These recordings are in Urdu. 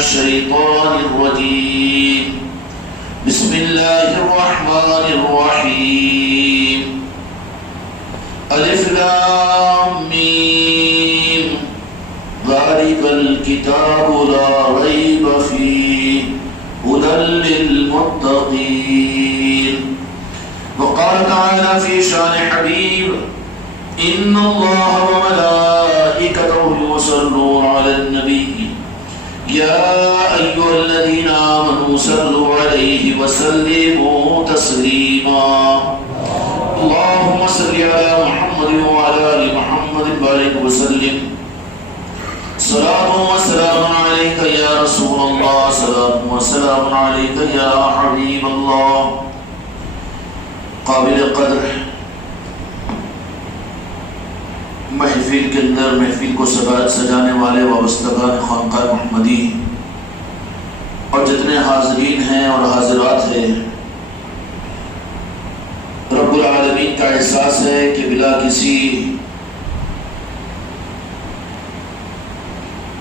الشيطان الرجيم بسم الله الرحمن الرحيم الف لام ميم ذلك الكتاب لا ريب فيه هدى للمتقين. وقال تعالى في شان حبيب إن الله وملائكته يصلون على النبي يا أيها الذين آمنوا صلوا عليه وسلموا تسليما. اللهم صل على محمد وعلى آل محمد وبارك وسلم. صلاة وسلام عليك يا رسول الله، صلاة وسلام عليك يا حبيب الله. قابل قدر محفل کے اندر محفل کو سجانے والے وابستگان خانقاہ محمدی اور جتنے حاضرین ہیں اور حاضرات ہیں، رب العالمین کا احساس ہے کہ بلا کسی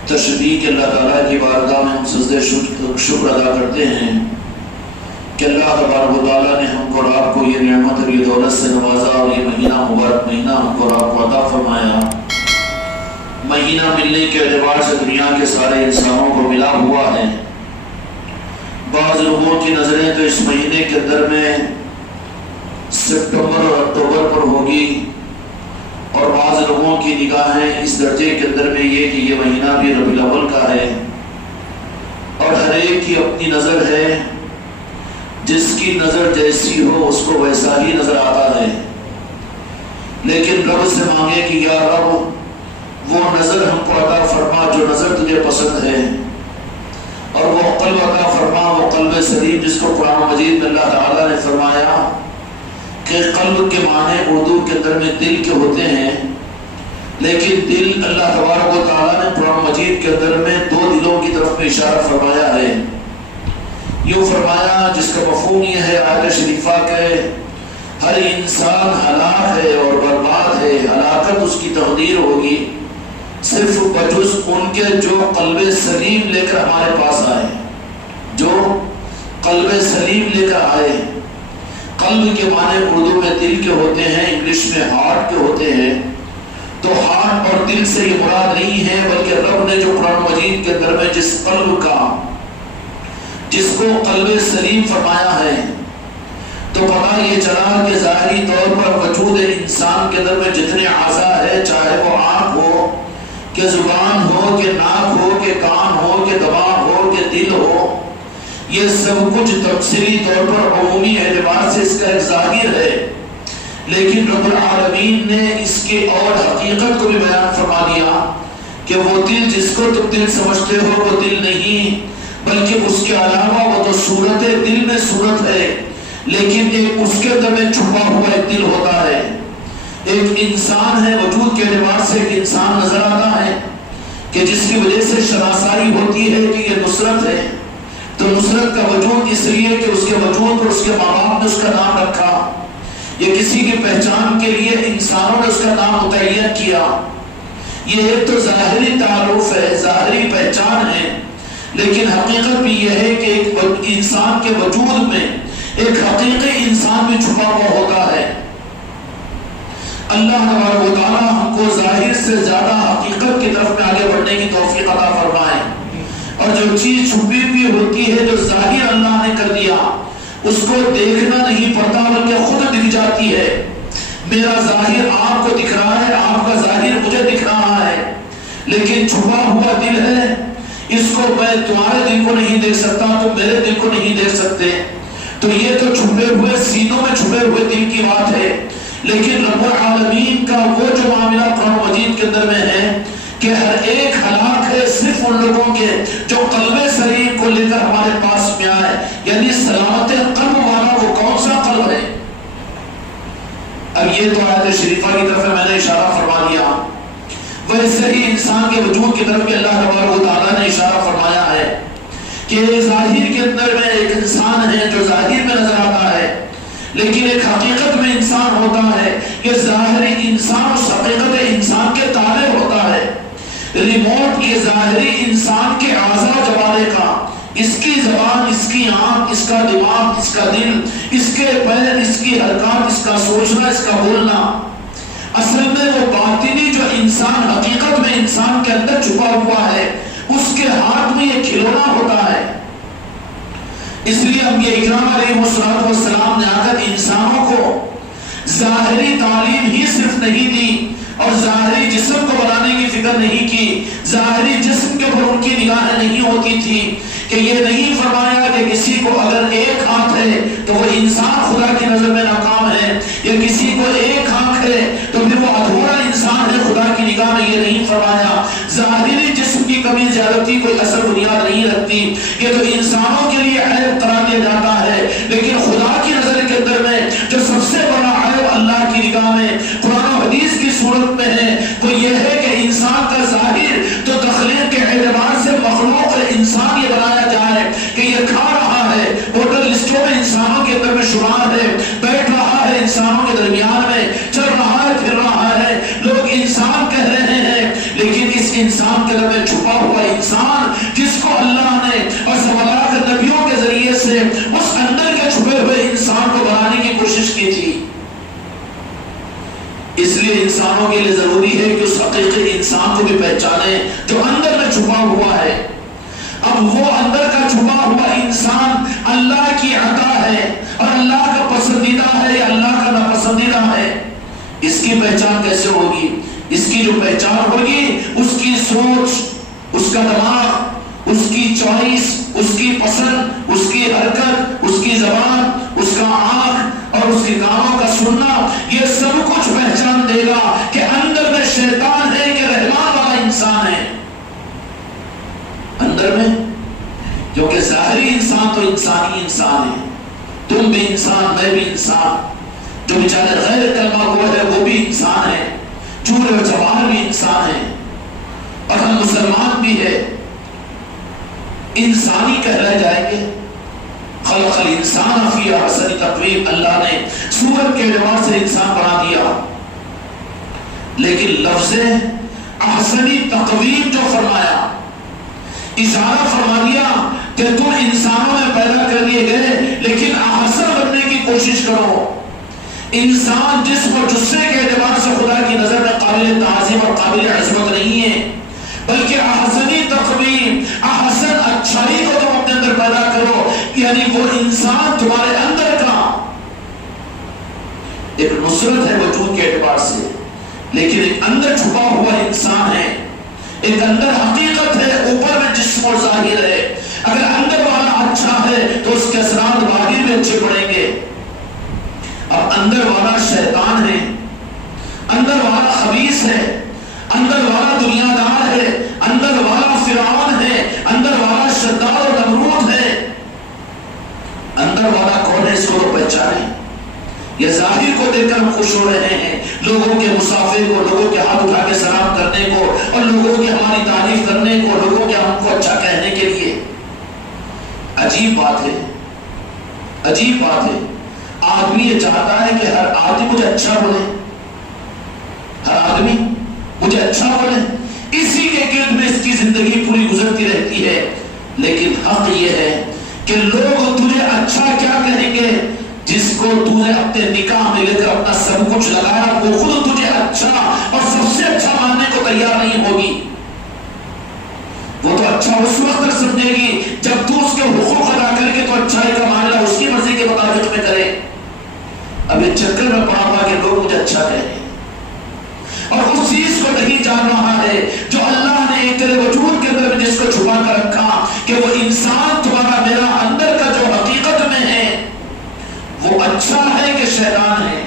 تشبیہ کے اللہ تعالیٰ کی بارگاہ میں ہم سجدہ شکر ادا کرتے ہیں کہ اللہ تبارک و تعالیٰ نے ہم کو اور آپ کو یہ نعمت اور یہ دولت سے نوازا اور یہ مہینہ مبارک مہینہ ہم کو اور آپ کو عطا فرمایا. مہینہ ملنے کے اعتبار سے دنیا کے سارے انسانوں کو ملا ہوا ہے. بعض لوگوں کی نظریں تو اس مہینے کے اندر میں سپتمبر اور اکتوبر پر ہوگی، اور بعض لوگوں کی نگاہیں اس درجے کے اندر میں یہ کہ یہ مہینہ بھی ربیع الاول کا ہے. اور ہر ایک کی اپنی نظر ہے، جس کی نظر جیسی ہو اس کو ویسا ہی نظر آتا ہے. لیکن رب سے مانگے کہ یا رب وہ نظر ہم کو عطا فرما جو نظر تجھے پسند ہے، اور وہ قلب عطا فرما، وہ قلب سلیم جس کو قرآن مجید میں اللہ تعالیٰ نے فرمایا کہ قلب کے معنی اردو کے اندر میں دل کے ہوتے ہیں، لیکن دل اللہ تبارک و تعالیٰ نے قرآن مجید کے اندر میں دو دلوں کی طرف میں اشارہ فرمایا ہے. یوں فرمایا جس کا مفہوم یہ ہے آیت شریفہ کہ ہر انسان ہلاک ہے اور برباد ہے، ہلاکت اس کی تقدیر ہوگی صرف بجز ان کے جو قلب سلیم لے کر ہمارے پاس آئے، جو قلب سلیم لے کر آئے. قلب کے معنی اردو میں دل کے ہوتے ہیں، انگلش میں ہارٹ کے ہوتے ہیں. تو ہارٹ اور دل سے یہ مراد نہیں ہے، بلکہ رب نے جو قرآن مجید کے اندر میں جس قلب کا جس کو قلب سلیم فرمایا ہے، تو پتہ یہ چلا کہ ظاہری طور پر وجود انسان کے اندر میں جتنے اعضاء ہے، چاہے وہ آنکھ ہو کہ زبان ہو کہ ناک ہو کہ کان ہو کہ دماغ ہو کہ دل ہو، یہ سب کچھ تفصیلی طور پر عمومی اعتبار سے اس کا ایک ظاہر ہے. لیکن رب العالمین نے اس کے اور حقیقت کو بھی بیان فرما دیا کہ وہ دل جس کو تم دل سمجھتے ہو وہ دل نہیں، بلکہ اس کے علاوہ وہ تو صورت دل میں صورت ہے، لیکن ایک اس کے اندر میں چھپا ہوا ایک دل ہوتا ہے. ایک انسان ہے، وجود کے اعتبار سے ایک انسان نظر آتا ہے کہ جس کی وجہ سے شناسائی ہوتی ہے کہ یہ نصرت ہے. تو نصرت کا وجود اس لیے کہ اس کے وجود پر اس کے ماں باپ نے اس کا نام رکھا، یہ کسی کی پہچان کے لیے انسانوں نے اس کا نام متعین کیا. یہ ایک تو ظاہری تعارف ہے، ظاہری پہچان ہے، لیکن حقیقت بھی یہ ہے کہ ایک انسان کے وجود میں ایک حقیقی انسان بھی چھپا ہوا ہوتا ہے. اللہ تبارک و تعالی ہم کو ظاہر سے زیادہ حقیقت کی طرف میں آگے بڑھنے کی توفیق عطا فرمائے، اور جو چیز چھپی ہوئی ہوتی ہے جو ظاہر اللہ نے کر دیا اس کو دیکھنا نہیں پڑتا بلکہ خود دکھ جاتی ہے. میرا ظاہر آپ کو دکھ رہا ہے، آپ کا ظاہر مجھے دکھ رہا ہے، لیکن چھپا ہوا دل ہے، اس کو میں تمہارے دل کو نہیں دیکھ سکتا، تم میرے دل کو نہیں دیکھ سکتے. تو یہ تو چھپے ہوئے سینوں میں چھپے ہوئے دل کی بات ہے. لیکن رب العالمین کا وہ جو معاملہ قرآن مجید کے اندر میں ہے کہ ہر ایک ہلاک ہے صرف ان لوگوں کے جو قلب سلیم کو لے کر ہمارے پاس میں آئے. یعنی سلامت قلب والا وہ کون سا قلب ہے؟ اب یہ تو آیت شریفہ کی طرف میں نے اشارہ فرما دیا، ویسے ہی انسان کے وجود کی طرف بھی اللہ تبارک و تعالیٰ نے اشارہ فرمایا ہے کہ ظاہر کے اندر میں ایک انسان ہے جو ظاہر میں نظر آتا ہے، لیکن ایک حقیقت میں انسان ہوتا ہے. یہ ظاہری انسان اس حقیقت انسان کے تابع ہوتا ہے. ریموٹ یہ ظاہری انسان کے اعضاء جوارے کا، اس کی زبان، اس کی آنکھ، اس کا دماغ، اس کا دل، اس کے پیر، اس کی حرکات، اس کا سوچنا، اس کا بولنا، اصل میں وہ باطنی جو انسان حقیقت میں انسان کے اندر چھپا ہوا ہے، اس کے ہاتھ میں یہ کھلونا ہوتا ہے۔ اس لیے انبیاء اکرام علیہ السلام نے آ کر انسانوں کو ظاہری تعلیم ہی صرف نہیں دی اور ظاہری جسم کو بنانے کی فکر نہیں کی، ظاہری جسم کے اوپر ان کی نگاہیں نہیں ہوتی تھی کہ یہ نہیں فرمایا کہ کسی کو اگر ایک ہاتھ ہے تو وہ انسان خدا کی نظر میں ناکام ہے، یا کسی کو ایک آنکھ ہے تو پھر وہ ادھورا انسان ہے خدا کی نگاہ میں، یہ نہیں فرمایا۔ ظاہری جسم کی کمی زیادتی کوئی اثر بنیاد نہیں رکھتی، یہ تو انسانوں کے لیے عیب قرار دیا جاتا ہے، لیکن خدا کی نظر کے اندر میں جو سب سے بڑا عیب اللہ کی نگاہ میں قرآن و حدیث کی صورت میں ہے وہ یہ ہے کہ انسان کا ظاہر تو تخلیق کے اعتبار سے مخلوق انسان یہ بنایا جائے کہ یہ کھا رہا ہے، ہوٹل لسٹوں میں انسانوں کے اندر میں شمار ہے، بیٹھ رہا ہے انسانوں کے درمیان میں، چل رہا ہے، پھر رہا ہے، لوگ انسان کہہ رہے ہیں، لیکن اس انسان کے اندر میں چھپا ہوا انسان جس کو اللہ نے اور سوالات نبیوں کے ذریعے سے اس اندر کے چھپے ہوئے انسان کو بنانے کی کوشش کی تھی۔ اس لیے انسانوں کے لیے ضروری ہے کہ اس حقیقی انسان کو بھی پہچانے جو اندر میں چھپا ہوا ہے۔ اب وہ اندر کا چھپا ہوا انسان اللہ کی عطا ہے اور اللہ کا پسندیدہ ہے یا اللہ کا ناپسندیدہ ہے، اس کی پہچان کیسے ہوگی؟ اس کی جو پہچان ہوگی اس کی سوچ، اس کا دماغ، اس کی چوائس، اس کی پسند، اس کی حرکت، اس کی زبان، اس کا آنکھ اور اس کے کانوں کا سننا، یہ سب کچھ پہچان دے گا کہ اندر میں شیطان ہے کہ رحمان والا انسان ہے اندر میں، کیونکہ ظاہری انسان تو انسانی انسان ہے، تم بھی انسان، میں بھی انسان، جو بیچارے غیر کلمہ گو ہے وہ بھی انسان ہے، چور و چمار بھی انسان ہے، اور ہم مسلمان بھی ہے، انسانی کہلائے جائیں گے۔ خلق الانسان فی احسن تقویم، اللہ نے صورت کے اعتبار سے انسان بنا دیا، لیکن لفظ احسنی تقویم جو فرمایا، اشارہ فرما دیا کہ تم انسانوں میں پیدا کر لیے گئے لیکن احسن بننے کی کوشش کرو۔ انسان جسم اور جثے کے اعتبار سے خدا کی نظر میں قابل تعظیم اور قابل عظمت نہیں ہے، بلکہ احسنی تقویم، احسن اچھائی کو تم اپنے اندر پیدا کرو، یعنی وہ انسان تمہارے اندر کا ایک نصرت ہے وجود کے اعتبار سے، لیکن ایک اندر چھپا ہوا انسان ہے، ایک اندر حقیقت ہے، اوپر میں جسم اور ظاہر ہے۔ اگر اندر والا اچھا ہے تو اس کے اثرات باہر میں اچھے پڑیں گے۔ اب اندر والا شیطان ہے، اندر والا خبیث ہے، اندر والا دنیا دار ہے، اندر والا فرعون ہے، اندر والا شداد و نمرود ہے، اندر والا کون ہے؟ اس کو تو پہچانے۔ یہ ظاہر کو دیکھ کر ہم خوش ہو رہے ہیں، لوگوں کے مسافر کو، لوگوں کے ہاتھ اٹھا کے سلام کرنے کو، اور لوگوں کی ہماری تعریف کرنے کو، لوگوں کے ہم کو اچھا کہنے کے لیے۔ عجیب بات ہے، عجیب بات ہے، آدمی یہ چاہتا ہے کہ ہر آدمی مجھے اچھا بولے، ہر آدمی مجھے اچھا بولے، اسی کے گرد میں اس کی زندگی پوری گزرتی رہتی ہے، لیکن حق یہ ہے کہ لوگ تجھے اچھا کیا کہیں گے؟ جس کو تو نے اپنے نکاح میں لے کر اپنا سب کچھ لگایا وہ خود تجھے اچھا اور سب سے اچھا ماننے کو تیار نہیں ہوگی۔ وہ تو اچھا اس وقت تک سمجھے گی جب تو اس کے حقوق ادا کر کے تو اچھائی کا معاملہ اس کی مرضی کے مطابق میں کرے۔ اب یہ چکر میں پڑا ہوا کہ لوگ مجھے اچھا کہیں اور اس چیز کو نہیں جان رہا ہے جو اللہ نے تیرے وجود کے اندر جس کو چھپا کر رکھا کہ وہ انسان تمہارا میرا اندر کا جو حقیقت میں ہے وہ اچھا ہے کہ شیطان ہے،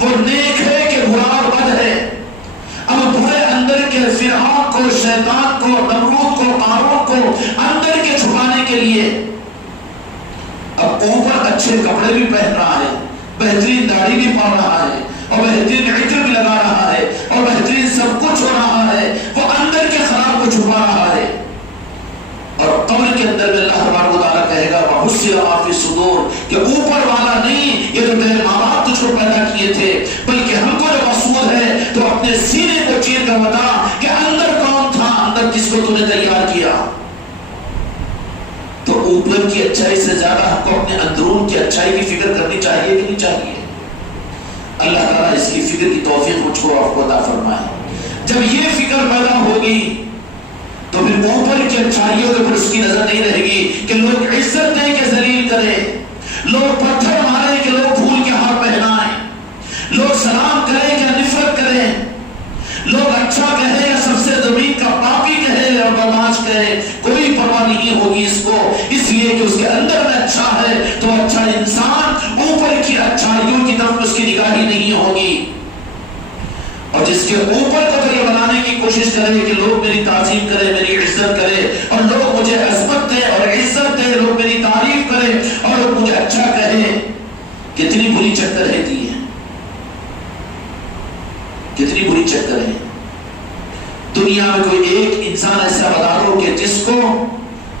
وہ نیک ہے کہ برا اور بد ہے۔ اب برے اندر کے فرعون کو، شیطان کو، نمرود کو، قارون کو اندر کے چھپانے کے لیے اب اوپر اچھے کپڑے بھی پہن رہا ہے، بہترین داڑھی بھی پا رہا ہے اور بہترین عطر بھی لگا رہا ہے اور بہترین سب کچھ ہو رہا ہے، وہ اندر کے خراب کو چھپا رہا ہے۔ اور قبر کے اندر میں اللہ تبارک و تعالیٰ کہے گا وَحُصِّرَ مَا فِي الصُّدُورِ کہ اوپر والا نہیں، یہ تو تیرے ماں باپ تجھ کو پیدا کیے تھے، بلکہ ہم کو جو مقصود ہے تو اپنے سینے کو چیر کر بتا کہ اندر کون قیامت جس کو تو نے تیار کیا. تو اوپر کی اچھائی سے زیادہ ہم کو اپنے اندرون کی اچھائی کی فکر کرنی چاہیے کہ نہیں چاہیے؟ اللہ تعالیٰ اس کی فکر کی توفیق مجھ کو آپ کو عطا فرمائے. جب یہ فکر پیدا ہوگی تو پھر اوپر کی اچھائیوں کے پر اس کی نظر نہیں رہے گی کہ لوگ عزت دیں کہ ذلیل کریں، لوگ پتھر ماریں کہ لوگ پھول کے ہار پہنائیں، لوگ سلام کریں کہ نفرت کریں، لوگ اچھا کہیں یا سب سے زمین کا پاپی کہے اور بدمعاش کہے، کوئی پرواہ نہیں ہوگی اس کو، اس لیے کہ اس کے اندر میں اچھا ہے. تو اچھا انسان اوپر کی اچھائیوں کی طرف اس کی نگاہی نہیں ہوگی. اور جس کے اوپر کو تو یہ بنانے کی کوشش کرے کہ لوگ میری تعظیم کریں، میری عزت کرے، اور لوگ مجھے عظمت دیں اور عزت دیں، لوگ میری تعریف کریں اور لوگ مجھے اچھا کہیں. کتنی بری چکر رہتی ہے، کتنی بری چکر ہے. دنیا میں کوئی ایک انسان ایسا بتا دو کہ جس کو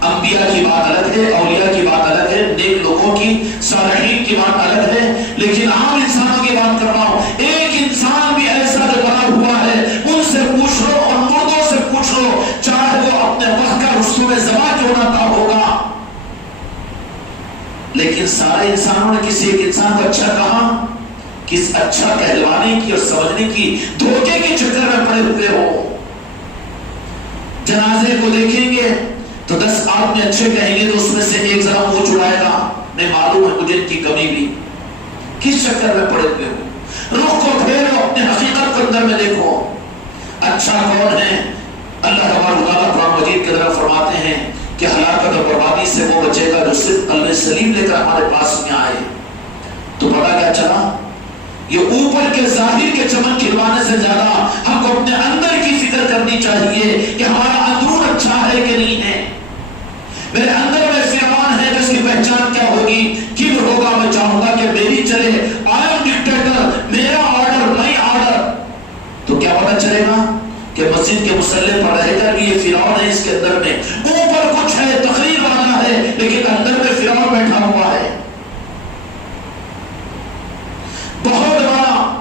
انبیاء کی بات الگ ہے، اولیاء کی بات الگ ہے، نیک لوگوں کی، صالحین کی بات الگ ہے، لیکن عام انسانوں کی بات کر رہا ہوں. ایک انسان بھی ایسا جو بنا ہوا ہے ان سے پوچھ لو اور مردوں سے پوچھ لو، چاہے وہ اپنے وقت کا رسوم زباں کیوں نہ تھا ہوگا، لیکن سارے انسانوں نے کسی ایک انسان کو اچھا کہا. کس اچھا کہلوانے کی اور سمجھنے کی دھوکے کے چکر میں پڑے ہوئے ہو. جنازے کو دیکھیں گے تو 10 آدمی اچھے کہیں گے تو اس میں سے ایک ذرا منہ چڑھائے گا، میں معلوم ہے مجھے ان کی کمی بھی. کس چکر میں پڑے ہوئے ہو؟ رخ کو پھیرو، اپنے حقیقت کو اندر میں دیکھو. اچھا کون ہے؟ اللہ تبارک و تعالیٰ قرآن مجید کے ذرا فرماتے ہیں کہ ہلاکت اور بربادی سے وہ بچے گا جو صرف قلب سلیم لے کر ہمارے پاس میں آئے. تو پتا کیا چلا؟ یہ اوپر کے ظاہر کے چمن کھلوانے سے زیادہ ہم کو اپنے اندر کی فکر کرنی چاہیے کہ ہمارا اندرون اچھا ہے کہ نہیں ہے. میرے اندر میں فرعون ہے جس کی پہچان کیا ہوگی؟ کبر ہوگا. میں چاہوں گا کہ میری چلے، آئی ایم ڈکٹیٹر، میرا آرڈر، مائی آرڈر. تو کیا پتا چلے گا کہ مسجد کے مصلی پر رہ کر بھی یہ فرعون ہے اس کے اندر میں. اوپر کچھ ہے، تقریر والا ہے، لیکن اندر میں فرعون بیٹھا ہوا ہے. بہت بڑا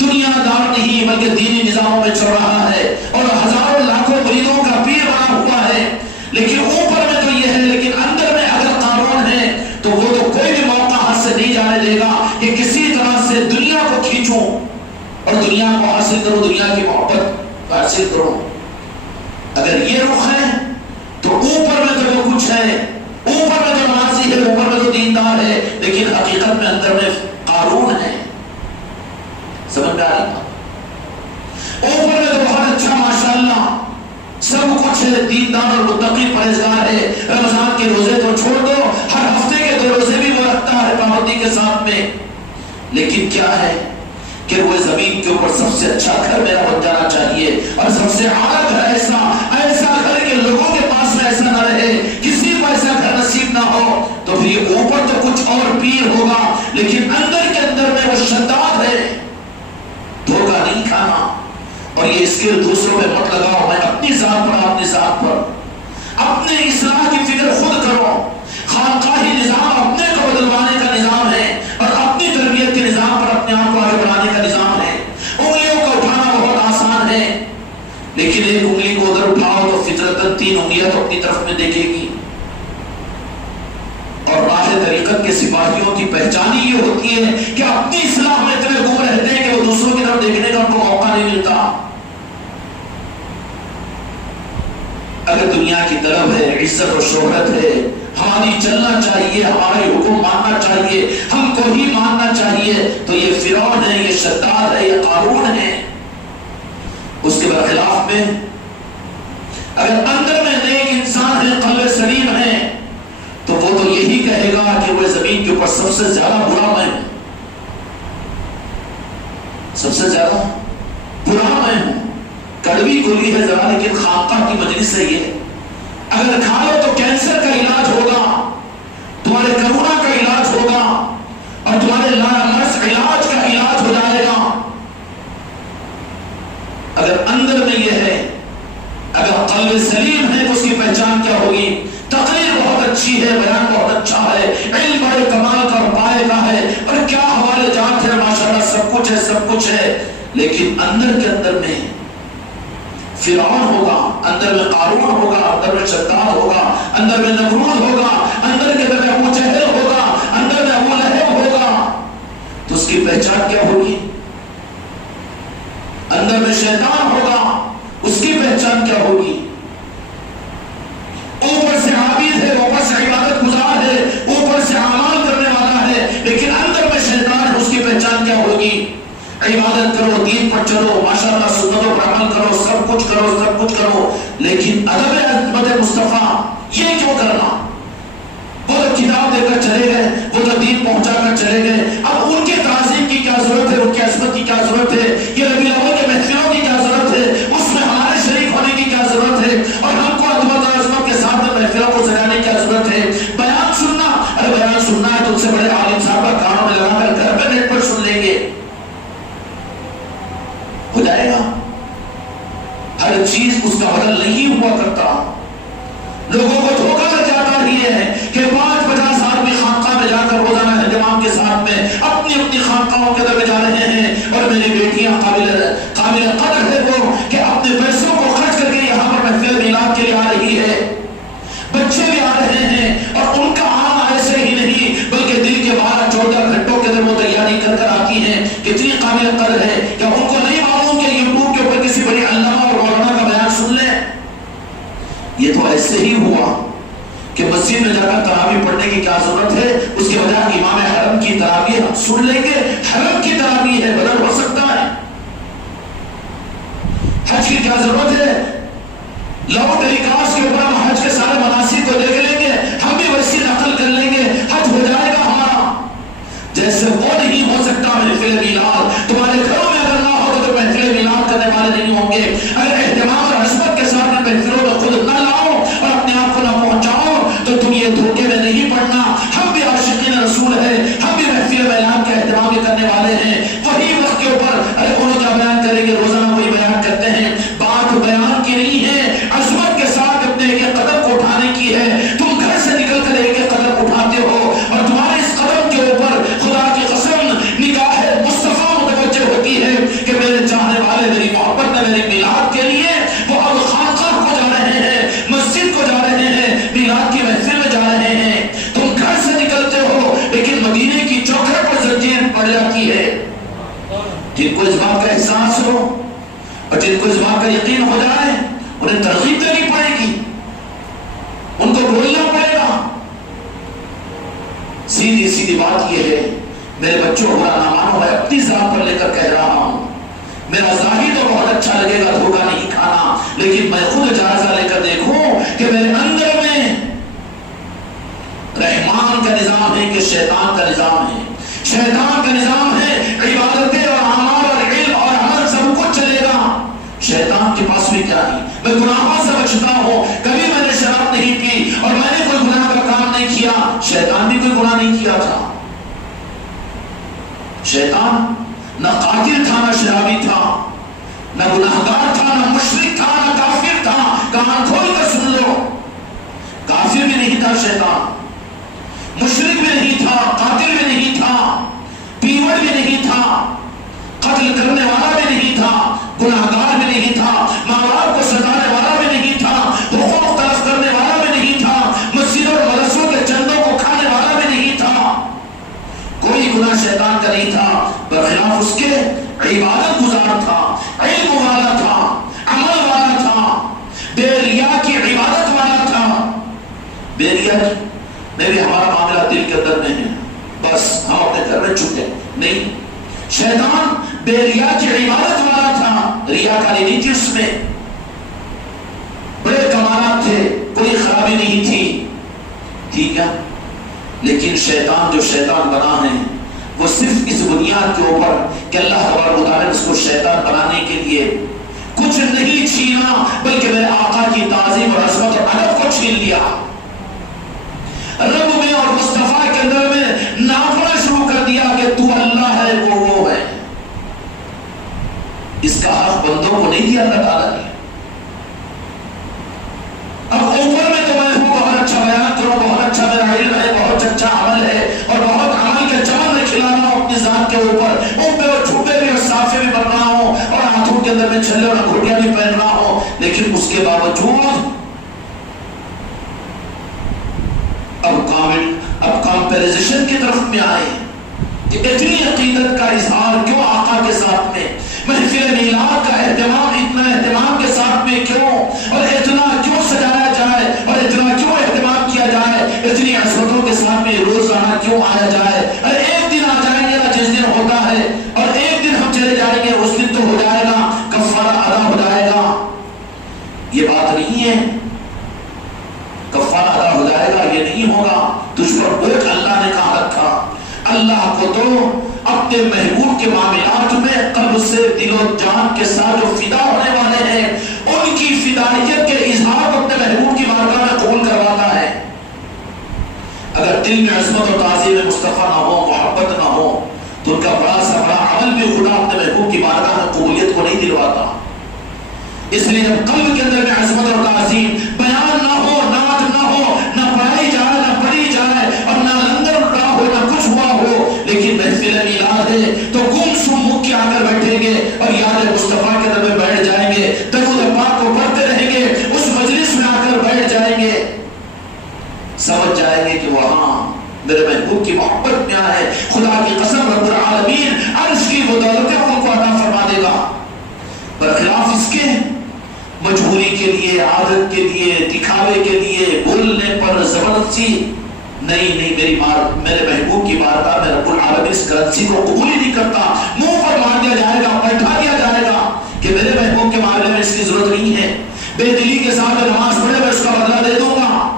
دنیا دار نہیں بلکہ دینی نظاموں میں چل رہا ہے اور ہزاروں لاکھوں مریدوں کا پیر بنا ہوا ہے، لیکن اوپر میں تو یہ ہے، لیکن اندر میں اگر قانون ہے تو وہ تو کوئی بھی موقع ہاتھ سے نہیں جانے دے گا کہ کسی طرح سے دنیا کو کھینچوں اور دنیا کو حاصل کروں، دنیا کی محبت حاصل کروں. اگر یہ رخ ہے تو اوپر میں تو وہ کچھ ہے، اوپر میں تو نمازی ہے، اوپر میں تو دیندار ہے، لیکن حقیقت میں اندر میں قارون ہے. سمجھ میں آ رہا؟ اوپر میں تو بہت اچھا ماشاءاللہ سب کچھ ہے، دیندار اور متقی پرہیزگار ہے، رمضان کے روزے تو چھوڑ دو، ہر ہفتے کے 2 روزے بھی وہ رکھتا ہے پابندی کے ساتھ میں، لیکن کیا ہے کہ وہ زمین کے اوپر سب سے اچھا گھر میرا بن جانا چاہیے اور سب سے اعلیٰ گھر ایسا گھر کہ لوگوں کے پاس میں ایسا نہ رہے، کسی کو ایسا گھر نصیب نہ ہو. تو پھر یہ اوپر تو کچھ اور پیر ہوگا، لیکن اندر کے اندر میں وہ شداد ہے. دھوکہ نہیں کھانا. اور یہ اسکل دوسروں پہ مت لگاؤ، میں اپنی ذات پر اپنے اصلاح کی فکر خود کرو. خانقاہی نظام اپنے کو بدلوانے کا نظام ہے اور اپنی تربیت کے نظام پر اپنے آپ کو آگے بڑھانے کا نظام ہے. انگلیوں کو اٹھانا بہت آسان ہے، لیکن ایک انگلی کو ادھر اٹھاؤ تو فطرتاً 3 انگلیاں تو اپنی طرف میں دیکھے گی. اور راہ طریقت کے سپاہیوں کی پہچان یہ ہوتی ہے کہ اپنی اصلاح میں اتنے گم رہتے ہیں کہ وہ دوسروں کی طرف دیکھنے کا ان کو موقع نہیں ملتا. اگر دنیا کی طرف ہے، عزت و شہرت ہے، ہماری چلنا چاہیے، ہمارا حکم ماننا چاہیے، ہم کو ہی ماننا چاہیے، تو یہ فرعون ہے، یہ شداد ہے، یہ قارون ہے. اس کے برخلاف میں اگر اندر میں نیک انسان ہے، قلب سلیم ہے، تو وہ تو یہی کہے گا کہ وہ زمین کے اوپر سب سے زیادہ برا میں ہوں، سب سے زیادہ برا میں ہوں. کڑوی گولی ہے ذرا، لیکن خانقاہ کی مجلس ہے یہ. اگر کھا لو تو کینسر کا علاج ہوگا، تمہارے کرونا کا علاج ہوگا اور تمہارے مرض علاج کا علاج ہو جائے گا. اگر اندر میں یہ ہے، اگر قلب سلیم ہے تو اس کی پہچان کیا ہوگی؟ تقریر بہت اچھی ہے، بیان بہت اچھا ہے، علم بڑے کمال کا اور پائے کا ہے، اور کیا حوالے جات ہے، ماشاءاللہ سب کچھ ہے، سب کچھ ہے، لیکن اندر کے اندر میں فرعون ہوگا. اندر میں قارون ہوگا، اندر میں شداد ہوگا، اندر میں نمرود ہوگا، اندر کے اندر میں ابو جہل ہوگا، اندر میں ابو لہب ہوگا، تو اس کی پہچان کیا ہوگی؟ اندر میں شیطان ہوگا، اس کی پہچان کیا ہوگی؟ اوپر سے عابد ہے، اوپر سے عبادت گزار ہے، اوپر سے اعمال کرنے والا ہے، لیکن اندر میں شیطان ہے، اس کی پہچان کیا ہوگی؟ عبادت کرو، دین پر چلو، ماشاءاللہ سنتوں پر عمل کرو، سب کچھ کرو، لیکن ادب عظمت مصطفیٰ یہ کیوں کرنا؟ وہ تو کتاب دے کر چلے گئے، وہ تو دین پہنچا کر چلے گئے، اب ان کے تعظیم کی کیا ضرورت ہے؟ ان کی عظمت کی کیا ضرورت ہے؟ یہ ربیع الاول کے محفلوں کی کیا ضرورت ہے؟ اس میں ہمارے شریک ہونے کی کیا ضرورت ہے؟ اور ہم کو عظمت اور عظمت کے ساتھ میں محفلوں کو سجانے کی کیا ضرورت ہے؟ بیان سننا، ارے بیان سننا ہے تو ان سے بڑے عالم صاحب کانوں میں لگا کر گھر پہ نیٹ پر سن لیں گے، ہو جائے گا؟ ہر چیز اس کا بدل نہیں ہوا کرتا، لوگوں کو دھوکہ لگ جاتا ہی ہے کہ 5-50 آدمی خانقاہ میں جا کر روزانہ اہتمام کے ساتھ میں اپنی اپنی خانقاہوں کے اندر جا رہے ہیں، اور میری بیٹیاں قابل قدر ہے وہ کہ اپنے پیسوں کو خرچ کر کے یہاں پر محفل میلاد کے لیے آ رہی ہے، بچے بھی آ رہے ہیں، اور ان کا آنا ایسے ہی نہیں بلکہ دن کے 12-14 گھنٹوں کے اندر وہ تیاری کر کر آتی ہیں، کتنی قابل قدر ہے، کیا ان کو نہیں معلوم کہ یوٹیوب کے اوپر کسی بڑی علامہ اور مولانا کا بیان سن لیں؟ یہ تو ایسے ہی ہوا کہ مسجد میں جا کر تراویح پڑھنے کی کیا ضرورت ہے؟ اس کے بجائے امام حرم کی تراویح ہم سن لیں گے، حرم کی تراویح ہے، بدل ہو سکتا ہے، حج کی کیا ضرورت ہے؟ لو ٹیلی کاسٹ کے اوپر ہم حج کے سارے مناسک کو دیکھ لیں گے، ہم بھی ویسی نقل کر لیں گے، حج ہو جائے گا ہمارا، جیسے وہ نہیں ہو سکتا محفل میلاد۔ تمہارے گھروں میں اگر نہ ہو تو محفل میلاد کرنے والے نہیں ہوں گے۔ اگر اہتمام اور عظمت کے ساتھ محفلوں میں خود نہ لاؤ اور اپنے آپ کو نہ پہنچاؤ تو تم یہ دھوکے میں نہیں پڑنا۔ ہم بھی عاشقین رسول ہیں، ہم بھی محفل میلاد کا اہتمام کرنے والے ہیں، وہی وقت کے اوپر ارے انہوں کیا بیان کریں گے، روزانہ وہی بیان کرتے ہیں۔ بات بیان کی نہیں ہے، عظمت کے ساتھ اپنے ایک قدم کو اٹھانے کی ہے۔ تم گھر سے نکل کر ایک قدم اٹھاتے ہو اور تمہارے اس قدم کے اوپر خدا کی قسم نگاہ مصطفیٰ متوجہ ہوتی ہے کہ میرے چاہنے والے میری محبت میں میری میلاد کے لیے وہ اب خانقاہ کو جا رہے ہیں، مسجد کو جا رہے ہیں، میلاد کی محفل میں جا رہے ہیں۔ تم گھر سے نکلتے ہو لیکن مدینے کی چوکھٹ پر زنجیر پڑ جاتی ہے۔ جن کو اس بات کا احساس ہو اور جن کو اس بات کا یقین ہو جائے انہیں ترغیب دینی پڑے گی، ان کو بولنا پڑے گا۔ سیدھی بات یہ ہے، میرے بچوں برا نہ مانو، میں اپنی ذات پر لے کر کہہ رہا ہوں، میرا ظاہر تو بہت اچھا لگے گا دھوکہ نہیں کھانا، لیکن میں خود جائزہ لے کر دیکھوں کہ میرے اندر میں رحمان کا نظام ہے کہ شیطان کا نظام ہے۔ شیطان کا نظام ہے عبادتیں اور اعمال اور علم اور عمل سب کچھ چلے گا، شیطان کے پاس بھی کیا ہے؟ میں گناہوں سے بچتا ہوں، کبھی میں نے شراب نہیں پی اور میں نے کوئی گناہ کا کام نہیں کیا، شیطان بھی کوئی گناہ نہیں کیا تھا۔ شیطان نہ قاتل تھا، نہ شرابی تھا، نہ گناہگار تھا، نہ مشرک تھا، نہ کافر تھا۔ کان کھول کر سن لو، کافر بھی نہیں تھا شیطان، مشرک بھی نہیں تھا، قاتل بھی نہیں تھا، پیور بھی نہیں تھا، قتل کرنے والا بھی نہیں تھا، گناہگار بھی نہیں تھا، ماں باپ کو ستانے والا بھی نہیں تھا، حقوق تلف کرنے والا بھی نہیں تھا، مسجدوں اور مدرسوں کے چندوں کو کھانے والا بھی نہیں تھا، کوئی گناہ شیطان کا نہیں تھا، برخلاف اس کے عبادت گزار تھا، علم والا تھا، عمل والا تھا، بے ریا کی عبادت والا تھا۔ بے ریا میں بھی ہمارا معاملہ دل کے اندر میں ہے، بس ہم اپنے گھر میں چھپ گئے نہیں، شیطان بے ریا کی عبادت والا تھا، ریاکاری نہیں تھی اس میں، بڑے کمالات تھے، کوئی خرابی نہیں تھی، ٹھیک ہے، لیکن شیطان جو شیطان بنا ہے وہ صرف اس بنیاد کے اوپر کہ اللہ تبارک و تعالیٰ نے اس کو شیطان بنانے کے لیے کچھ نہیں چھینا بلکہ میرے آقا کی تعظیم اور عظمت اور ادب کو چھین لیا، رب میں اور مصطفیٰ کے اندر میں ناپنا شروع کر دیا کہ تو اللہ ہے وہ ہے۔ اس کا حق بندوں کو نہیں دیا اللہ تعالیٰ نے۔ اب اوپر میں تو میں ہوں، بہت اچھا بیان کروں، بہت اچھا میرا علم ہے، بہت اچھا عمل ہے اور بہت عمل کے چمن میں کھلا رہا ہوں اپنی ذات کے اوپر، اوپے اور چھپے بھی اور صافے بھی بن رہا ہوں اور ہاتھوں کے اندر میں چھلے اور انگوٹیاں بھی پہن رہا ہوں، لیکن اس کے باوجود اب کمپیریزن کی طرف میں آئے کہ اتنی عقیدت کا اظہار کیوں آقا کے ساتھ میں، محفل میلاد کا اہتمام اتنا اہتمام کے ساتھ میں کیوں، اور اتنا کیوں سجایا جائے اور اتنا کیوں اہتمام کیا جائے، اتنی عظمتوں کے ساتھ میں روزانہ کیوں آیا جائے۔ ارے ایک دن آ جائیں گے نا جس دن ہوتا ہے، اور ایک دن ہم چلے جائیں گے اس دن تو ہو جائے گا، کفارہ ادا ہو جائے گا۔ یہ بات نہیں ہے، کفارہ ادا ہو جائے گا یہ نہیں ہوگا۔ تجھ پر بوجھ اللہ نے کہا رکھا۔ اللہ کو تو اپنے محبوب کے معاملات میں قلب سے دل و جان کے ساتھ جو فدا ہونے والے ہیں ان کی فدائیت کے اظہار اپنے محبوب کی بارگاہ میں قبول کرواتا ہے۔ اگر دل میں عظمت اور تعظیم مصطفیٰ نہ ہو، محبت نہ ہو، تو ان کا بڑا سا بڑا عمل بھی خدا اپنے محبوب کی بارگاہ میں قبولیت کو نہیں دلواتا۔ اس لیے جب قلب کے اندر میں عظمت اور تعظیم، بیان نہ ہو، نعت نہ ہو، نہ پڑھائی جائے نہ پڑھی جائے اور نہ لنگر اٹھا ہو نہ کچھ ہوا ہو، لیکن محفل میلاد ہے تو گم سم مکھ کے آ کر بیٹھیں گے اور یاد مصطفیٰ کے در میں بیٹھ جائیں گے، درود پاک کو پڑھتے رہیں گے، اس مجلس میں آ کر بیٹھ جائیں گے، سمجھ جائیں گے کہ وہاں میرے محبوب کی محبت میں ہے۔ خدا کی قسم رب العالمین عرش کی بدولتیں ان کو عطا فرما دے گا۔ برخلاف اس کے مجبوری کے لیے، عادت کے لیے، دکھاوے کے لیے، بولنے پر زبردستی نہیں میرے محبوب کی بارگاہ میں رب العالمین اس کرنسی کو قبول ہی نہیں کرتا۔ منہ پر مار دیا جائے گا، بیٹھا دیا جائے گا کہ میرے محبوب کے معاملے میں اس کی ضرورت نہیں ہے۔ بے دلی کے ساتھ نماز پڑھے میں اس کا بدلہ دے دوں گا،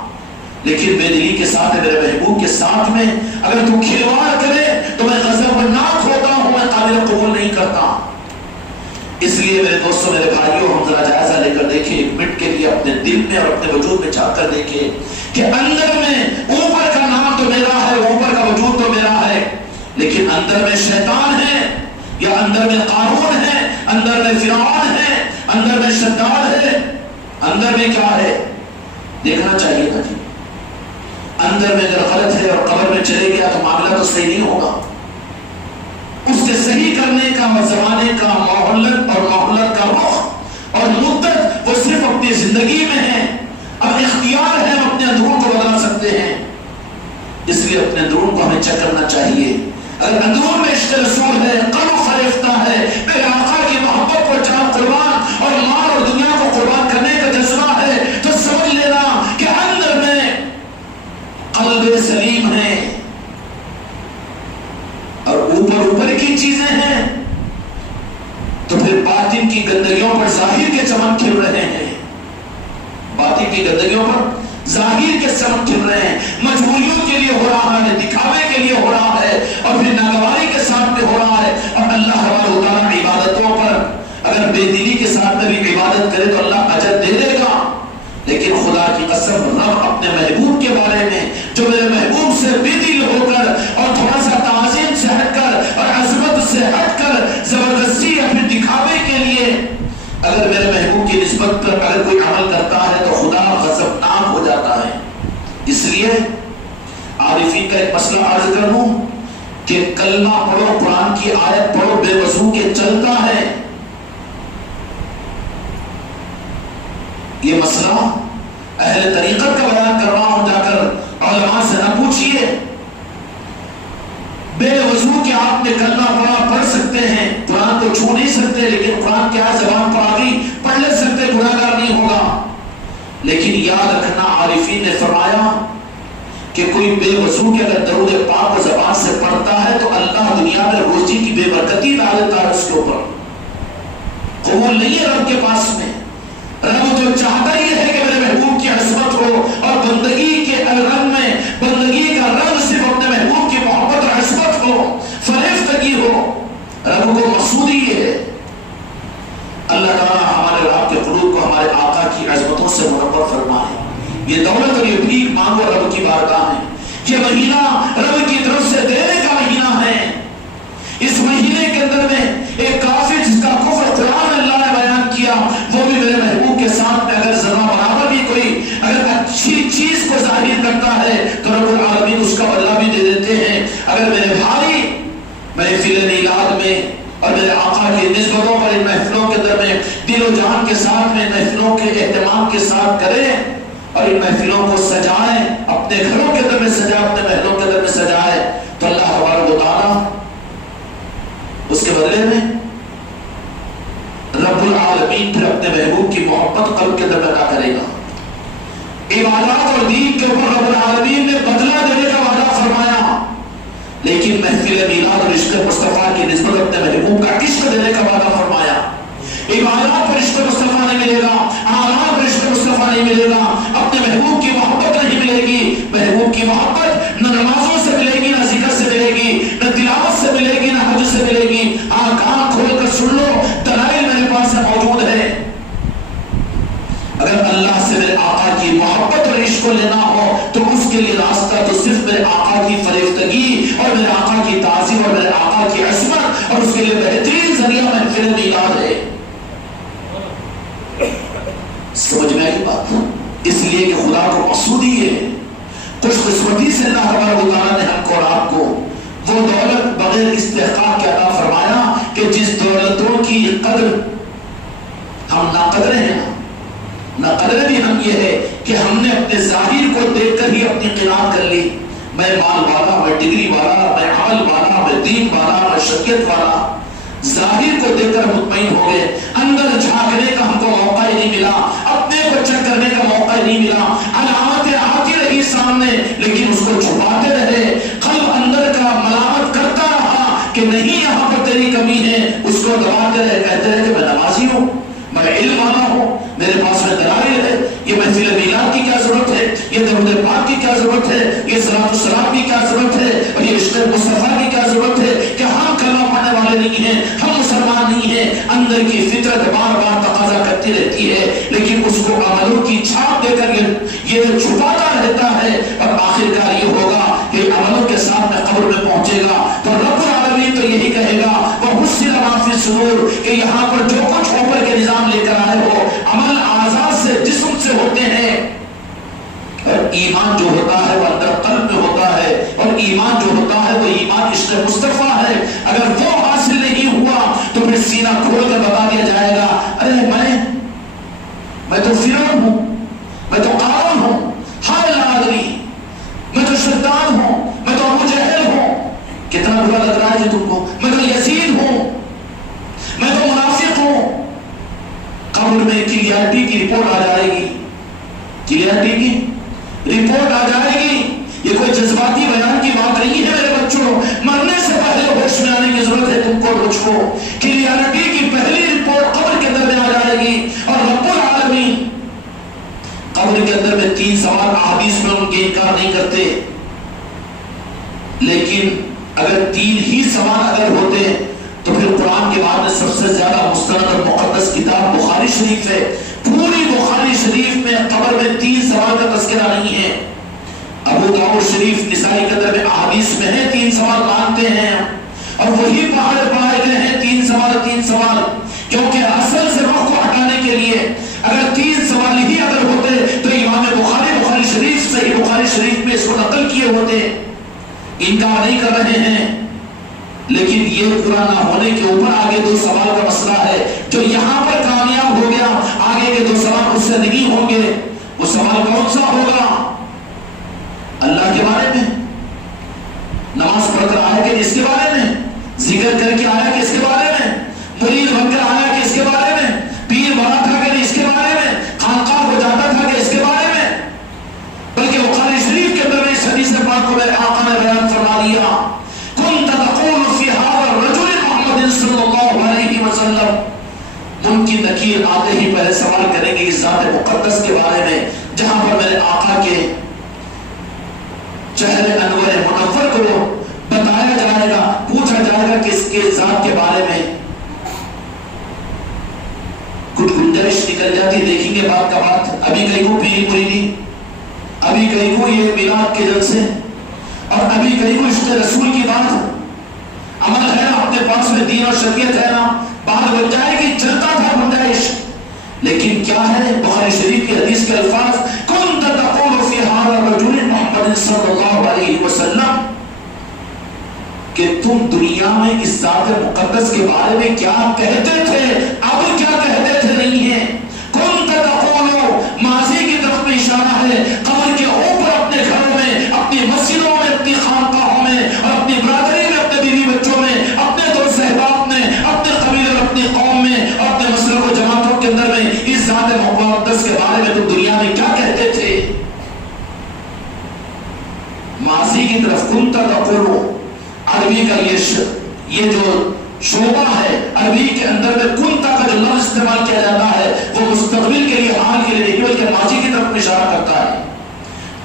لیکن بے دلی کے ساتھ میرے محبوب کے ساتھ میں اگر تو کھلواڑ کرے تو میں غضبناک ہوتا ہوں، میں قابل قبول نہیں کرتا۔ اس لیے میرے دوستوں، میرے بھائیوں، ہم ذرا جائزہ لے کر دیکھیں ایک منٹ کے لیے اپنے دل میں اور اپنے وجود میں جھانک کر دیکھیں کہ اندر میں اوپر کا نام تو میرا ہے، اوپر کا وجود تو میرا ہے، لیکن اندر میں شیطان ہے یا اندر میں قارون ہے، اندر میں فرعون ہے، اندر میں شداد ہے، اندر میں کیا ہے دیکھنا چاہیے نا جی۔ اندر میں اگر غلط ہے اور قبر میں چلے گیا تو معاملہ تو صحیح نہیں ہوگا۔ اس سے صحیح کرنے کا اور زمانے کا مہلت کا رخ اور مدت وہ صرف اپنی زندگی میں ہے۔ اب اختیار ہے، ہم اپنے اندرون کو بدلا سکتے ہیں، اس لیے اپنے اندرون کو ہمیں چیک کرنا چاہیے۔ اگر اندرون میں عشق رسول ہے، قلب فریفتہ ہے، میرے آقا کی محبت کو جان قربان اور مال اور دنیا کو قربان کرنے کا جذبہ ہے، تو سمجھ لینا کہ اندر میں قلب سلیم ہے اور اوپر کی چیزیں ہیں، تو پھر باطن کی گندگیوں پر ظاہر کے چمن کھل رہے ہیں، باطن کی گندگیوں پر ظاہر کے چمن کھل رہے ہیں، مجبوریوں کے لیے ہو رہا ہے، دکھاوے کے لیے ہو رہا ہے، اور پھر ناگواری کے ساتھ میں ہو رہا ہے۔ اور اللہ تعالیٰ عبادتوں پر اگر بے دلی کے ساتھ بھی عبادت کرے تو اللہ اجر دے دے گا، لیکن خدا کی قسم رب اپنے محبوب کے بارے میں جو میرے محبوب سے بے دل ہو کر اور تھوڑا سا تعظیم سے ہٹ کر اور عظمت سے ہٹ کر زبردستی یا پھر دکھاوے کے لیے اگر میرے محبوب کی نسبت پر اگر کوئی عمل کرتا ہے تو خدا غضبناک ہو جاتا ہے۔ اس لیے عارفین کا ایک مسئلہ عرض کر لوں کہ کلمہ پڑھو، قرآن کی آیت پڑھو، بے وضو کے چلتا ہے، یہ مسئلہ اہل طریقت کا بیان کر رہا ہوں، جا کر علماء سے نہ پوچھئے۔ بے وضو کے آپ نے کلمہ پڑھ سکتے ہیں، قرآن کو چھو نہیں سکتے، لیکن قرآن کیا زبان پر آ گئی پڑھ لے سکتے، گناہگار نہیں ہوگا۔ لیکن یاد رکھنا عارفین نے فرمایا کہ کوئی بے وضو کے اگر درود پاک کو زبان سے پڑھتا ہے تو اللہ دنیا میں روزی کی بے برکتی ڈال دیتا ہے اس کے اوپر، قبول نہیں ہے رب کے پاس میں۔ رب جو چاہتا ہی ہے کہ میرے محبوب کی عصمت ہو اور بندگی کے رنگ میں بندگی کا رنگ صرف اپنے محبوب کی محبت اور عصمت ہو، فریفتگی ہو، رب کو مقصود ہی ہے۔ اللہ تعالیٰ ہمارے رب کے قلوب کو ہمارے آقا کی عظمتوں سے منور فرمائے۔ یہ دولت اور یہ بھیک مانگو رب کی بارگاہ میں، یہ مہینہ رب کی طرف سے دینے کا مہینہ ہے۔ اس مہینے کے اندر میں ایک کافر جس کا کفر قرآن اللہ نے بیان کیا، وہ بھی میرے محبوب کے ساتھ میں اگر ذرا برابر بھی کوئی اگر اچھی چیز کو ظاہر کرتا ہے تو رب العالمین اس کا بدلہ بھی دے دیتے ہیں۔ اگر میرے بھائی محفل میلاد میں اور میرے آقا کی نسبتوں پر ان محفلوں کے اندر میں دل و جان کے ساتھ میں محفلوں اہتمام کے ساتھ کریں اور ان محفلوں کو سجائیں، اپنے گھروں کے اندر میں سجائیں، اپنے محلوں کے اندر میں سجائیں، تو اللہ تبارک و تعالیٰ اس کے بدلے میں رب العالمین پھر اپنے محبوب کی محبت قلب کے اندر پیدا کرے گا۔ عبادات اور دین کے اوپر رب العالمین نے بدلہ دینے کا وعدہ فرمایا، لیکن محفل میلاد اور عشق مصطفیٰ کی نسبت اپنے محبوب کا عشق دینے کا وعدہ فرمایا۔ عبادات پر عشق مصطفیٰ نہیں ملے گا، اعمال پر عشق مصطفیٰ نہیں ملے گا، اپنے محبوب کی محبت نہیں ملے گی۔ محبوب کی محبت نہ نمازوں سے ملے گی، نہ ذکر سے ملے گی، نہ تلاوت سے ملے گی، نہ حج سے ملے گی۔ کان کھول کر سن لو، دلائل میرے پاس موجود ہے۔ اگر اللہ سے میرے آقا کی محبت اور عشق کو لینا ہو تو اس کے لیے راستہ تو صرف میرے آقا کی فریفتگی اور میرے آقا کی تعظیم اور میرے آقا کی عصمت، اور اس کے لیے بہترین ذریعہ محفل میلاد ہے۔ سمجھ میں آئی بات؟ اس لیے کہ خدا کو مقصود ہی ہے، خوش قسمتی سے اللہ تبارک و تعالیٰ نے ہم کو اور آپ کو وہ دولت بغیر استحقاق کے عطا فرمایا کہ جس دولتوں کی قدر ہم ناقدر ہیں، ناقدر بھی ہم یہ ہے کہ ہم نے اپنے ظاہر کو دیکھ کر ہی اپنی قناعت کر لی، میں مال والا، میں ڈگری والا، میں عمل والا، میں دین والا، میں شریعت والا۔ ظاہر کو دیکھ کر مطمئن ہو گئے، اندر جھانکنے کا ہم کو موقع ہی نہیں ملا، اپنے کو چیک کرنے کا موقع ہی نہیں ملا۔ علامتیں آتی رہی سامنے لیکن اس کو چھپاتے رہے، قلب اندر کا ملامت کرتا رہا کہ نہیں یہاں پر تیری کمی ہے، اس کو دباتے رہے، کہتے رہے کہ میں نمازی ہوں، میں علم والا ہوں، میرے پاس میں دلائل ہے، یہ محفل میلاد کی کیا ضرورت ہے، یہ درود پاک کی کیا ضرورت ہے، یہ صلاۃ السلام کی کیا ضرورت ہے، اور یہ عشق مصطفیٰ کی کیا ضرورت ہے کہ ہم کلمہ پڑھنے والے نہیں ہیں، ہم مسلمان نہیں ہیں۔ اندر کی فطرت بار بار تقاضا کرتی رہتی ہے لیکن اس کو عملوں کی چھاپ دے کر یہ چھپاتا رہتا ہے، اور آخر کار یہ ہوگا کہ عملوں کے ساتھ میں قبر میں پہنچے گا تو رب العالمین تو یہی کہے گا وَحُصِّلَ مَا فِي الصُّدُورِ کہ یہاں پر جو کچھ اوپر کے نظام لے کر آئے ہو عمل اعضاء سے، جسم سے ہوتے ہیں، اور ایمان جو ہوتا ہے وہ اندر قلب میں ہوتا ہے، اور ایمان جو ہوتا ہے وہ ایمان عشق مصطفیٰ ہے۔ اگر وہ حاصل نہیں ہوا تو پھر سینہ کھول کر بتا دیا جائے گا ارے میں تو فرعون ہوں، میں تو قارون ہوں، ہائے لا ادری، میں تو شیطان ہوں، میں تو ابو جہل ہوں۔ کتنا برا لگ رہا ہے جی تم کو؟ میں تو یزید ہوں، میں تو منافق ہوں۔ قبر میں کلیئرٹی کی رپورٹ آ جائے گی، کلیئرٹی کی رپورٹ آ جائے گی۔ یہ کوئی جذباتی بیان کی بات نہیں ہے میرے بچوں، مرنے سے پہلے ہوش میں آنے کی ضرورت ہے تم کو مجھ کو۔ کلیئرٹی کی پہلی رپورٹ قبر کے اندر میں آ جائے گی، اور رب العالمین قبر کے اندر میں 3 سوال احادیث میں ان کے انکار نہیں کرتے، لیکن اگر 3 ہی سوال اگر ہوتے تو پھر قرآن کے بعد میں سب سے زیادہ مستند اور مقدس کتاب بخاری شریف ہے۔ پوری بخاری شریف میں قبر میں 3 سوال کا تذکرہ نہیں ہے۔ ابو داؤد شریف نسائی کے اندر میں احادیث میں ہے 3 سوال مانتے ہیں، اور وہی پہاڑ پائے گئے ہیں 3 سوال، کیونکہ اصل سے رخ کو ہٹانے کے لیے اگر 3 سوال ہی اگر ہوتے تو امام بخاری شریف صحیح بخاری شریف میں اس کو نقل کیے ہوتے۔ انکار نہیں کر رہے ہیں، لیکن یہ پورا نہ ہونے کے اوپر آگے 2 سوال کا مسئلہ ہے۔ جو یہاں پر کامیاب ہو گیا آگے کے 2 سوال اس سے نہیں ہوں گے۔ وہ سوال کون سا ہوگا؟ اللہ کے بارے میں، نماز پڑھ کر آیا کہ اس کے بارے میں، ذکر کر کے آیا کہ اس کے بارے میں، مرید بن کر آیا کہ اس کے بارے میں، پیر بنا تھا کہ اس کے بارے میں، خانقاہ ہو جاتا تھا کہ اس کے بارے میں۔ بلکہ بخاری شریف کے اندر اس حدیث پاک کو میرے آقا نے بیان فرما دیا، كنت تقول في هذا الرجل محمد صلی اللہ علیہ وسلم۔ ممکن نکیر آتے ہی پہلے سوال کریں گے اس ذات مقدس کے بارے میں، جہاں پر میرے آقا کے چہرے انور منور کو بتایا جائے گا، پوچھا جائے گا کہ اس کے ذات کے بارے میں کچھ گنجائش نکل جاتی۔ دیکھیں گے بات کا بات، ابھی کہیں کو پیری مریدی، ابھی کہیں کو یہ میلاد کے جلسے، اور ابھی کہیں کو عشق رسول کی بات، عمل ہے نا اپنے پاس میں، دین اور شریعت ہے نا، بات بن جائے گی، چلتا تھا گنجائش۔ لیکن کیا ہے بخاری شریف کی حدیث کے الفاظ، كنت تقول في هذا الرجل محمد صلی اللہ علیہ وسلم، کہ تم دنیا میں اس ذات مقدس کے بارے میں کیا کہتے تھے، اب کیا کہتے تھے نہیں ہے۔ كنت تقول بارے میں تم دنیا میں کیا کہتے تھے؟ ماضی کی طرف کنتا تقولو، عربی کا یہ جو شعبہ ہے عربی کے اندر میں کنتا کا جو لفظ استعمال کیا جاتا ہے وہ مستقبل کے لیے، حال کے لیے نہیں بلکہ ماضی کی طرف اشارہ کرتا ہے۔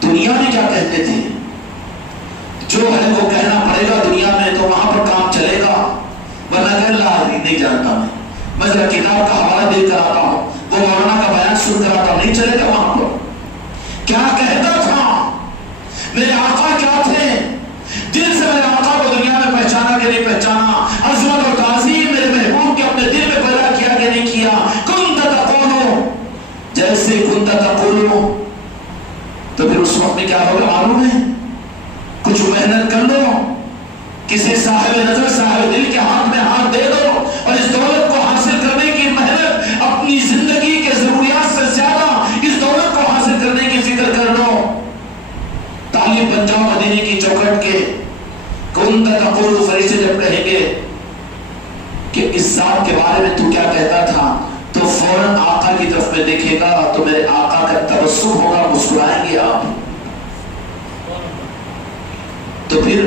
دنیا میں کیا کہتے تھے؟ جو ہے وہ کہنا پڑے گا دنیا میں تو وہاں پر کام چلے گا، ورنہ کہ اللہ نہیں جانتا میں ذرا کتاب کا حوالہ دے کر آتا ہوں، وہ مولانا کا بیان سن کر آتا ہوں، نہیں چلے گا وہاں پر۔ کیا کہتا تھا؟ میرے آقا کیا تھے؟ دل سے میرے آقا کو دنیا میں پہچانا کہ نہیں پہچانا؟ عظمت اور تعظیم میرے محبوب کے اپنے دل میں پیدا کیا کہ نہیں کیا؟ کنت تقولو، جیسے کنت تقولو، تو پھر اس وقت میں کیا ہوگا معلوم ہے؟ کچھ محنت کر لو، کسی صاحب نظر صاحب دل کے ہاتھ میں ہاتھ دے دو اور اس دولت کو حاصل کرنے کی محنت اپنی زندگی کے ضروریات سے زیادہ اس دولت کو حاصل کرنے کی فکر کر لو۔ طالب بن جاؤ مدینے کی چوکھٹ کے۔ کنت تقول، فرشتے جب کہیں گے کہ اس ذات کے بارے میں تو کیا کہتا تھا، تو فوراً آقا کی طرف میں دیکھے گا تو میرے آقا کا تبسم ہوگا، مسکرائیں گے آپ۔ تو پھر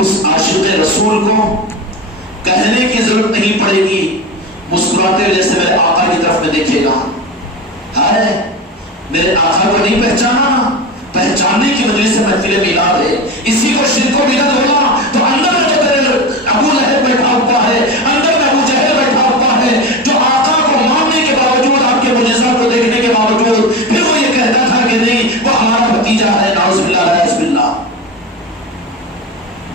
اس عاشق رسول کو کہنے کی ضرورت نہیں پڑے گی، مسکراتے ہوئے جیسے میرے آقا کی طرف میں دیکھے گا، ہائے میرے آقا کو نہیں پہچانا؟ پہچاننے کی وجہ سے محفل میلاد ہے۔ اسی کو شرک و بدعت ہونا تو اندر میں تو تیرے ابو لہب بیٹھا ہوا ہے، اندر میں ابو جہل بیٹھا ہوا ہے، جو آقا کو ماننے کے باوجود، آپ کے معجزات کو دیکھنے کے باوجود پھر وہ یہ کہتا تھا کہ نہیں وہ ہمارا بھتیجا ہے، نعوذ باللہ نعوذ باللہ۔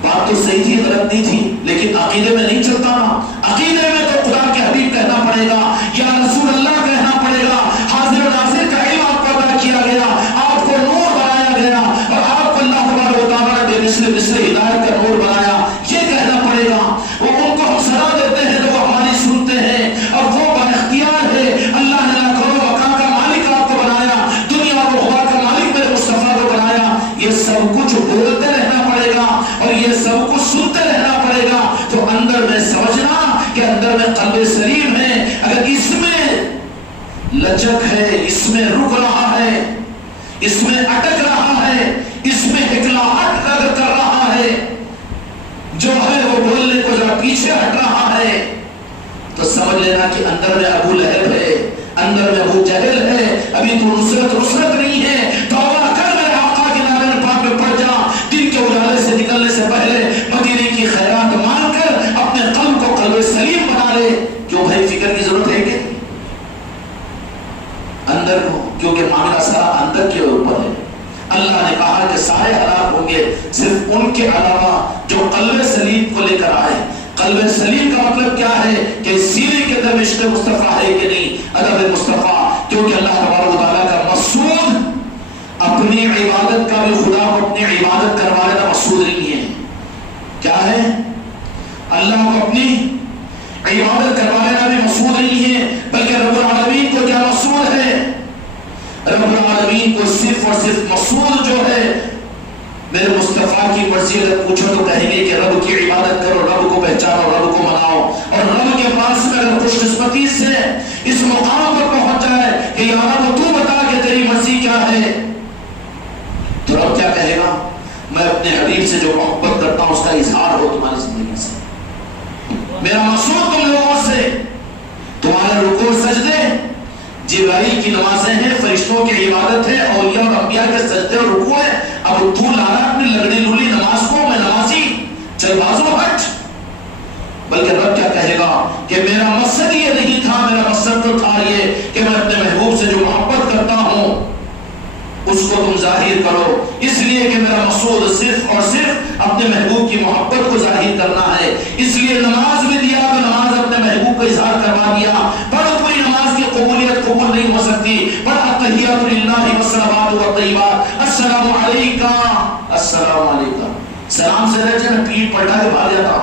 بات تو صحیح تھی، غلط نہیں تھی، لیکن عقیدے میں نہیں چلتا نا۔ عقیدے میں تو خدا کے حبیب کہنا پڑے گا، یا رسول اللہ کہنا پڑے گا، حاضر و ناظر کا علم آپ کو عطا کیا گیا، آپ کو نور بنایا گیا اور آپ کو اللہ تبارک و تعالیٰ نے مثل ہدایت کا نور بنایا، یہ کہنا پڑے گا۔ وہ ان کو ہم صدا دیتے ہیں تو وہ ہماری سنتے ہیں، اور وہ بااختیار ہے۔ اللہ نے لاکھوں مکان کا مالک آپ کو بنایا، دنیا اور عقبا کا مالک میرے مصطفیٰ کو بنایا۔ یہ سب کچھ بولتے رہنا پڑے گا اور یہ سب کچھ سنتے رہنا پڑے گا، تو اندر میں سمجھنا کہ اندر میں قلب سلیم ہے۔ اگر اس میں لچک ہے، اس میں رک رہا ہے، اس میں اٹک رہا ہے، اس میں ہکلاہٹ اگر کر رہا ہے، جو ہے وہ بولنے کو ذرا پیچھے ہٹ رہا ہے، تو سمجھ لینا کہ اندر میں ابو لہب ہے، اندر میں ابو جہل ہے، ابھی تو نصرت نہیں ہے۔ توبہ کر، میرے آقا کے نام پاک میں پڑ جا، دن کے اجالے سے نکلنے سے پہلے مدینے کی خیرات مان کر اپنے قلب کو قلب سلیم بنا لے۔ کیوں بھائی فکر کی ضرورت ہے کہ اندر کو، کیونکہ معاملہ سارا اندر کے اوپر ہے۔ اللہ نے کہا کہ سارے ہلاک ہوں گے صرف ان کے علاوہ جو قلب سلیم کو لے کر آئے۔ قلب سلیم کا مطلب کیا ہے کہ سینے کے اندر عشق مصطفیٰ ہے کہ نہیں، ادب مصطفیٰ، کیونکہ اللہ تبارک و تعالیٰ کا مقصود اپنی عبادت کا بھی خدا کو اپنی عبادت کروانے کا مقصود نہیں ہے۔ کیا ہے؟ اللہ کو اپنی عبادت کروانے کا بھی مقصود نہیں ہے، بلکہ رب العالمین کو کیا مقصود ہے؟ رب العالمین کو صرف اور صرف مقصود جو ہے میرے مصطفیٰ کی مرضی اگر پوچھو تو کہیں گے کہ رب کی عبادت کرو، رب کو پہچانو، رب کو مناؤ، اور رب کے پاس میں اگر خوش قسمتی سے اس مقام پر پہنچ جائے کہ یا رب تو بتا کہ تیری مرضی کیا ہے، تو رب کیا کہے گا؟ میں اپنے حبیب سے جو محبت کرتا ہوں اس کا اظہار ہو تمہاری زندگی سے۔ میرا مقصود تم لوگوں سے تمہارے رکوع سجدے جبرائیل کی نمازیں ہیں، فرشتوں کی عبادت ہے، اولیاء اور انبیاء کے سجدے اور رکوع ہے۔ اب تو لانا اپنی لگڑی لولی نماز کو، میں نمازی چل بازو ہٹ۔ بلکہ رب کیا کہے گا کہ میرا مقصد یہ نہیں تھا، میرا مقصد تو تھا یہ کہ میں اپنے محبوب سے جو محبت کرتا ہوں اس کو تم ظاہر کرو، اس لیے کہ میرا مقصود صرف اور صرف اپنے محبوب کی محبت کو ظاہر کرنا ہے۔ اس لیے نماز بھی دیا تو نماز اپنے محبوب کا اظہار کروا دیا۔ پڑھو پوری نماز کی قبولیت قبول نہیں ہو سکتی، پڑھا تحیات للہ والصلوات والطیبات، السلام علیکہ، السلام علیکہ، سلام سے رہ جائے پیٹ پلٹا کے بھاگ جاتا،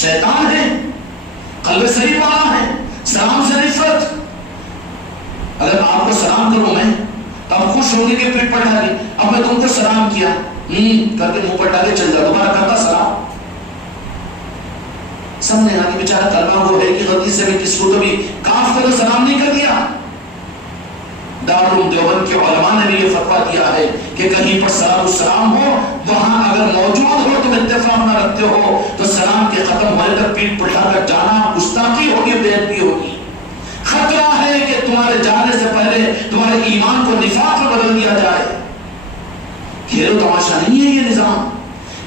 شیطان ہے، قلب سلیم والا ہے، سلام سے نفرت۔ اگر آپ کو سلام کروں میں تو آپ خوش ہوں گے کہ پیٹ پلٹا کے، اب میں تم کو سلام کیا کر کے منہ پلٹا کے چل جا، دوبارہ کرتا سلام، سمجھے نا کہ بیچارہ کلمہ وہ ہے کہ غلطی سے بھی کس کو تو بھی کاف کا تو سلام نہیں کر دیا۔ دارالعلوم دیوبند کے علماء نے بھی یہ فتویٰ دیا ہے کہ کہیں پر صلاۃ السلام ہو، وہاں اگر موجود ہو تم اتفاق نہ رکھتے ہو تو سلام کے ختم ہونے تک پیٹ پلٹا کر جانا گستاخی ہوگی، بے ادبی ہوگی۔ خطرہ ہے کہ تمہارے جانے سے پہلے تمہارے ایمان کو نفاق میں بدل دیا جائے۔ کھیل و تماشا نہیں ہے یہ نظام،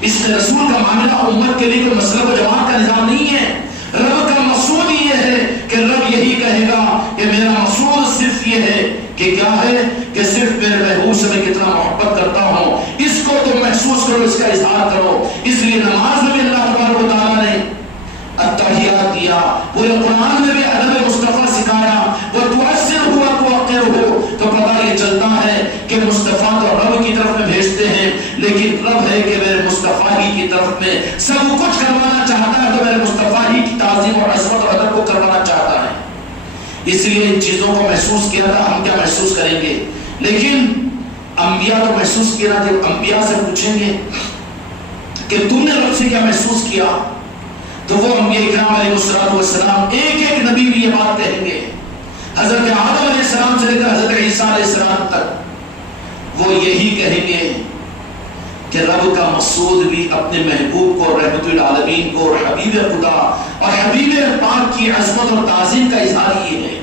اس میں رسول کا معاملہ امت کے لیے کوئی مسلک و جماعت کا نظام نہیں ہے۔ رب کا مقصود یہ ہے کہ رب یہی کہے گا کہ میرا مقصود صرف یہ ہے کہ کیا ہے کہ صرف میرے محبوب سے میں کتنا محبت کرتا ہوں، اس کو تم محسوس کرو، اس کا اظہار کرو۔ اس لیے نماز میں بھی اللہ تبارک و تعالیٰ نے التحیات دیا، پورے قرآن میں بھی ادب مصطفیٰ سکھایا، وَتُعَزِّرْهُ وَتُوَقِّرْهُ، تو پتہ یہ چلتا ہے کہ مصطفیٰ تو رب کی طرف میں بھیجتے ہیں، لیکن رب ہے کہ میرے مصطفیٰ ہی کی طرف میں سب کچھ کروانا چاہتا ہے، تو میرے مصطفیٰ ہی کی تعظیم اور عظمت اور ادب کو کروانا چاہتا ہے۔ اس لیے ان چیزوں کو محسوس کیا تھا، ہم کیا محسوس کریں گے؟ لیکن انبیاء تو محسوس کیا تھا۔ جب انبیاء سے پوچھیں گے کہ تم نے رب سے کیا محسوس کیا، تو وہ انبیاء اکرام علیہ السلام ایک ایک نبی بھی یہ بات کہیں گے، حضرت آدم علیہ السلام سے لے کر حضرت عیسیٰ علیہ السلام تک وہ یہی کہیں گے کہ رب کا مقصود بھی اپنے محبوب کو، رحمت للعالمین کو، اور حبیب خدا اور حبیب پاک کی عظمت اور تعظیم کا اظہار یہ ہے۔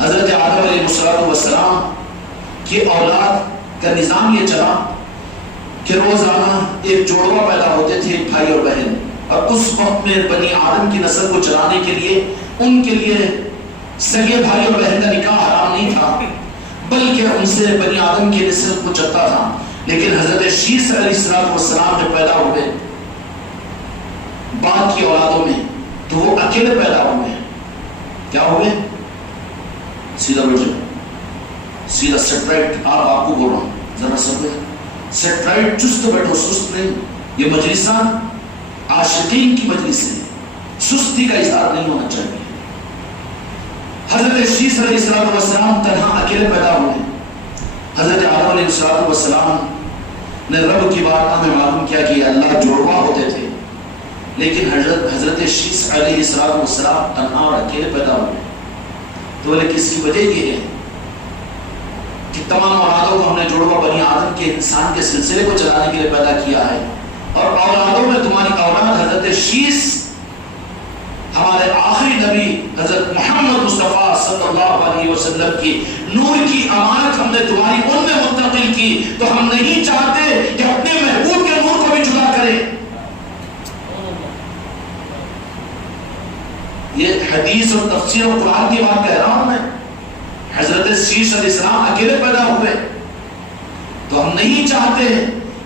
حضرت آدم علیہ السلام کی اولاد کا نظام یہ چلا کہ روزانہ ایک جوڑوا پیدا ہوتے تھے، ایک بھائی اور بہن، اور اس وقت میں بنی آدم کی نسل کو چلانے کے لیے ان کے لیے سگے بھائی اور بہن کا نکاح حرام نہیں تھا، بلکہ ان سے بنی آدم کی نسل کو چلتا تھا۔ لیکن حضرت شیس علیہ السلام جب پیدا ہوئے بعد کی اولادوں میں، تو وہ اکیلے پیدا ہوئے۔ کیا ہوئے؟ سیدھا بیٹھو، سیدھا سیٹ رائٹ، آپ کو بول رہا ہوں ذرا سب سیٹ رائٹ، چست بیٹھو، سست نہیں۔ یہ مجلسات عاشقین کی مجلس ہے، سستی کا اظہار نہیں ہونا چاہیے۔ حضرت شیس علیہ السلام تنہا اکیلے پیدا ہوئے۔ حضرت آدم علیہ السلام نے رب کی بارگاہ میں معلوم کیا کہ اللہ جوڑوا ہوتے تھے، لیکن حضرت شیس علیہ السلام تنہا اور اکیلے پیدا ہوئے۔ تو بولے کس کی وجہ یہ ہے کہ تمام اولادوں کو ہم نے جوڑوا بنی آدم کے انسان کے سلسلے کو چلانے کے لیے پیدا کیا ہے، اور اولادوں میں تمہاری اولاد حضرت شیس ہمارے آخری نبی حضرت محمد مصطفیٰ صلی اللہ علیہ وسلم کی نور کی امانت ہم نے تمہاری ان میں منتقل کی، تو ہم نہیں چاہتے کہ اپنے محبوب کے نور کو بھی جدا کرے۔ یہ حدیث اور تفسیر اور قرآن کی بات کہہ رہا ہوں میں۔ حضرت شیس علیہ السلام اکیلے پیدا ہوئے، تو ہم نہیں چاہتے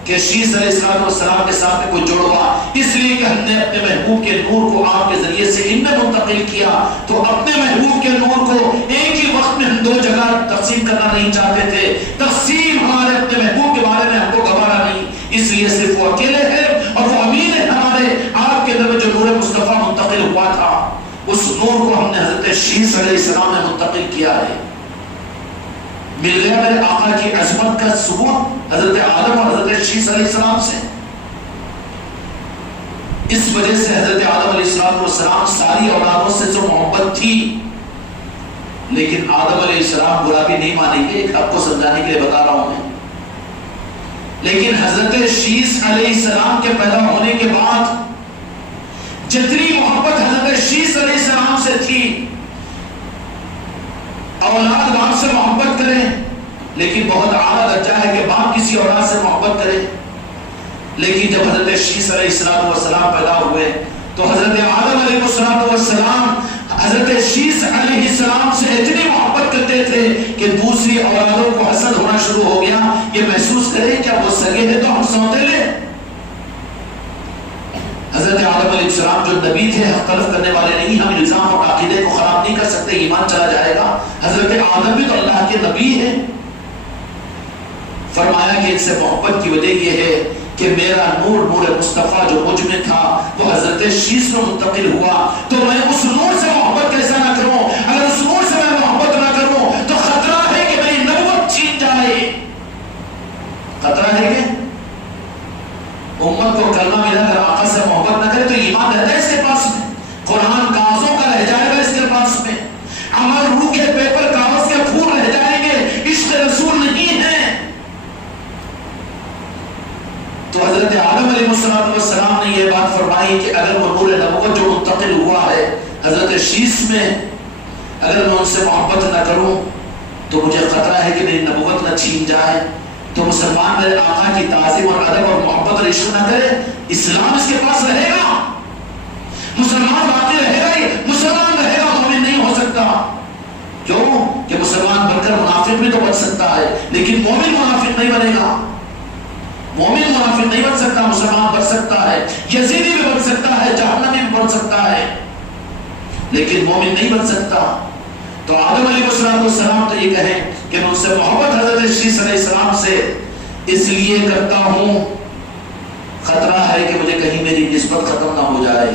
کہ شیس علیہ السلام کے ساتھ میں کوئی جوڑوا، اس لیے کہ ہم نے اپنے محبوب کے نور کو آپ کے ذریعے سے ان میں منتقل کیا، تو اپنے محبوب کے نور کو ایک ہی وقت میں ہم دو جگہ تقسیم کرنا نہیں چاہتے تھے۔ تقسیم ہمارے اپنے محبوب کے بارے میں ہم کو گوارا نہیں، اس لیے صرف وہ اکیلے ہیں، اور وہ امین ہے ہمارے آپ کے اندر جو نور مصطفیٰ منتقل ہوا تھا، اس نور کو ہم نے حضرت شیس علیہ السلام میں منتقل کیا ہے۔ مل گیا میرے آقا کی عظمت کا ثبوت حضرت آدم اور حضرت شیس علیہ السلام سے۔ اس وجہ سے حضرت آدم علیہ السلام ساری اولادوں سے جو محبت تھی، لیکن آدم علیہ السلام برا بھی نہیں مانیں گے، آپ کو سمجھانے کے لیے بتا رہا ہوں میں۔ لیکن حضرت شیس علیہ السلام کے پیدا ہونے کے بعد جتنی محبت حضرت شیس علیہ السلام سے تھی، اولاد باپ سے محبت کرے، لیکن بہت اعلیٰ درجہ ہے کہ باپ کسی اولاد سے محبت کرے۔ لیکن جب حضرت شیس علیہ السلام پیدا ہوئے، تو حضرت آدم علیہ السلام حضرت شیس علیہ السلام سے اتنی محبت کرتے تھے کہ دوسری اولادوں کو حسد ہونا شروع ہو گیا۔ یہ محسوس کریں کیا وہ سگے ہیں تو ہم سوتیلے؟ حضرت آدم علیہ السلام جو نبی تھے، اختلاف کرنے والے نہیں، ہم الزام اور عقیدے کو خراب نہیں کر سکتے، ایمان چلا جائے گا۔ حضرت آدم بھی تو اللہ کے نبی ہیں۔ فرمایا کہ ان سے محبت کی وجہ یہ ہے کہ میرا نور، نور مصطفیٰ جو مجھ میں تھا، وہ حضرت شیس میں منتقل ہوا، تو میں اس نور سے محبت کیسا نہ کروں؟ اگر اس نور سے میں محبت نہ کروں تو خطرہ ہے کہ میری نبوت چھین جائے۔ خطرہ ہے کہ امت کو کلمہ ملا کر آقا سے محبت نہ کرے تو ایمان رہتا ہے اس کے پاس میں، قرآن کاغذوں کا رہ جائے گا اس کے پاس میں، عمل روح کے پیپر کاغذ کے فرمائی کہ اگر وہ نور نبوت جو منتقل ہوا ہے حضرت شیس میں، اگر میں ان سے محبت نہ کروں تو مجھے خطرہ ہے کہ میری نبوت نہ چھین جائے. تو مسلمان میرے آقا کی تعظیم اور ادب اور محبت اور عشق نہ کرے، اسلام اس کے پاس رہے گا، مسلمان باقی رہے گا، مسلمان رہے گا، مومن نہیں ہو سکتا. کیوں کہ مسلمان بن کر منافق بھی تو بن سکتا ہے، لیکن مومن منافق نہیں بنے گا. مومن منافق نہیں بن سکتا، مسلمان بن سکتا ہے، یزیدی بھی بن سکتا ہے، جہنمی بھی بن سکتا ہے، لیکن مومن نہیں بن سکتا. تو آدم علیہ السلام تو یہ کہیں کہ میں اس سے محبت حضرت شیس علیہ السلام سے اس لیے کرتا ہوں، خطرہ ہے کہ مجھے کہیں میری نسبت ختم نہ ہو جائے.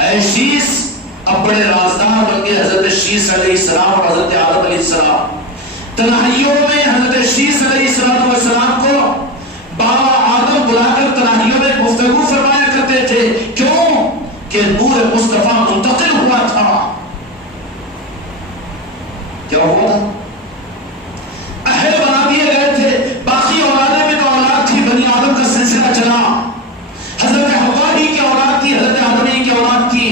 اے شیس، اب بڑے رازدار بن گئے حضرت شیس علیہ السلام اور حضرت آدم علیہ السلام. تنہائیوں میں حضرت شیس علیہ السلام کو بابا آدم بلا کر تنہائیوں میں گفتگو فرمایا کرتے تھے. کیوں کہ نور مصطفیٰ منتقل ہوا تھا. کیا ہوا تھا؟ اہل بنا دیے گئے تھے. باقی اولادیں میں تو اولاد تھی، بنی آدم کا سلسلہ چلا. حضرت حوا ہی کی اولاد تھی، حضرت آدم ہی کی اولاد تھی،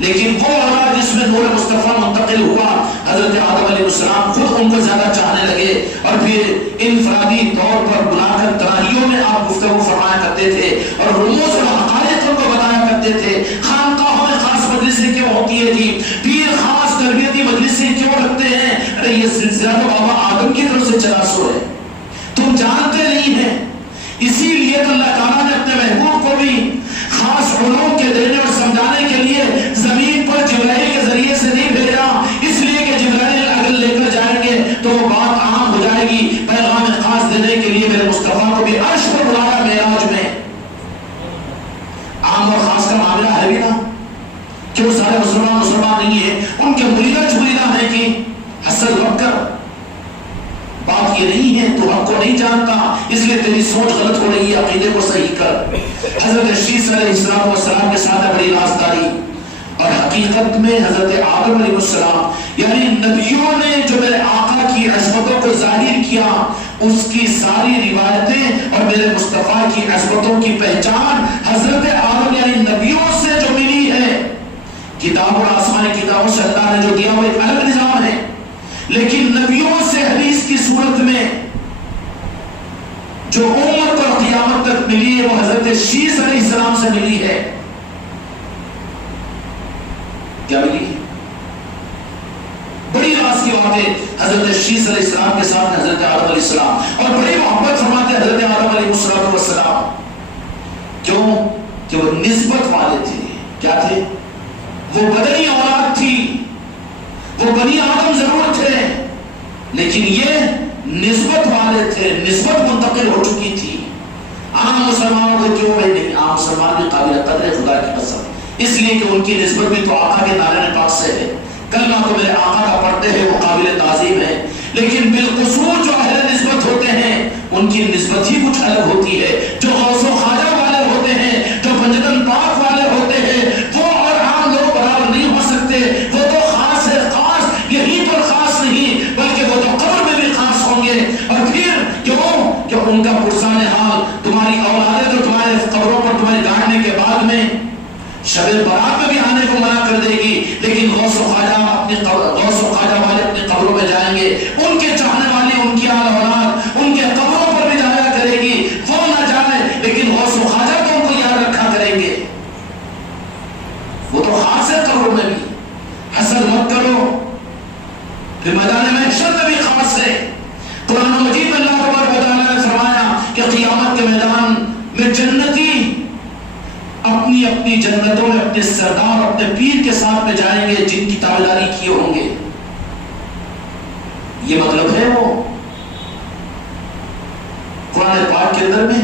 لیکن وہ اولاد جس میں نور مصطفیٰ منتقل ہوا، حضرت آدم علیہ السلام خود ان کو زیادہ چاہنے لگے. اور پھر انفرادی طور پر بلا کر تنہائیوں میں آپ گفتگو فرمایا کرتے تھے اور رموز اور حقائق ان کو بتایا کرتے تھے. خانقاہوں میں خاص مجلسیں کیوں ہوتی ہے جی؟ پیر خاص تربیتی مجلسیں کیوں رکھتے ہیں؟ ارے یہ سلسلہ تو بابا آدم کی طرف سے چلا سو ہے، تم جانتے نہیں ہیں. اسی لیے تو اللہ تعالیٰ نے اپنے محبوب کو بھی خاص علوم کے دینے اور سمجھانے کے لیے زمین پر جبرائیل کے ذریعے سے نہیں بھیجا، اس لیے کہ جبرائیل اگر لے کر جائیں گے تو وہ بات عام ہو جائے گی. پیغام خاص دینے کے لیے میرے مصطفیٰ کو بھی عرش پر بلایا معراج میں. عام اور خاص کا معاملہ ہے بھی نا، کہ وہ سارے مسلمان نہیں ہیں، ان کے مریدہ چمریدہ ہیں کہ حسد مت کر. بات یہ نہیں ہے تو حق کو نہیں جانتا، اس لیے تیری سوچ غلط ہو رہی ہے، عقیدے کو صحیح کر. حضرت شیس علیہ السلام کے ساتھ بڑی رازداری. اور حقیقت میں حضرت آدم علیہ السلام یعنی نبیوں نے جو میرے آقا کی عظمتوں کو ظاہر کیا، اس کی ساری روایتیں اور میرے مصطفیٰ کی عظمتوں کی پہچان حضرت آدم یعنی نبیوں سے جو ملی ہے. کتاب اور آسمانی کتابوں سے اللہ نے جو دیا وہ ایک الگ نظام ہے، لیکن نبیوں سے حدیث کی صورت میں جو امت اور قیامت تک ملی ہے وہ حضرت شیس علیہ السلام سے ملی ہے. کیا ملی؟ بڑی راز کی بات ہے. حضرت شیس علیہ السلام کے ساتھ حضرت آدم علیہ السلام، اور بڑی محبت فرماتے حضرت آدم علیہ السلام. کیوں کہ وہ نسبت والے تھے. کیا تھے؟ وہ بدنی اولاد تھی، وہ بنی آدم ضرور تھے، لیکن یہ نسبت والے تھے، نسبت منتقل ہو چکی تھی. عام مسلمانوں کو کیوں ہے نہیں؟ عام مسلمان بھی قابل قدر ہے خدا کی قسم، اس لیے کہ ان کی نسبت بھی تو آقا کے نارین پاک سے ہے. کلمہ تو میرے آقا کا پڑھتے ہیں، وہ قابل تعظیم ہے، لیکن بالقصور جو اہل نسبت ہوتے ہیں ان کی نسبت ہی کچھ الگ ہوتی ہے. جو غوث و خواجہ والے ہوتے ہیں، جو پنجتن پاک والے ہوتے ہیں، وہ اور عام لوگ برابر نہیں ہو سکتے. وہ تو خاص ہے، خاص یہیں پر خاص نہیں بلکہ وہ تو قبر میں بھی خاص ہوں گے. اور پھر کیوں کہ ان کا پرسان حال تمہاری اولادیں تو تمہارے قبروں پر تمہارے گاڑنے کے بعد میں شب برات میں بھی آنے کو منع کر دے گی، لیکن غوث و خواجہ والے اپنی قبروں میں جائیں گے. ان کے چاہنے والے ان کی آل اولاد ان کے قبروں پر بھی جایا کرے گی. وہ نہ جائے لیکن غوث و خواجہ تو ان کو یاد رکھا کریں گے. وہ تو خاص ہے قبروں میں بھی. حسد مت کرو. پھر میدان محشر میں بھی خاص ہے. قرآن مجید میں اللہ تبارک و تعالیٰ نے فرمایا کہ قیامت کے میدان میں جنتی اپنی اپنی جنتوں میں اپنے سردار اپنے پیر کے ساتھ میں جائیں گے جن کی تابعداری کیے ہوں گے. یہ مطلب ہے وہ قرآن پاک کے اندر میں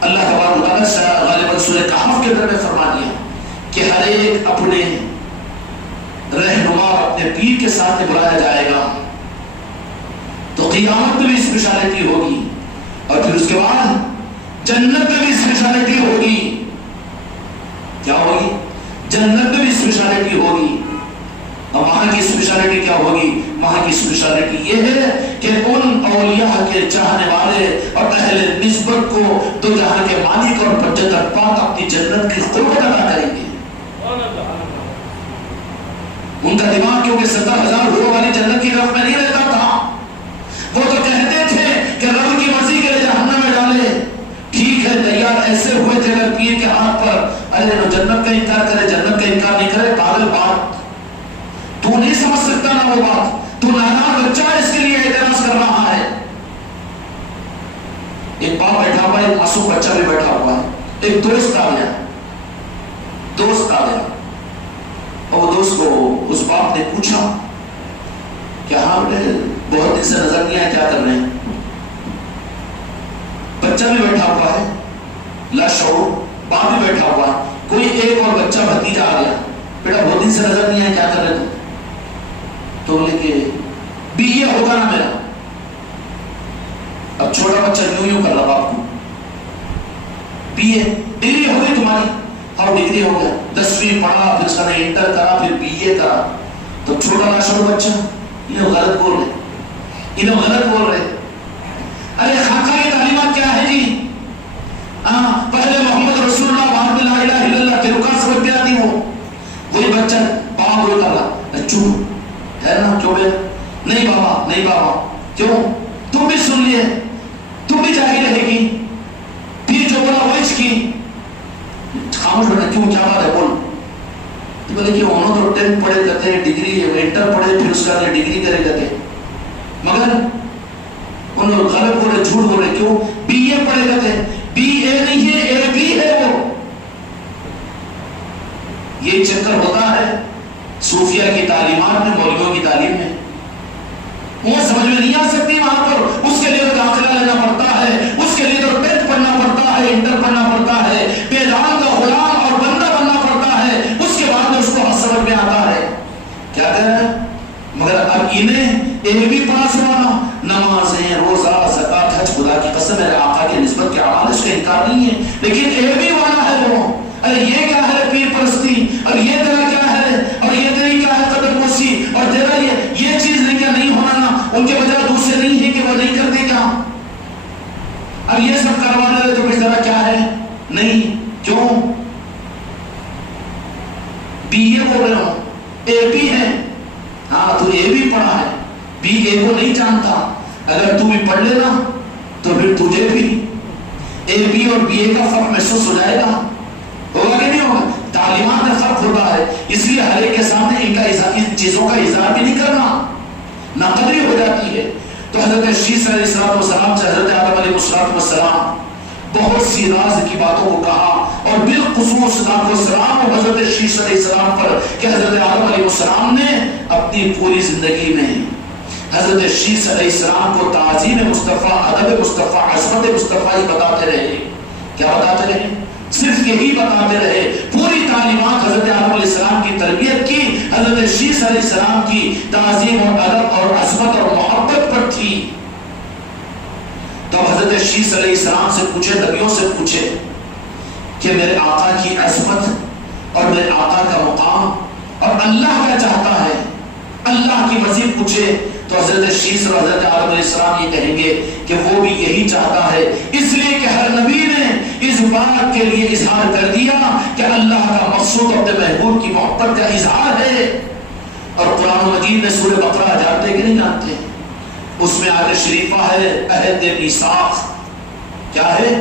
اللہ تبارک و تعالیٰ غالباً سورہ کہف کے اندر میں فرما دیا کہ ہر ایک اپنے رہنما اپنے پیر کے ساتھ میں بلایا جائے گا. تو قیامت میں بھی اسپیشلٹی ہوگی اور پھر اس کے بعد جنت میں بھی اسپیشلٹی ہوگی. کیا ہوگی؟ جنت میں بھی اسپیشلٹی ہوگی. اور وہاں کی اسپیشلٹی کیا ہوگی؟ وہاں کی اسپیشلٹی یہ ہے کہ ان اولیاء کے چاہنے والے اور اہل نسبت کو تو جہاں کے مالک اور بجت پاک اپنی جنت کی قربت ادا کریں گے. ان کا دماغ کیونکہ 70,000 ہو والی جنت کی طرف میں نہیں رہتا تھا. وہ تو کہتے تھے کہ رب کی مرضی کے جہنم میں ڈالے. ٹھیک ہے تیار ایسے ہوئے تھے اگر پیر کے ہاتھ پر ارے جنت کا انکار کرے, جنت کا انکار نہیں کرے, پاگل بات تو نہیں سمجھ سکتا نا وہ بات, تو نادان بچہ اس کے لیے اعتراض کر رہا ہے. ایک باپ بیٹھا ہوا ہے, ایک معصوم بچہ بھی بیٹھا ہوا ہے. ایک دوست آ گیا اور وہ دوست کو اس باپ نے پوچھا کہ ہاں بیٹے بہت دن سے نظر نہیں آیا, کیا کر رہے ہیں؟ بچہ بھی بیٹھا ہوا ہے, لاشعور باپ بھی بیٹھا ہوا ہے. کوئی ایک اور بچہ بھتیجا آ گیا, بیٹا بہت دن سے نظر نہیں آیا, کیا کر رہے تھے؟ تو بولے کہ BA ہوگا نا میرا. اب چھوٹا بچہ یوں کر رہا باپ کو, BA ڈگری ہو گئی تمہاری؟ ہاں ڈگری ہو گیا, 10ویں پڑھا, پھر اس کا انٹر کرا, پھر BA کرا. تو چھوٹا لاشعور بچہ انہیں غلط بول رہے. ارے خاکہ کی تعلیمات کیا ہے جی؟ پہلے محمد رسول اللہ بعد میں لا الہ الا اللہ, تیرے کا سمجھ میں آتی ہو. وہی بچہ باپ بول کر رہا, چپ ہے نا, کیوں بے؟ نہیں بابا, کیوں؟ تم بھی سن لیے, تم بھی جاہی رہے گی, پھر جو بولا وہ کی خاموش بیٹا, کیوں کیا بات ہے بول. تو بولے کہ انہوں تو 10 پڑھے کرتے, ڈگری انٹر پڑھے, پھر اس کا ڈگری کرے کرتے, مگر ان لوگ غلط بول رہے, جھوٹ بول رہے. کیوں؟ BA پڑھے کرتے, BA نہیں ہے, AB ہے وہ. یہ چکر ہوتا ہے صوفیہ کی تعلیمات میں, مولویوں کی تعلیم میں. وہ سمجھ میں نہیں آ سکتی وہاں پر. اس کے لیے تو داخلہ لینا پڑتا ہے, اس کے لیے تو 10th پڑھنا پڑتا ہے, انٹر پڑھنا پڑتا ہے, بیدان کا غلام اور بندہ بننا پڑتا ہے, اس کے بعد میں اس کو سمجھ میں آتا ہے. کیا کہہ رہے ہیں؟ مگر اب انہیں AB پاس ہوا, نمازیں, روزہ, زکات, حج, خدا کی قسم میرے آقا کی نسبت کے اعمال اس کا انکار نہیں ہے, لیکن AB والا ہے وہ. ارے یہ کیا ہے پیر پرستی, اور یہ تیرا کیا ہے, اور یہ تیری کیا ہے قدر پرسی, اور تیرا یہ چیز نہیں کیا نہیں ہونا نا, ان کے بجائے دوسرے نہیں ہے کہ وہ نہیں کرتے کیا. اب یہ سب کروا دے تو پھر ذرا کیا ہے نہیں. کیوں؟ BA بول رہے ہو, AB ہے. ہاں تو AB پڑھا ہے, BA کو نہیں جانتا. اگر تو بھی پڑھ لینا تو پھر تجھے بھی AB اور BA کا فرق محسوس ہو جائے گا. ہوگا کہ نہیں ہوگا؟ تعلیمات میں فرق ہوتا ہے, اس لیے ہر ایک کے سامنے ان چیزوں کا اظہار بھی نہیں کرنا, ناقدری ہو جاتی ہے. تو حضرت شیس علیہ السلام سے حضرت آدم علیہ السلام بہت سی راز کی باتوں کو کہا, اور بالخصوص السلام اور حضرت شیس علیہ السلام پر کہ حضرت آدم علیہ السلام نے اپنی پوری زندگی میں حضرت شیس علیہ السلام کو تعظیم مصطفیٰ, ادب مصطفیٰ, عظمت مصطفیٰ ہی بتاتے رہے. کیا بتاتے رہے؟ صرف یہی بتاتے رہے. پوری تعلیمات حضرت آدم علیہ السلام کی تربیت کی حضرت شیس علیہ السلام کی تعظیم اور ادب اور عظمت اور محبت پر تھی. تو حضرت شیس علیہ السلام سے پوچھے, نبیوں سے پوچھے کہ میرے آقا کی عظمت اور میرے آقا کا مقام اور اللہ کیا چاہتا ہے, اللہ کی مزید پوچھے. تو حضرت شیس اور حضرت آدم علیہ السلام یہ کہیں گے کہ وہ بھی یہی چاہتا ہے, اس لیے کہ ہر نبی نے اس بات کے لیے اظہار کر دیا کہ اللہ کا مقصود اپنے محبوب کی محبت کا اظہار ہے. اور قرآن مجید میں سورہ بقرہ جانتے کہ نہیں جانتے, اس میں آیت شریفہ ہے عہد میثاق. کیا ہے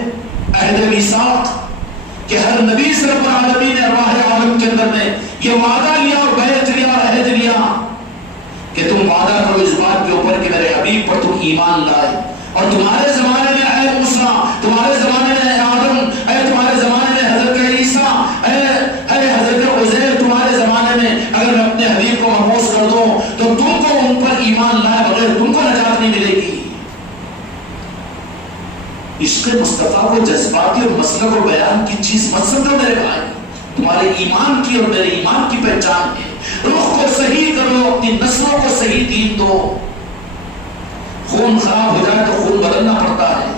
عہد میثاق؟ کہ ہر نبی سے رب العالمین نے ارواح عالم کے اندر میں یہ وعدہ لیا اور بیعت لیا اور عہد لیا کہ تم وعدہ کرو اس بات کے اوپر کہ میرے حبیب پر تم ایمان لائے, اور تمہارے زمانے میں اے موسیٰ, تمہارے زمانے میں اے آدم, اے تمہارے زمانے میں حضرت عیسیٰ, اے حضرت عزیر, تمہارے زمانے میں اگر میں اپنے حبیب کو مبعوث کر دوں تو تم کو ان پر ایمان لائے بغیر تم کو نجات نہیں ملے گی. عشق مصطفیٰ کو جذباتی اور مسلک اور بیان کی چیز مت سمجھو میرے بھائی, تمہارے ایمان کی اور میرے ایمان کی پہچان ہے. رخ کو صحیح کرو, اپنی نسلوں کو صحیح دین دو. خون خراب ہو جائے تو خون بدلنا پڑتا ہے,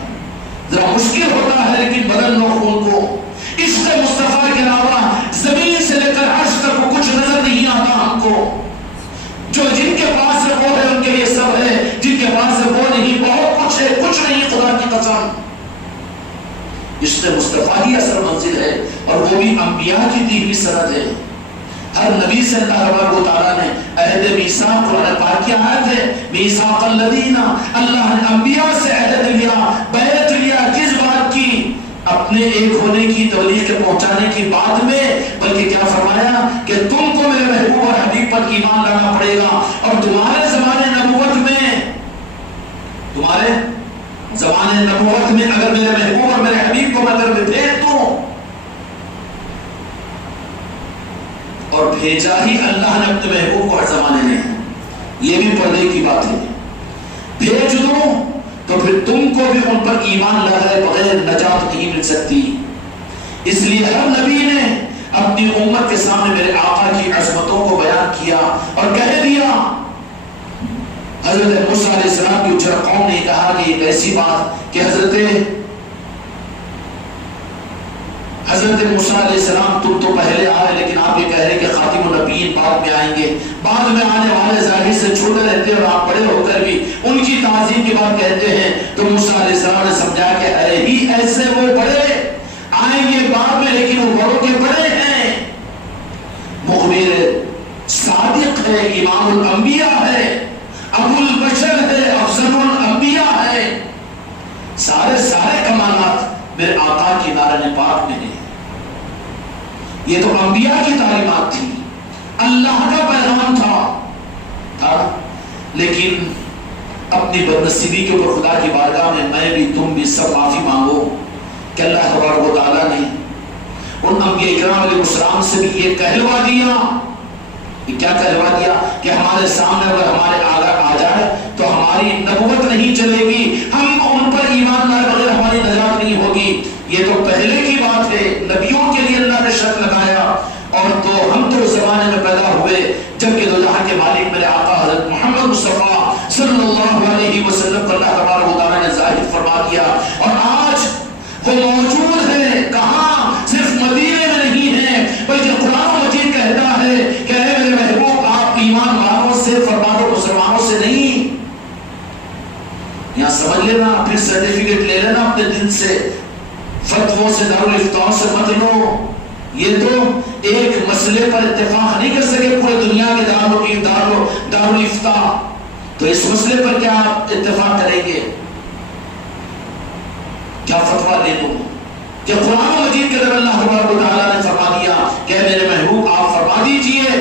ذرا مشکل ہوتا ہے لیکن بدل لو خون کو. عشق مصطفیٰ کے علاوہ زمین سے لے کر عرش تک کو کچھ نظر نہیں آتا ہم کو. جو جن کے پاس ہے وہ ہے ان کے لیے سب ہے، جن کے پاس ہے وہ نہیں، بہت کچھ ہے کچھ نہیں، خدا کی قسم۔ عشق مصطفیٰ ہی اصل منزل ہے، اور وہ بھی انبیاء کی دی ہوئی سند ہے۔ ہر نبی سے اللہ تبارک و تعالیٰ نے عہد میثاق، قرآن پاک کی آیت ہے، میثاق الذین، اللہ نے انبیاء سے عہد لیا، بیعت لیا، کس بات کی؟ اپنے ایک ہونے کی تبلیغ کے پہنچانے کی بات میں، بلکہ کیا فرمایا کہ تم کو میرے محبوب اور حبیب پر ایمان لانا پڑے گا، اور تمہارے زمانے نبوت میں، تمہارے زمانے نبوت میں اگر میرے محبوب اور میرے حبیب کو میں اگر بھیج دوں، اور بھیجا ہی اللہ نے اپنے محبوب کو ہر زمانے میں، یہ بھی پردے کی بات ہے، بھیج دوں تو پھر تم کو بھی ان پر ایمان لائے بغیر نجات نہیں مل سکتی۔ اس لیے ہر نبی نے اپنی امت کے سامنے میرے آقا کی عظمتوں کو بیان کیا اور کہہ دیا۔ حضرت موسیٰ علیہ السلام کی اچھر قوم نے کہا کہ ایک ایسی بات کہ حضرت موسیٰ علیہ السلام تم تو پہلے آئے، لیکن آپ یہ کہہ رہے کہ خاتم النبیین بعد میں آئیں گے، بعد میں آنے والے ظاہر سے چھوٹے رہتے اور آپ بڑے ہو کر بھی ان کی تعظیم کی بات کہتے ہیں۔ تو موسیٰ علیہ السلام نے سمجھا کہ ارے ہی ایسے وہ بڑے آئیں گے بعد میں، لیکن وہ بڑوں کے بڑے ہیں، مخبر صادق ہے، امام الانبیاء ہے، ابو البشر ہے، افضل الانبیاء ہے، سارے کمالات میرے آقا کی نارن پاک میں ہیں۔ یہ تو انبیاء کی تعلیمات تھی، اللہ کا پیغام تھا، لیکن اپنی بدنصیبی کے اوپر خدا کی بارگاہ میں بھی تم بھی سب معافی مانگو کہ اللہ تبارک و تعالیٰ نے ان انبیاء اکرام علیہ السلام سے بھی یہ کہلوا دیا، کیا کہلوا دیا کہ ہمارے سامنے اگر ہمارے آگے آ جائے تو ہماری نبوت نہیں چلے گی، ہم ان پر ایمان لائے بغیر ہماری نجات نہیں ہوگی۔ یہ تو پہلے کی بات ہے، نبیوں کے لیے اللہ نے شرط لگایا، اور تو ہم تو اس زمانے میں پیدا ہوئے جبکہ دو جہاں کے مالک میرے آقا حضرت محمد مصطفیٰ صلی اللہ علیہ وسلم کو اللہ تبارک و تعالیٰ نے ظاہر فرما دیا، اور آج وہ موجود ہے کہاں؟ صرف مدینے میں نہیں ہے، بلکہ قرآن مجید کہتا ہے کہ اے میرے محبوب آپ ایمان والوں سے فرما دو، مسلمانوں سے نہیں۔ یہاں سمجھ لینا، پھر سرٹیفکیٹ لے لینا اپنے دل سے، فتووں سے، دارالافتاء سے مت لو۔ یہ تو ایک مسئلے پر اتفاق نہیں کر سکے پورے دنیا کے دارالافتاء، تو اس مسئلے پر کیا اتفاق کریں گے؟ کیا فتویٰ دے دوں کہ قرآن مجید کے اندر اللہ تبارک و تعالیٰ نے فرما دیا کہ میرے محبوب آپ فرما دیجئے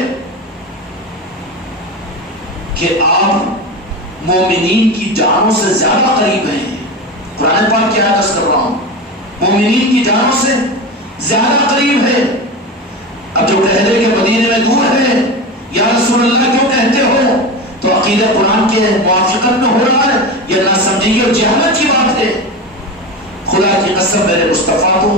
کہ آپ مومنین کی جانوں سے زیادہ قریب ہیں۔ قرآن پاک کی آیت کر رہا ہوں، مومنین کی جانوں سے زیادہ قریب ہے۔ اب جو کہہ رہے کہ مدینے میں دور ہے، یا رسول اللہ کیوں کہتے ہو؟ تو عقیدہ قرآن کے موافقت میں ہو رہا ہے یا نہ سمجھیے اور جہالت کی بات ہے؟ خدا کی قسم میرے مصطفیٰ کو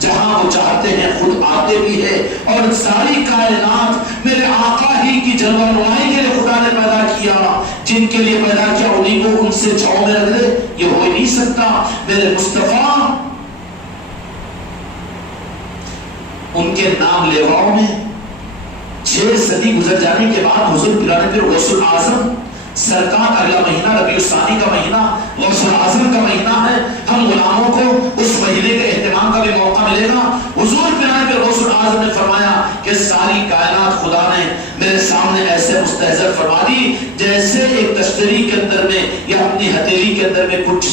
جہاں وہ چاہتے ہیں خود آتے بھی ہے، اور ساری کائنات میرے آقا ہی کی جلوہ نمائی کے لیے خدا نے پیدا کیا، جن کے لیے پیدا کیا انہیں کو ان سے چھاؤں میں رکھ دے، یہ ہو ہی نہیں سکتا۔ میرے مصطفیٰ ان کے نام لیواؤں میں 6 صدی گزر جانے کے بعد حضور پیرانے پھر غوث الاعظم سرکار، اگلا مہینہ ربیع الثانی کا مہینہ غوث الاعظم کا مہینہ ہے، ہم غلاموں کو اس مہینے کے اہتمام کا بھی موقع ملے گا۔ حضور پیرانے پھر غوث الاعظم نے فرمایا کہ ساری کائنات خدا نے میرے سامنے ایسے مستحضر فرما دی جیسے ایک تشتری کے اندر میں یا اپنی ہتھیلی کے اندر میں کچھ،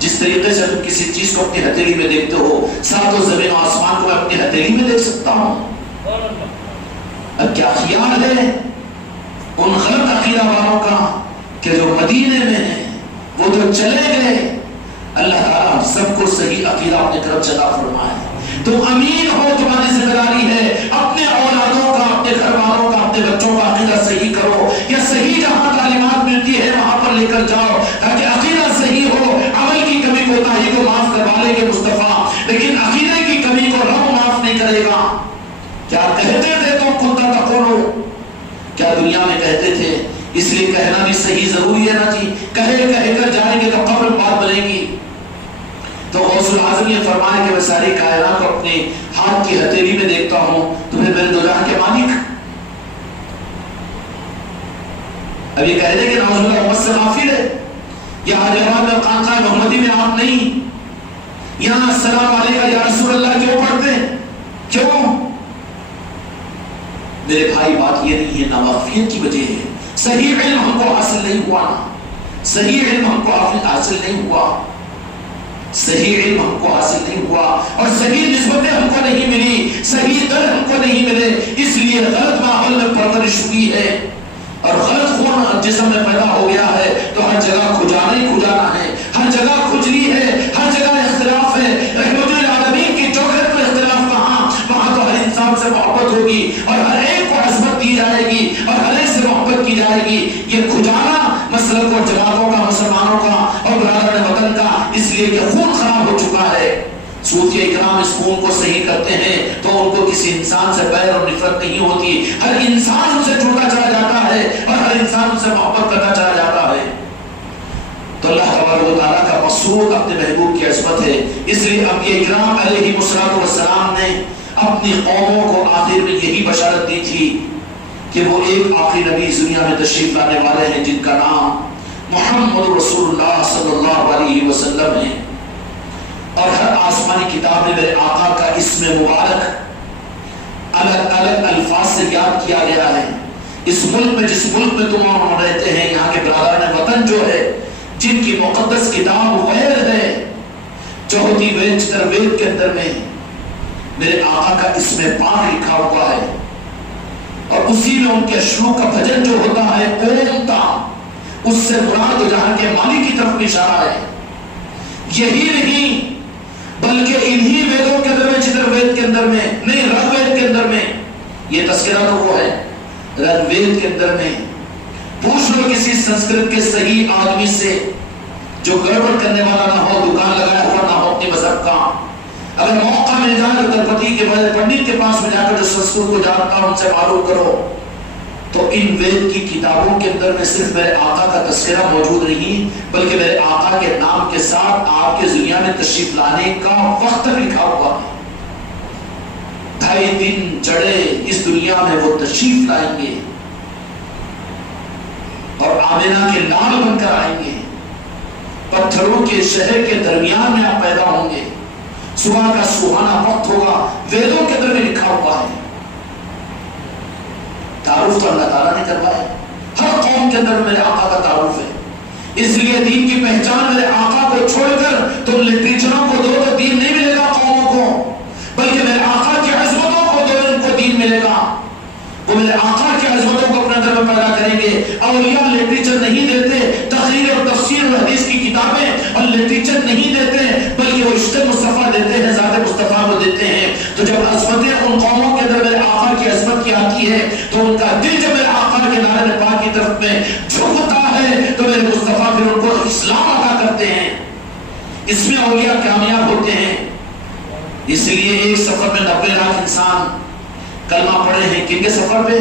جس طریقے سے تم کسی چیز کو اپنی ہتھیلی میں دیکھتے ہو، ساتوں زمین و آسمان کو میں اپنی ہتھیلی میں دیکھ سکتا ہوں۔ اب کیا خیال ہے ان غلط عقیدہ والوں کا کہ جو مدینے میں ہیں وہ تو چلے گئے، اللہ تعالیٰ سب کو صحیح عقیدہ اپنے طرف چلا فرمائے۔ تم امین ہو، تمہاری ذمہ داری ہے اپنے اولادوں کا، اپنے گھر والوں کا، اپنے بچوں کا عقیدہ صحیح کرو، یا صحیح جہاں تعلیمات ملتی ہے وہاں پر لے کر جاؤ تاکہ عقیدہ صحیح ہو۔ عمل کی کمی کوتاہی کو معاف کروا لیں گے مصطفیٰ، لیکن عقیدے کی کمی کو رب معاف نہیں کرے گا۔ کیا کہتے تھے تم کنتا تقولو، کیا دنیا میں کہتے تھے؟ اس لیے کہنا بھی صحیح ضروری ہے نا جی، کہے کر جائیں گے تو قبر بات بنے گی۔ تو غوث الاعظم یہ فرمائے کہ میں ساری کائنات کو اپنے ہاتھ کی ہتھیلی میں دیکھتا ہوں، تو پھر میرے دو جہاں کے مالک اب یہ کہہ رہے کہ نعوذ باللہ امت سے غافل ہے، یا حاجرات میں خانقاہ محمدی میں آپ نہیں، یہاں السلام علیکم یا رسول اللہ کیوں پڑھتے ہیں؟ کیوں؟ میرے بھائی بات یہ نہیں ہے، ناواقفیت کی وجہ ہے، صحیح علم ہم کو حاصل نہیں ہوا، صحیح علم ہم کو حاصل نہیں ہوا، صحیح علم ہم کو حاصل نہیں ہوا، اور صحیح نسبتیں ہم کو نہیں ملی، صحیح در ہم کو نہیں ملے، اس لیے غلط ماحول میں پرورش ہوئی ہے، اور غلط خون جسم میں پیدا ہو گیا ہے، تو ہر جگہ کھجانا ہی کھجانا ہے، ہر جگہ کھجلی ہے، ہر جگہ اختلاف ہے۔ رحمت للعالمین کی چوکھٹ میں اختلاف کہاں؟ وہاں تو ہر انسان سے محبت ہوگی، اور ہر ایک کو عظمت دی جائے گی، اور ہر ایک سے محبت کی جائے گی۔ یہ کھجانا مسلک اور جماعتوں کا، مسلمانوں کا اور برادران وطن کا، اس لیے کہ خون خراب ہو چکا ہے۔ صوفیہ اکرام اس خون کو صحیح کرتے ہیں تو ان کو کسی انسان سے بیر اور نفرت نہیں ہوتی، ہر انسان ان سے جڑتا چلا جاتا ہے، اور ہر انسان ان سے محبت کرتا چلا جاتا ہے۔ تو اللہ تبارک و تعالیٰ کا مقصود اپنے محبوب کی عظمت ہے، اس لیے انبیاء اکرام علیہ السلام نے اپنی قوموں کو آخر میں یہی بشارت دی تھی کہ وہ ایک آخری نبی اس دنیا میں تشریف لانے والے ہیں جن کا نام محمد رسول اللہ صلی اللہ علیہ وسلم ہے، اور ہر آسمانی کتاب میں میرے آقا کا اسم مبارک الگ الگ الفاظ سے یاد کیا گیا ہے۔ اس ملک میں، جس ملک میں تم رہتے ہیں، یہاں کے برادران وطن جو ہے، جن کی مقدس کتاب غیر ہے، چوتھی وید چتروید کے اندر میں میرے آقا کا اسم پاک لکھا ہوا ہے، اور اسی میں ان کے اشرو کا بھجن جو ہوتا ہے اوم تا، اس سے مراد جہاں کے مالک کی طرف اشارہ ہے۔ یہی نہیں بلکہ انہی ویدوں کے اندر میں، چتروید کے اندر میں نہیں، رگ وید کے اندر میں، یہ تذکرہ تو وہ ہے رگ وید کے اندر میں، پوچھ لو کسی سنسکرت کے صحیح آدمی سے جو گڑبڑ کرنے والا نہ ہو، دکان لگایا ہوا نہ ہو اپنے مذہب کا، اگر موقع مل جائے تو گرپتی کے پنڈت کے پاس میں جا کر جو سنسکرت کو جانتا ان سے معلوم کرو، تو ان وید کی کتابوں کے اندر میں صرف میرے آقا کا تذکرہ موجود نہیں، بلکہ میرے آقا کے نام کے ساتھ آپ کے دنیا میں تشریف لانے کا وقت لکھا ہوا ہے۔ 2.5 دن چڑھے اس دنیا میں وہ تشریف لائیں گے، اور آمینہ کے لال بن کر آئیں گے، پتھروں کے شہر کے درمیان میں آپ پیدا ہوں گے، صبح کا سہانا وقت ہوگا، ویدوں کے اندر میں لکھا ہوا ہے۔ تعارف تو اللہ تعالیٰ نے کروایا، ہر قوم کے اندر میرے آقا کا تعارف ہے، اس لیے دین کی پہچان میرے آقا کو چھوڑ کر تم لٹریچروں کو دو تو دین نہیں ملے گا قوموں کو، بلکہ میرے آقا کی عظمتوں کو دو ان کو دین ملے گا۔ وہ میرے آقا کی عظمتوں کو اپنے اندر میں پیدا کریں گے۔ اولیاء لٹریچر نہیں دیتے، تقریر اور تفسیر اور حدیث کی کتابیں اور لٹریچر نہیں دیتے، بلکہ وہ عشق مصطفیٰ دیتے ہیں، ذات مصطفیٰ کو دیتے ہیں۔ تو جب عظمتیں ان قوموں کے اندر میرے آقا کی عظمت کی آتی ہے تو ان کا دل جب میرے آقا کے نعرہ پاک کی طرف میں جھکتا ہے تو میرے مصطفیٰ پھر ان کو اسلام عطا کرتے ہیں، اس میں اولیاء کامیاب ہوتے ہیں۔ اس لیے ایک سفر میں 90 لاکھ انسان کلمہ پڑھے ہیں، کن کے سفر پہ؟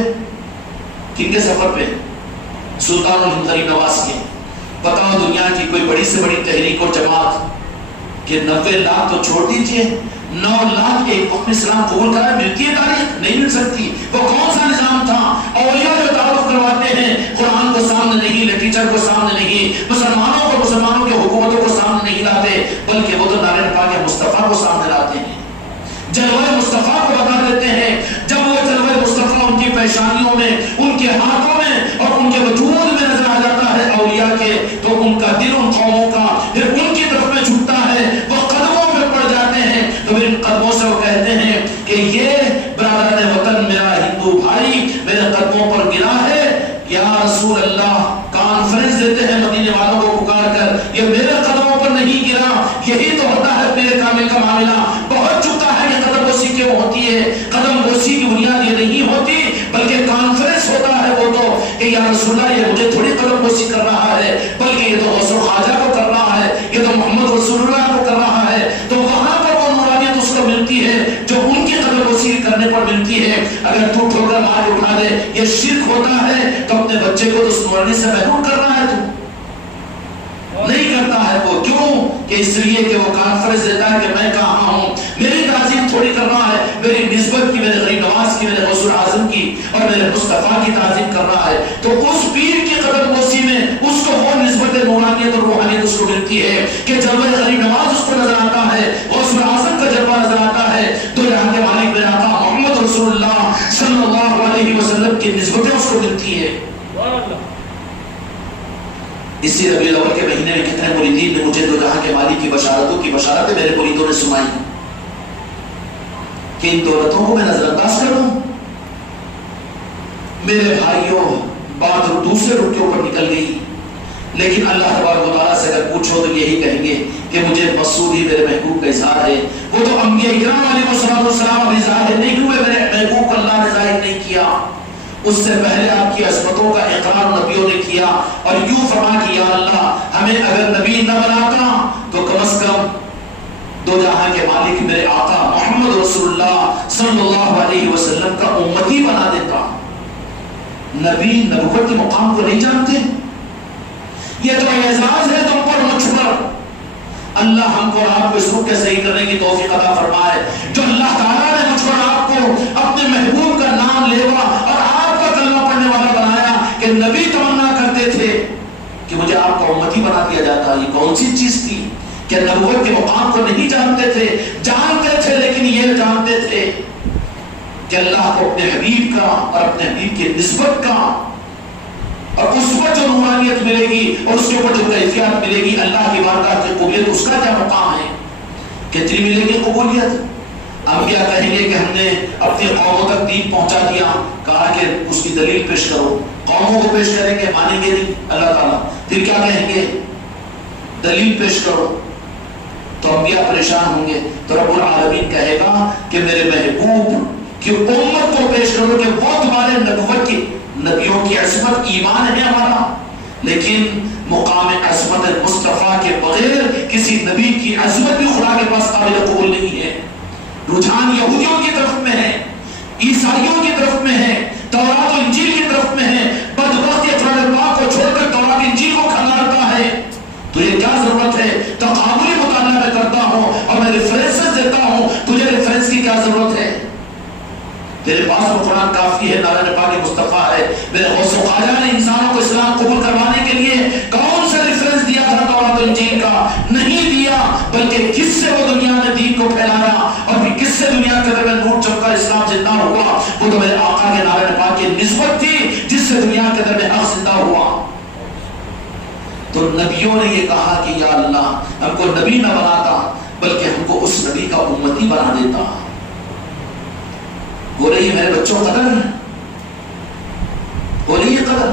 کن کے سفر پہ؟ سلطان الہند غریب نواز کے۔ بتاؤ دنیا کی کوئی بڑی سے بڑی تحریک و جماعت کہ 90 لاکھ تو چھوڑ دیجئے، 9 لاکھ ایک وقت میں اسلام قبول کرا، ملتی ہے تاریخ؟ نہیں مل سکتی۔ وہ کون سا نظام تھا؟ اولیاء جو تعارف کرواتے ہیں، قرآن کو سامنے نہیں، لٹریچر کو سامنے نہیں، مسلمانوں کو، مسلمانوں کے حکومتوں کو سامنے نہیں لاتے، بلکہ وہ تو نعرہ پاک مصطفیٰ کو سامنے لاتے ہیں، جلوہ مصطفیٰ کو بتا دیتے ہیں۔ جب وہ جلوہ مصطفیٰ ان کی پیشانیوں میں، ان کے ہاتھوں میں اور ان کے وجود میں نظر آ جاتا ہے اولیاء کے، تو ان کا دل ان قوموں کا پھر ان کی طرف میں جھکتا ہے، وہ قدموں پہ پڑ جاتے ہیں، تو پھر ان قدموں سے وہ کہتے ہیں کہ یہ برادران وطن میرا ہندو بھائی میرے قدموں پر گرا ہے، یا رسول اللہ کانفرنس دیتے ہیں مدینے والوں کو پکار کر، یہ میرے قدموں پر نہیں گرا۔ یہی تو ہوتا ہے میرے کامل کا معاملہ، بہت چکا ہے کہ قدم بوسی کیوں ہوتی ہے؟ قدم بوسی کی بنیاد یہ نہیں ہوتی، بلکہ کانفرنس ہوتا ہے وہ تو کہ یا رسول اللہ یہ مجھے تھوڑی قدم بوسی کر رہا ہے، بلکہ یہ تو غوث و خواجہ کو کر رہا ہے، یہ تو محمد رسول اللہ کو کر رہا ہے۔ تو وہاں پر وہ مرادیت اس کو ملتی ہے جو ان کی قدم بوسی کرنے پر ملتی ہے۔ اگر تو ٹھوکر مار اٹھا دے یہ شرک ہوتا ہے، تو اپنے بچے کو تو اس مرنے سے محروم کر رہا ہے، تو نہیں کرتا ہے وہ۔ کیوں؟ کہ اس لیے کہ وہ کانفرنس دیتا ہے کہ میں کہاں ہوں، میری تعظیم تھوڑی کر رہا ہے، میری نسبت کی، میرے غریب نواز کی، میرے غوث اعظم کی اور میرے مصطفیٰ کی تعظیم کر رہا ہے۔ تو اس پیر کی قدم نورانیت اور روحانیت اس کو ملتی ہے کہ جلوہ غریب نواز اس کو نظر آتا ہے، غوث اعظم کا جلوہ نظر آتا ہے، تو جہاں کے مالک میرے آقا محمد رسول اللہ صلی اللہ علیہ وسلم کی نسبتیں اس کو ملتی ہے۔ اسی ربیع الاول کے مہینے میں کتنے مریدین نے مجھے دو جہاں کے مالک کی بشارتوں کی بشارتیں میرے مریدوں نے سنائی کہ ان دولتوں کو میں نظر انداز کروں۔ میرے بھائیوں، بات دوسرے رخ کے اوپر نکل گئی، لیکن اللہ تبارک و تعالیٰ سے اگر پوچھو تو یہی کہیں گے کہ مجھے مقصود ہی میرے محبوب کا اظہار ہے۔ وہ تو انبیاء کرام علیہ السلام ابھی ظاہر نہیں ہوئے، میرے محبوب کو اللہ نے ظاہر نہیں کیا، اس سے پہلے آپ کی عظمتوں کا اقرار نبیوں نے کیا، اور یوں فرما کہ یا اللہ ہمیں اگر نبی نہ بناتا تو کم از کم دو جہاں کے مالک میرے آقا محمد رسول اللہ صلی اللہ علیہ وسلم کا امتی بنا دیتا۔ نبی نبوت کے مقام کو نہیں جانتے؟ یہ تو اعزاز ہے تم پر مجھ پر۔ اللہ ہم کو اور آپ کو اس رخ کے صحیح کرنے کی توفیق عطا فرمائے جو اللہ تعالیٰ نے مجھ پر آپ کو اپنے محبوب کا نام لیوا اور آپ کا کلمہ پڑھنے والا بنایا کہ نبی تمنا کرتے تھے کہ مجھے آپ کا امتی بنا دیا جاتا۔ یہ کون سی چیز تھی کہ نبوت کے مقام کو نہیں جانتے تھے، جانتے تھے لیکن یہ جانتے تھے کہ اللہ کو اپنے حبیب کا اور اپنے حبیب کی نسبت کا اور اس پر جو نورانیت ملے گی اور اس کے اوپر جو کیفیت ملے گی اللہ کی بارگاہ کی قبولیت، اس کا کیا مقام ہے، کتنی ملے گی قبولیت؟ انبیاء کہیں گے کہ ہم نے اپنی قوموں تک دین پہنچا دیا، کہا کہ اس کی دلیل پیش کرو، قوموں کو پیش کریں گے، مانیں گے نہیں اللہ تعالیٰ، پھر کیا کہیں گے؟ دلیل پیش کرو، تو انبیاء پریشان ہوں گے، تو رب العالمین کہے گا کہ میرے محبوب کی امت کو پیش کرو کہ وہ تمہارے نبوت کی، نبیوں کی عصمت ایمان ہے ہمارا، لیکن مقام عصمت مصطفیٰ کے بغیر کسی نبی کی عصمت بھی خدا کے پاس قابل قبول نہیں ہے۔ رجحان یہودیوں کی طرف میں ہے، عیسائیوں کی طرف میں ہے، تورات و انجیل کی طرف میں ہے، بدبخت یہ قرآن پاک کو چھوڑ کر تورات انجیل کو کھنگالتا ہے۔ تو یہ کیا ضرورت ہے؟ تقابلی مطالعہ میں کرتا ہوں اور میں ریفرنسز دیتا ہوں، تجھے ریفرنس کی کیا ضرورت ہے؟ تیرے پاس وہ قرآن کافی ہے، نارائن پاک مصطفیٰ ہے۔ میرے غوث و خواجہ نے انسانوں کو اسلام قبول کروانے کے لیے کون سے ریفرنس دیا تھا تورات و انجیل کا؟ نہیں دیا، بلکہ کس سے وہ دنیا میں دین کو پھیلایا اور پھر کس سے دنیا کے اندر میں نور چمکا اسلام زندہ ہوا؟ وہ تو میرے آقا کے نارائن پاک کی نسبت تھی جس سے دنیا کے اندر میں حق زندہ ہوا۔ تو نبیوں نے یہ کہا کہ یا اللہ ہم کو نبی نہ بناتا بلکہ ہم کو اس نبی کا امتی بنا دیتا۔ ہو رہی ہے میرے بچوں قدر ہے، ہو رہی ہے قدر،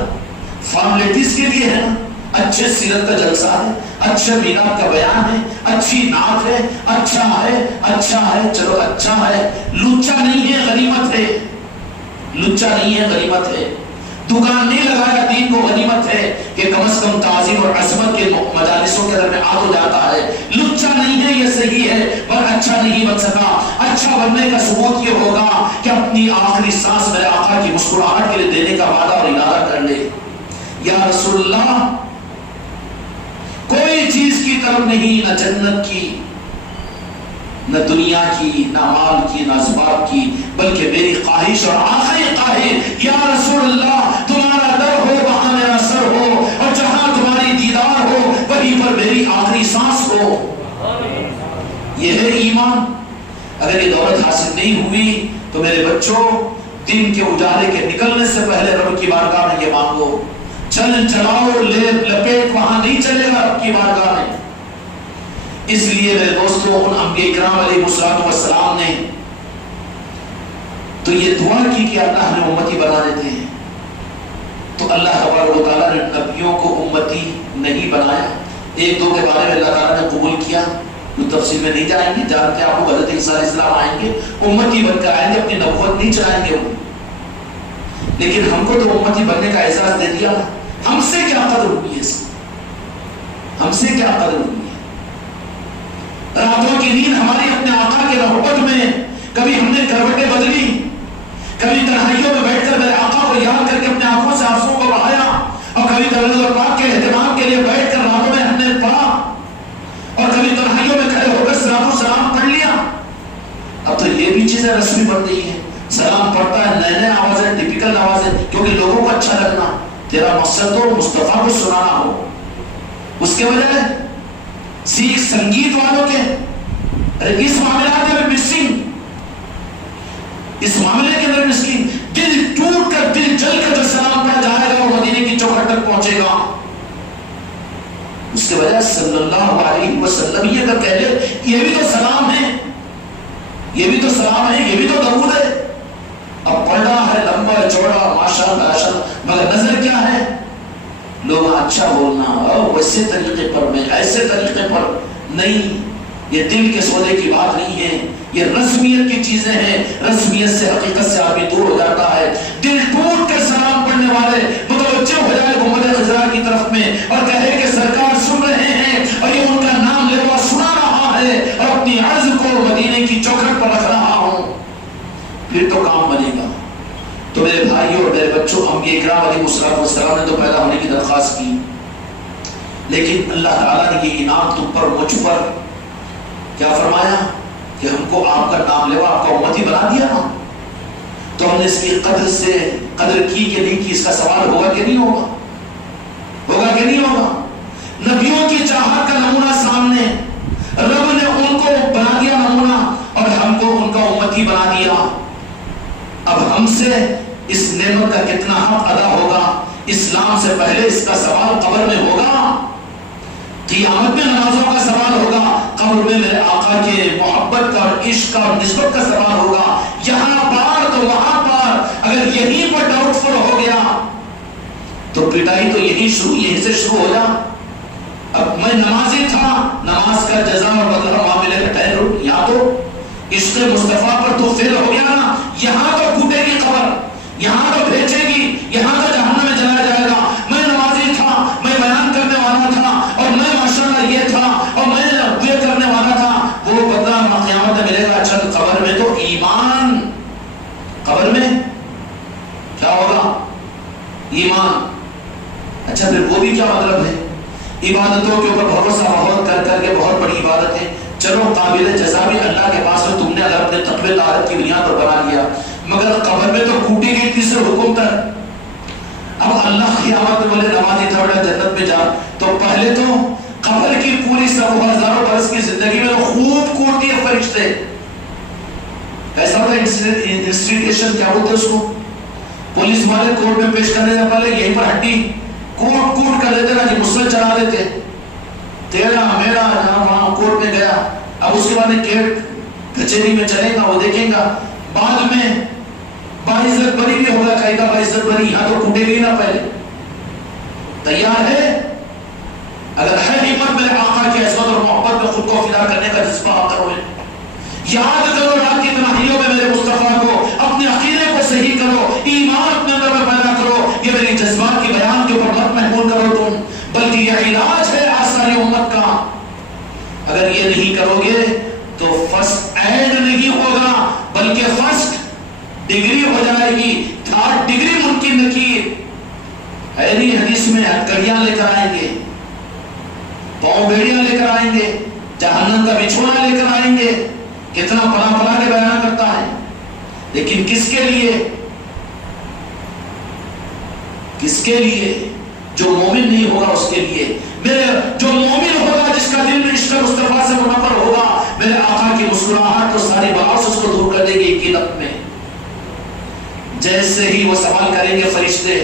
فارمیلٹیز کے لیے ہے نا، اچھے سیرت کا جلسہ ہے، اچھے میلاد کا بیان ہے، اچھی نعت ہے، اچھا ہے، اچھا ہے، چلو اچھا ہے، لچا نہیں ہے غنیمت ہے، لچا نہیں ہے غنیمت ہے، دکان نہیں لگایا دین کو غنیمت ہے کہ کم از کم تعظیم اور عظمت کے مجالسوں کے اندر میں آ ہو جاتا ہے، لچا نہیں ہے یہ صحیح ہے پر اچھا نہیں بن سکا۔ اچھا بننے کا ثبوت یہ ہوگا کہ اپنی آخری سانس میرے آقا کی مسکراہٹ کے لیے دینے کا وعدہ اور ارادہ کر لے، یا رسول اللہ کوئی چیز کی طرف نہیں، نہ جنت کی، نہ دنیا کی، نہ مال کی، نہ اسباب کی، بلکہ میری خواہش اور آخری خواہش یا رسول اللہ تمہارا در ہو وہاں میرا سر ہو، اور جہاں تمہاری دیدار ہو وہیں پر میری آخری سانس ہو۔ یہ ہے ایمان۔ اگر یہ دولت حاصل نہیں ہوئی تو میرے بچوں دن کے اجالے کے نکلنے سے پہلے رب کی بارگاہ میں یہ مانگو، چل چلاؤ لے لپیٹ وہاں نہیں چلے گا رب کی بارگاہ میں۔ اس لیے میرے دوستوں ان انبیاء کرام علیہ السلام نے تو یہ دعا کی کہ اللہ ہمیں امتی بنا دیتے ہیں، تو اللہ تبارک و تعالیٰ نے نبیوں کو امتی نہیں بنایا، ایک دو کے بارے میں اللہ تعالیٰ نے قبول کیا، وہ تفصیل میں نہیں جائیں گے، جانتے آپ کو حضرت عیسیٰ علیہ السلام آئیں گے امتی بن کر آئیں گے، اپنی نبوت نہیں چلائیں گے وہ، لیکن ہم کو تو امتی بننے کا اعزاز دے دیا۔ ہم سے کیا قدر ہوئی ہے، ہم سے کیا قدر ہوئی ہے؟ راتوں کی نیند ہماری اپنے آقا کے رحمت میں، کبھی ہم نے کروٹیں بدلی، کبھی تنہائیوں میں بیٹھ کر میرے آقا کو یاد کر کے اپنے آنکھوں سے آنسوؤں کو بہایا، اور کبھی درود اور پاک کے اہتمام کے لیے بیٹھ کر راتوں میں ہم نے پڑھا، اور کبھی تنہائیوں میں کھڑے ہو کر سلام و سلام پڑھ لیا۔ اب تو یہ بھی چیزیں رسمی بن گئی ہیں، سلام پڑھتا ہے نئے نئے آوازیں، ٹپیکل آوازیں، کیونکہ لوگوں کو اچھا لگنا، تیرا مقصد تو مصطفیٰ کو سنانا ہو، اس اس کے بجائے سیکھ سنگیت والوں کے، اس معاملات میں مسکنگ، اس معاملے کے اندر مسکنگ، دل ٹوٹ کر دل جل کر جو سلام پڑھا جائے گا وہ مدینے کی چوکھٹ تک پہنچے گا۔ اس کے بجائے صلی اللہ علیہ وسلم یہ اگر کہہ لے یہ بھی تو سلام ہے، یہ بھی تو سلام ہے، یہ بھی تو درود ہے، اب پڑھ رہا ہے لمبا چوڑا ماشاءاللہ، مگر نظر کیا ہے؟ لوگ اچھا بولنا، ویسے طریقے پر میں ایسے طریقے پر نہیں، یہ دل کے سودے کی بات نہیں ہے، یہ رسمیت کی چیزیں ہیں، رسمیت سے حقیقت سے آدمی دور ہو جاتا ہے۔ دل ٹوٹ کر سلام پڑھنے والے متوجہ ہو جائے گنبد خضرا کی طرف میں اور کہے کہ سرکار سن رہے ہیں اور یہ ان کا نام لے کر سنا رہا ہے اور اپنی عرض کو مدینے کی چوکھٹ پر رکھ رہا ہوں، پھر تو کام بنے گا۔ تو میرے بھائیوں اور میرے بچوں، انبیاء کرام علیہ السلام نے تو پیدا ہونے کی درخواست کی، لیکن اللہ تعالیٰ نے یہ انعام تم پر مجھ پر کیا فرمایا کہ ہم کو آپ کا نام لیوا، آپ کا امتی بنا دیا نا، تو ہم نے اس کی قدر کی کہ نہیں کی، اس کا سوال ہوگا کہ نہیں ہوگا، ہوگا کہ نہیں ہوگا؟ نبیوں کی چاہت کا نمونہ سامنے، رب نے ان کو بنا دیا نمونہ اور ہم کو ان کا امتی بنا دیا۔ اب ہم سے اس نعمت کا کتنا حق ادا ہوگا؟ اسلام سے پہلے اس کا سوال قبر میں ہوگا، قیامت میں نمازوں کا سوال ہوگا، قبر میں میرے آقا کے محبت کا اور عشق کا اور نسبت کا سوال ہوگا، یہاں پار تو وہاں پار۔ اگر یہیں پر ڈاؤٹ فل ہو گیا تو پٹائی تو یہیں سے شروع ہو جا۔ اب میں نمازی تھا، نماز کا جزا اور بدلہ معاملے کا ٹھہر، یہاں تو عشق مصطفیٰ پر تو فیل ہو گیا نا، یہاں تو ٹوٹے گی قبر، یہاں تو بھیجے گی، یہاں تو جہنم میں جلایا جائے گا۔ میں نمازی تھا، میں بیان کرنے والا تھا اور میں ماشاءاللہ یہ تھا اور میں یہ کرنے والا تھا، وہ بدلہ قیامت میں ملے گا۔ اچھا قبر میں تو ایمان، قبر میں کیا ہوگا؟ ایمان۔ اچھا پھر وہ بھی کیا مطلب ہے؟ عبادتوں کے اوپر بھروسہ بہت کر کر کے بہت بڑی عبادت ہے، چلو قابل جزا بھی اللہ کے پاس میں تم نے اگر اپنے تقوی طاعت کی بنیاد پر بنا لیا، مگر قبر میں تو کوٹی گئی تیسرے حکم تک۔ اب اللہ قیامت میں بولے نمازی تھا بیٹا جنت میں جا، تو پہلے تو قبر کی پوری 100,000 برس کی زندگی میں تو خوب کوٹ دیے فرشتے، ایسا ہوتا انسٹیٹیوشن کیا بولتے اس کو، پولیس والے کورٹ میں پیش کرنے سے پہلے یہیں پر ہڈی کوٹ کوٹ کر دیتے نا جی، مسل چلا دیتے، تیرا میرا جہاں وہاں کورٹ میں گیا، اب اس کے بعد کیٹ کچہری میں چلے گا، وہ دیکھیں گا، بعد میں باعزت بری بھی ہوگا، کہے گا باعزت بری، یہاں تو کوٹے گئی نا پہلے۔ تیار ہے؟ اگر ہے ہمت میرے آقا کی عظمت اور محبت میں خود کو فدا کرنے کا جذبہ کرو، یاد کرو رات کی تنہائیوں میں میرے مصطفیٰ کو، اپنے عقیدے کو صحیح کرو، ایمان اپنے اندر میں پیدا کرو، یہ میری جذبات کی بیان کے اوپر مت محمول کرو تم، بلکہ یہ علاج ہے آثار امت کا۔ اگر یہ نہیں کرو گے تو فرسٹ ایڈ نہیں ہوگا بلکہ فرسٹ ڈگری ہو جائے گی، تھرڈ ڈگری ممکن نہیں۔ اہلی حدیث میں ہتکڑیاں لے کر آئیں گے، پاؤں بیڑیاں لے کر آئیں گے، جہنم کا بچھونا لے کر آئیں گے، کتنا پلا پلا کے بیان کرتا ہے، لیکن کس کے لیے؟ کس کے لیے؟ جو مومن نہیں ہوگا اس کے لیے۔ میرے جو مومن ہوگا، جس کا دل میں عشق مصطفیٰ سے منور ہوگا، میرے آقا کی مسکراہٹ تو ساری بغاوت اس کو دور کر دے گی ایک ہی لمحے میں۔ جیسے ہی وہ سوال کریں گے فرشتے،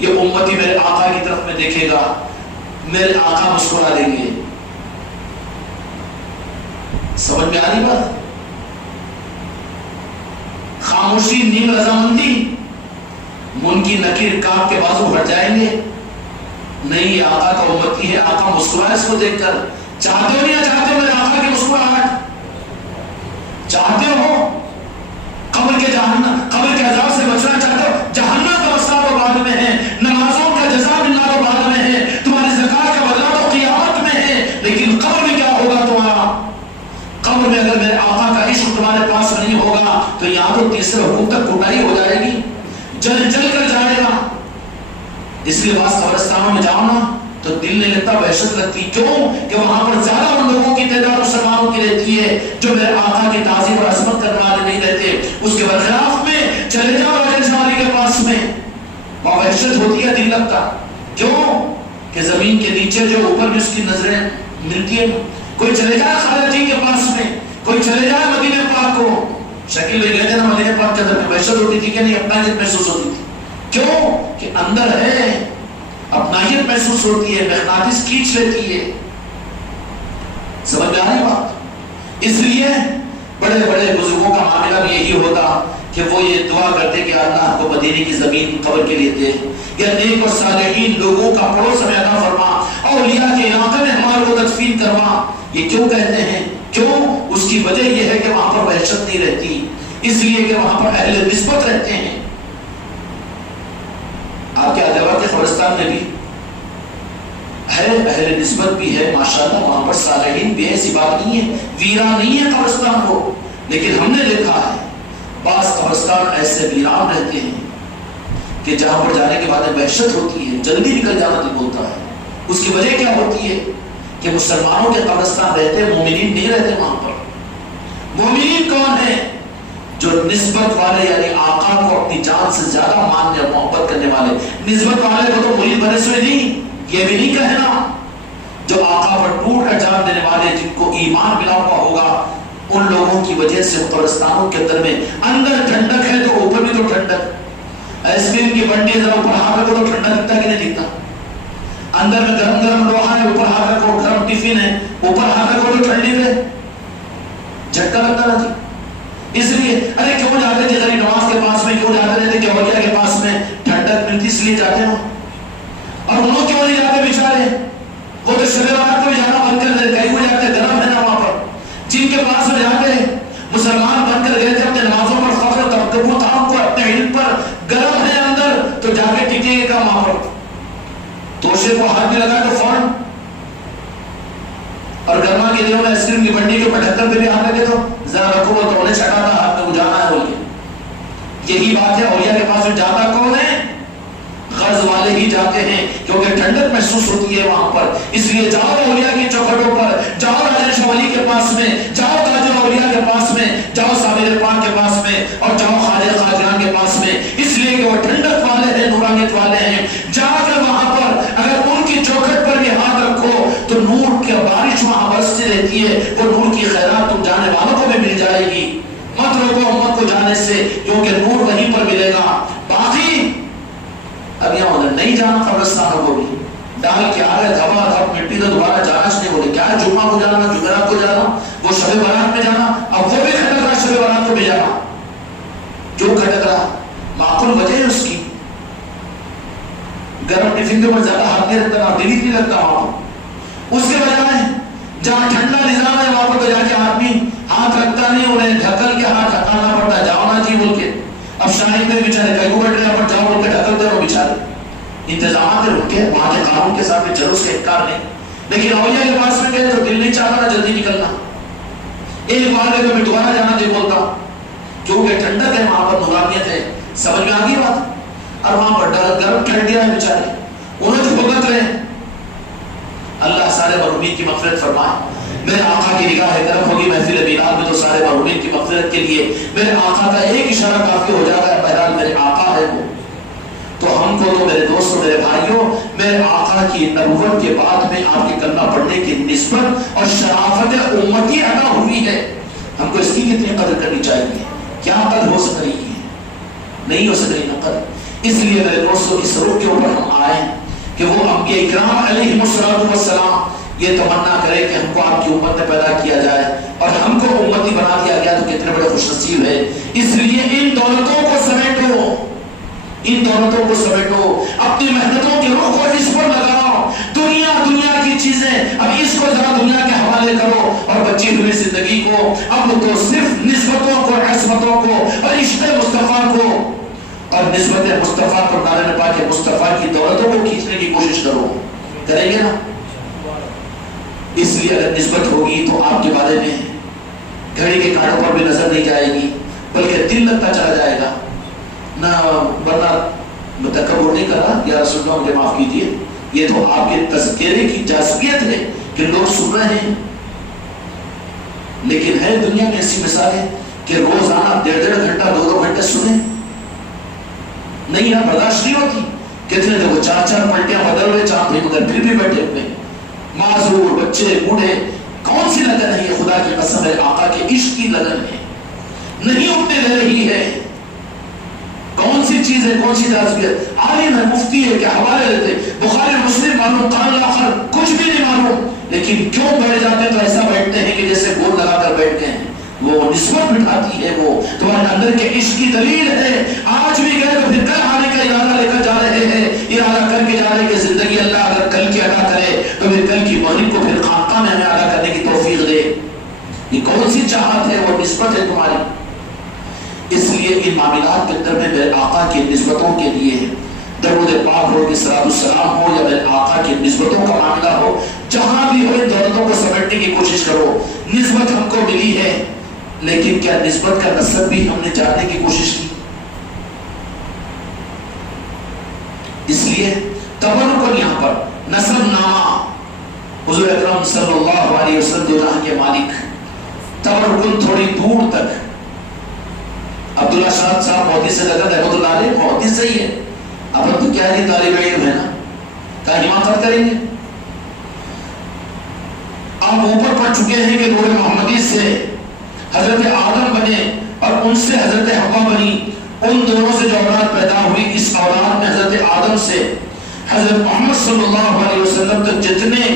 یہ امتی میرے آقا کی طرف میں دیکھے گا، میرے آقا مسکرا دیں گے۔ سمجھ میں آ رہی بات؟ خاموشی نیم رضامندی، منکر نکیر کاپ کے بازو ہٹ جائیں گے، نہیں یہ آقا کا امتی ہے، آقا مسکرائے اس کو دیکھ کر۔ چاہتے ہو یا چاہتے ہو میرے آقا کی مسکراہٹ؟ چاہتے ہو قبر کے عذاب سے بچنا چاہتے ہو؟ جہنم کا مسئلہ تو بعد میں ہے، نمازوں کا جزا ملنا تو بعد میں ہے، تمہاری زکات کا بدلہ تو قیامت میں ہے، لیکن قبر میں کیا ہوگا تمہارا؟ قبر میں اگر میرے آقا کا عشق تمہارے پاس نہیں ہوگا تو یہاں تو تیسرے حکم تک کوٹائی ہو جائے گی، جل جل کر جائے گا۔ اس لیے بعض قبرستانوں میں جاؤ نا تو دل نہیں لگتا، وحشت لگتی، کیوں کہ وہاں پر زیادہ ان لوگوں کی تعداد مسلمانوں کی رہتی ہے جو میرے آقا کی تعظیم اور عظمت کرنے والے نہیں رہتے۔ اس کے برخلاف میں چلے جاؤ جنساری کے پاس میں، وہاں وحشت ہوتی ہے، دل لگتا، کیوں کہ زمین کے نیچے جو اوپر بھی اس کی نظریں ملتی ہیں. کوئی چلے جائے خالد جی کے پاس میں, کوئی چلے جائے مدینہ پاک کو, شکیل بھائی گئے تھے نا مدینہ پاک کے اندر وحشت ہوتی تھی کہ نہیں؟ اپنائیت محسوس ہوتی تھی. کیوں کہ اندر ہے, اپنائیت محسوس ہوتی ہے, مغناطیس کھینچ لیتی ہے. سمجھ میں آ رہی بات؟ اس لیے بڑے بڑے بزرگوں کا معاملہ بھی یہی ہوتا کہ وہ یہ دعا کرتے کہ اللہ کو مدینے کی زمین قبر کے لیے دے, یا نیک اور صالحین لوگوں کا پڑوس ہمیں عطا فرما, اولیاء کے علاقے میں ہمارے کو تدفین کروا. یہ کیوں کہتے ہیں؟ کیوں؟ اس کی وجہ یہ ہے کہ وہاں پر وحشت نہیں رہتی, اس لیے کہ وہاں پر اہل نسبت رہتے ہیں. آپ کے علاوہ کے قبرستان میں بھی ہے اہل نسبت بھی ہے ماشاءاللہ, وہاں پر صالحین بھی ہے, ایسی بات نہیں ہے, ویران نہیں ہے قبرستان کو. لیکن ہم نے دیکھا ہے بعض قبرستان ایسے ویران رہتے ہیں کہ جہاں پر جانے کے بعد وحشت ہوتی ہے, جلدی نکل جانا دل بولتا ہے. اس کی وجہ کیا ہوتی ہے کہ مسلمانوں کے قبرستان رہتے, مومنین نہیں رہتے وہاں پر. مومنین کون ہیں؟ جو نسبت والے, یعنی آقا کو اپنی جان سے زیادہ ماننے اور محبت کرنے والے. نسبت والے کو تو مرید بنے سوئے نہیں, یہ بھی نہیں کہنا. جو آقا پر ٹوٹ کر جان دینے والے, جن کو ایمان ملا ہوا ہوگا, ان لوگوں کی وجہ سے قبرستانوں کے اندر میں اندر ٹھنڈک ہے تو اوپر بھی تو ٹھنڈک. آئس کریم کی بنڈی ذرا اوپر ہاتھ رکھو تو ٹھنڈا دکھتا کہ نہیں دکھتا؟ اندر میں گرم گرم لوہا ہے, اوپر ہاتھ رکھو, گرم ٹفن ہے, اوپر ہاتھ رکھو تو ٹھنڈی میں جھٹکا لگتا رہتا. اس لیے ارے کیوں جاتے تھے غریب نواز کے پاس میں, کیوں جاتے رہتے کہ اولیاء کے پاس میں ٹھنڈک ملتی, اس لیے جاتے ہو. اور وہ کیوں نہیں جاتے بیچارے؟ وہ تو شب برات کو جانا بند کر دیتے, کہیں وہ جاتے, گرم ہے نا وہاں پر. جن کے پاس میں جاتے مسلمان بن کر گئے تھے, اپنے نمازوں پر فخر تبکر تھا ان کو, اپنے علم پر گرم ہے اندر, تو جا کے ٹکے گا وہاں پر. توشے کو ہاتھ میں لگا تو فوراً, اور گرما کے دنوں میں آئس کریم کی بنڈی کے اوپر ڈھکن پہ بھی ہاتھ لگے تو ذرا رکھو, وہ تو انہیں چھٹا تھا ہاتھ میں اجانا ہے بول کے. یہی بات ہے, اولیاء کے پاس میں جاتا کون ہے؟ غرض والے ہی جاتے ہیں, کیونکہ ٹھنڈک محسوس ہوتی ہے وہاں پر. اس لیے جاؤ اولیاء کی چوکھٹوں پر, جاؤ راجہ ولی کے پاس میں, جاؤ تاج اولیاء کے پاس میں, جاؤ صابر پاک کے پاس میں, اور جاؤ خواجہ خواجگان کے پاس میں, اس لیے کہ وہ ٹھنڈک والے ہیں, نورانیت والے ہیں. جا کر وہاں پر اگر ان کی چوکھٹ پر بھی ہاتھ رکھو تو نور کی بارش وہاں برستی رہتی ہے. وہ نور کی خیرات تم جانے والوں کو بھی مل جائے گی. مت روکو امت کو جانے سے, کیونکہ نور وہیں پر ملے گا. باقی اب یہاں ادھر نہیں جانا, قبرستانوں کو بھی ڈال کے آ گئے دھبا دھب مٹی تو دوبارہ جانا نہیں. بولے کیا ہے, جمعہ کو جانا, جمعرات کو جانا, وہ شب برات میں جانا, اب وہ بھی کھٹک رہا شب برات کو بھی جانا. کیوں کھٹک رہا؟ معقول وجہ ہے اس کی. گرم ٹفن کے اوپر زیادہ ہاتھ نہیں رکھتا, دل ہی نہیں لگتا وہاں پر. اس کے بجائے جہاں ٹھنڈا نظام ہے وہاں پر تو جا کے آدمی ہاتھ رکھتا نہیں, انہیں ڈھکل کے ہاتھ ہٹانا پڑتا ہے, جاؤ نا جی بول کے. اب شاہد میں بیچارے کئی کو بیٹھ رہے ہیں پر جاؤ بول کے ڈھکلتے رہو بیچارے. انتظامات رک کے وہاں کے قانون کے ساتھ چلو, اس کا انکار نہیں. لیکن اولیاء کے پاس میں گئے تو دل نہیں چاہتا نا جلدی نکلنا, ایک بار گئے تو میں دوبارہ جانا نہیں بولتا, کیونکہ ٹھنڈک ہے وہاں پر, نورانیت ہے. سمجھ میں آ گئی بات؟ اور وہاں پر گرم ٹھنڈیاں ہیں بیچارے, انہیں جو بھگت رہے. اللہ سارے مرحومین کی مغفرت فرمائے. میرے آقا کی نگاہ کرم ہوگی محفل میلاد میں تو سارے مرحومین کی مغفرت کے لیے میرے آقا کا ایک اشارہ کافی ہو جاتا ہے. بہرحال میرے آقا ہے وہ, تو ہم کو تو میرے دوستوں, میرے بھائیوں, میرے آقا کی نبوت کے بعد میں آپ کے کلمہ پڑھنے کی نسبت اور شرافت امتی عطا ہوئی ہے. ہم کو اس کی کتنی قدر کرنی چاہیے. کیا قدر ہو سک رہی ہے؟ نہیں ہو سک رہی نا قدر. اس لیے میرے دوستوں اس روح کے اوپر ہم آئے کہ وہ انبیاء اکرام علیہم السلام یہ تمنا کرے کہ ہم کو آپ کی امت میں پیدا کیا جائے, اور ہم کو امتی بنا دیا گیا, تو کتنے بڑے خوش نصیب ہے. اس لیے ان دولتوں کو سمیٹو, ان دولتوں کو سمیٹو, اپنی محنتوں کی روح کو اس پر لگاؤ. دنیا کی چیزیں اب اس کو ذرا دنیا کے حوالے کرو, اور بچی ہوئی زندگی کو اب تو صرف نسبتوں کو, عصمتوں کو, اور عشق مصطفیٰ کو, اور نسبت مصطفیٰ کو, نعرہ پاک مصطفیٰ کی دولتوں کو کھینچنے کی کوشش کرو. کریں گے نا؟ اس لیے اگر نسبت ہوگی تو آپ کے بارے میں گھڑی کے کانٹوں پر بھی نظر نہیں جائے گی, بلکہ دل لگتا چلا جائے گا نہ. ورنہ متکبر نہیں کر رہا, یا رسول اللہ مجھے معاف کیجیے, یہ تو آپ کے تذکرے کی جاذبیت ہے کہ لوگ سن رہے ہیں. لیکن ہے دنیا میں ایسی مثالیں کہ روزانہ 1.5 گھنٹہ 2 گھنٹے سنیں, نہیں نا, برداشت نہیں ہوتی. کتنے تو وہ 4 پلٹیاں بدل رہے چاند بھی مگر پھر بھی بیٹھے ہوئے، معذور بچے بوڑھے. کون سی لگن ہے یہ؟ خدا کی قسم ہے آقا کے عشق کی لگن ہے، نہیں اٹھنے دے رہی ہے. کون سی چیز ہے، کون سی تعزیت؟ عالم ہے، مفتی ہے، کیا حوالے دیتے، بخاری مسلم معلوم، قرآن آخر کچھ بھی نہیں معلوم، لیکن کیوں بیٹھ جاتے ہیں تو ایسا بیٹھتے ہیں کہ جیسے گول لگا کر بیٹھتے ہیں. وہ نسبت بٹھاتی ہے، وہ تمہارے اندر کے عشق کی دلیل ہے. آج بھی گئے تو پھر کل آنے کا ارادہ لے کر جا رہے ہیں، ارادہ کر کے جا رہے ہیں کہ زندگی اللہ اگر کل کی ادا کرے تو پھر کل کی مغرب کو پھر خانقاہ میں ہمیں ادا کرنے کی توفیق دے. یہ کون سی چاہت ہے؟ وہ نسبت ہے تمہاری. اس لیے ان معاملات کے اندر میں میرے آقا کی نسبتوں کے لیے درود پاک ہو، صلاۃ السلام ہو، یا میرے آقا کی نسبتوں کا معاملہ ہو، جہاں بھی ہو ان دولتوں کو سمیٹنے کی کوشش کرو. نسبت ہم کو ملی ہے، لیکن کیا نسبت کا نسب بھی ہم نے جاننے کی کوشش کی؟ اس لیے تبرکن یہاں پر نسب نامہ حضور اکرم صلی اللہ علیہ وسلم دو جہاں کے مالک، تبرکن تھوڑی دور تک. عبداللہ شاہد صاحب بہت سے لگا رحمۃ اللہ علیہ بہت ہی صحیح ہے. اب تو کیا ہے طالب علم ہے نا، کیا حماقت کریں گے؟ آپ اوپر پڑھ چکے ہیں کہ نور محمدی سے حضرت آدم بنے اور ان سے حضرت حوا بنی. ان دونوں سے جو اولاد پیدا ہوئی، اس اولاد میں حضرت آدم سے حضرت محمد صلی اللہ علیہ وسلم تک جتنے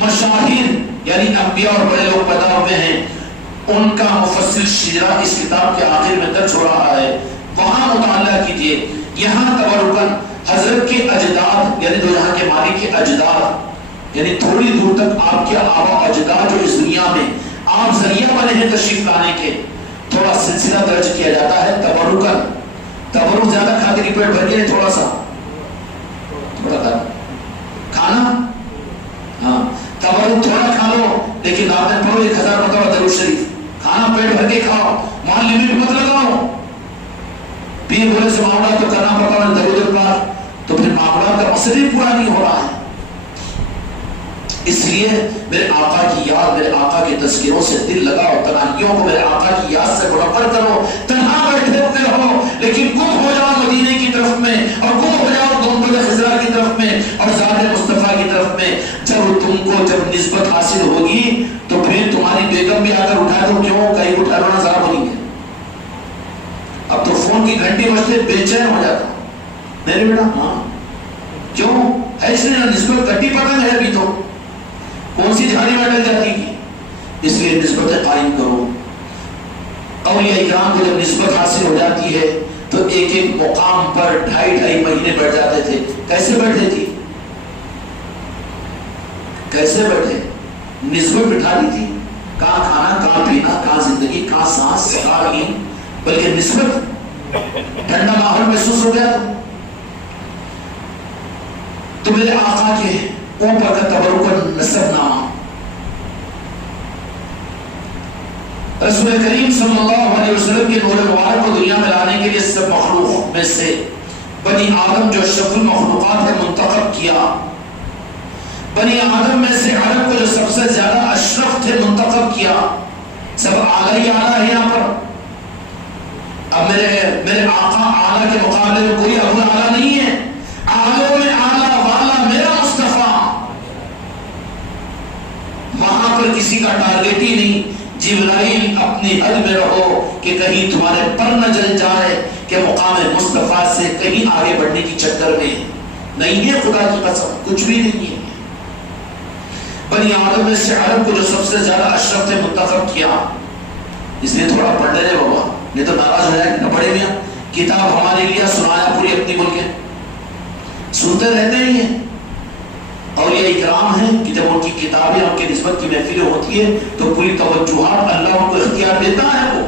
مشاہیر یعنی انبیاء اور بڑے لوگ پیدا ہوئے ہیں، ان کا مفصل شجرہ اس کتاب کے آخر میں درج ہو رہا ہے، وہاں مطالعہ کیجئے. یہاں تبرکن حضرت کے اجداد یعنی دو جہاں کے مالک کے اجداد، یعنی تھوڑی دور تک آپ کے آبا اجداد جو اس دنیا میں آپ ذریعہ بنے ہیں تشریف لانے کے، تھوڑا سلسلہ درج کیا جاتا ہے. تبرکن تبرک زیادہ کھاتے کی پیٹ بھر کے تھوڑا سا کھانا، ہاں تبرک تھوڑا کھا لو لیکن رات میں پڑھو 1000 مرتبہ درود شریف. کھانا پیٹ بھر کے کھاؤ، وہاں لمٹ مت لگاؤ. پیر بولے سے معاملات تو کرنا پڑتا ہے درود پاک، تو پھر معاملات کا مقصد ہی پورا نہیں ہو رہا ہے. اس لیے میرے آقا کی یاد، میرے آقا کے تذکروں سے دل لگاؤ، تنہائیوں کو میرے آقا کی یاد سے منور کرو. تنہا بیٹھے ہوتے ہو لیکن گم ہو جاؤ مدینے کی طرف میں، اور گم ہو جاؤ گنبد خضرا کی طرف میں اور ذات مصطفیٰ کی طرف میں. جب نسبت حاصل ہوگی تو پھر تمہاری بیگم بھی آ کر اٹھا دو، کیوں کہیں اٹھا لو نا ذرا بولیں گے. اب تو فون کی گھنٹی بجتے بے چین ہو جاتا. نہیں بیٹا، ہاں کیوں ہے اس نے نسبت کٹی پتنگ ہے ابھی تو کون سی جھاڑی میں ڈل جاتی ہے. اس لیے نسبتیں قائم کرو. اولیاء اکرام کو جب نسبت حاصل ہو جاتی ہے تو ایک ایک مقام پر 2.5 مہینے بیٹھ جاتے تھے. کیسے بیٹھے تھی؟ کیسے بیٹھے؟ نسبت بٹھا دی تھی. کہاں کھانا، کہاں پینا، کہاں زندگی، کہاں سانس، کہاں نیند، بلکہ نسبت ٹھنڈا ماحول محسوس ہو گیا. تو میرے آقا کے اوپر کا تبرکن نسب نامہ. رسول کریم صلی اللہ علیہ وسلم کے نور مبارک کو دنیا میں لانے کے لیے سب مخلوق میں سے بنی آدم جو اشرف المخلوقات ہے منتخب کیا. بنی آدم میں سے عرب کو جو سب سے زیادہ اشرف تھے منتخب کیا. سب اعلیٰ ہی اعلیٰ ہے یہاں پر. اب میرے آقا اعلیٰ کے مقابلے میں کوئی ابو اعلیٰ نہیں ہے. اعلیٰ میں اعلیٰ والا میرا مصطفیٰ. وہاں پر کسی کا ٹارگیٹ ہی نہیں. جبرائیل اپنی حد میں رہو کہ کہیں تمہارے پر نہ جل جائے کہ مقام مصطفیٰ سے کہیں آگے بڑھنے کی چکر میں نہیں ہے. خدا کی قسم کچھ بھی نہیں ہے. بنی آدم میں سے عرب کو جو سب سے زیادہ اشرف تھے منتخب کیا. اس لیے تھوڑا پڑھ لے بابا، نہیں تو ناراض ہو جائے. نہ پڑھے میاں، کتاب ہمارے لیے سنایا پوری اپنی ملک ہے، سنتے رہتے ہی ہیں. اولیاء اکرام ہیں کہ جب ان کی کتابیں ان کی نسبت کی محفلیں ہوتی ہے تو پوری توجہات اللہ ان کو اختیار دیتا ہے. وہ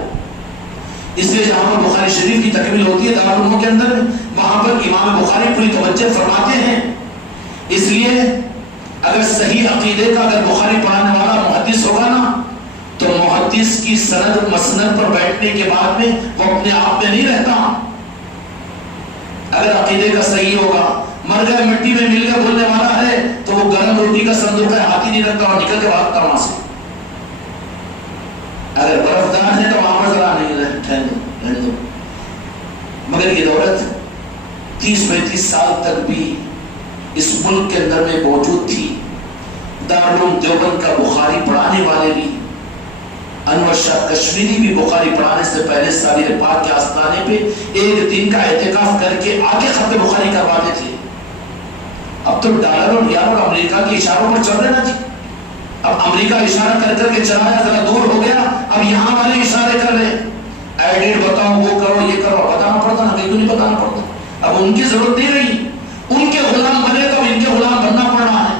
اس لیے جہاں پر بخاری شریف کی تکمیل ہوتی ہے دارالعلوم کے اندر، وہاں پر امام بخاری پوری توجہ فرماتے ہیں. اس لیے اگر صحیح عقیدے کا اگر بخاری پڑھانے والا محدث ہوگا نا تو محدث کی سند مسند پر بیٹھنے کے بعد میں وہ اپنے آپ میں نہیں رہتا. اگر عقیدے کا صحیح ہوگا، مر گئے مٹی میں مل گیا بولنے والا ہے تو وہ گرم روٹی کا صندوق ہے، ہاتھ ہی نہیں رکھتا اور نکل کے بھاگتا وہاں سے. اگر برفدار ہے تو وہاں پر ذرا نہیں رہنے دو. مگر یہ دولت 30-35 سال تک بھی اس ملک کے اندر میں موجود تھی. دارالعلوم دیوبند کا بخاری پڑھانے والے بھی، انور شاہ کشمیری بھی بخاری پڑھانے سے پہلے سالر پاک کے آستانے پہ ایک دن کا اعتکاف کر کے آگے ختم بخاری کرواتے تھے. اب تو ڈالر اور ریال اور امریکہ کے اشاروں پر چل رہے نا جی. اب امریکہ اشارہ کر کر کے چلایا، ذرا دور ہو گیا، اب یہاں والے اشارے کر رہے ہیں، ایڈٹ بتاؤ، وہ کرو، یہ کرو. بتانا پڑتا نا، کہیں تو نہیں بتانا پڑتا. اب ان کی ضرورت نہیں رہی، ان کے غلام بنے تو ان کے غلام بننا پڑ رہا ہے.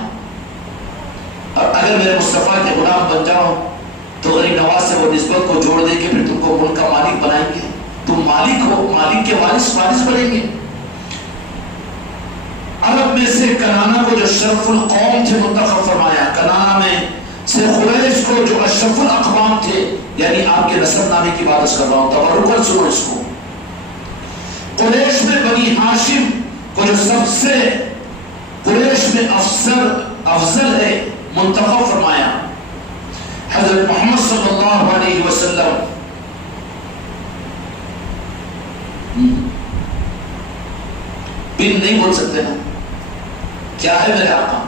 اب اگر میرے مصطفیٰ کے غلام بن جاؤ تو غریب نواز سے وہ نسبت کو جوڑ دے کے پھر تم کو ملک کا مالک بنائیں گے. تم مالک ہو، مالک کے وارث بنیں گے. عرب میں سے کنانا کو جو شرف القوم تھے منتخب فرمایا. کنانا میں سے قریش کو جو اشرف الاقوام تھے، یعنی آپ کے نسب نامے کی بات کر رہا ہوں، تبرکن سنو اس کو. قریش میں بنی ہاشم کو جو سب سے قریش میں افضل ہے منتخب فرمایا. حضرت محمد صلی اللہ علیہ وسلم بن نہیں بول سکتے نا، کیا ہے میرے آقا؟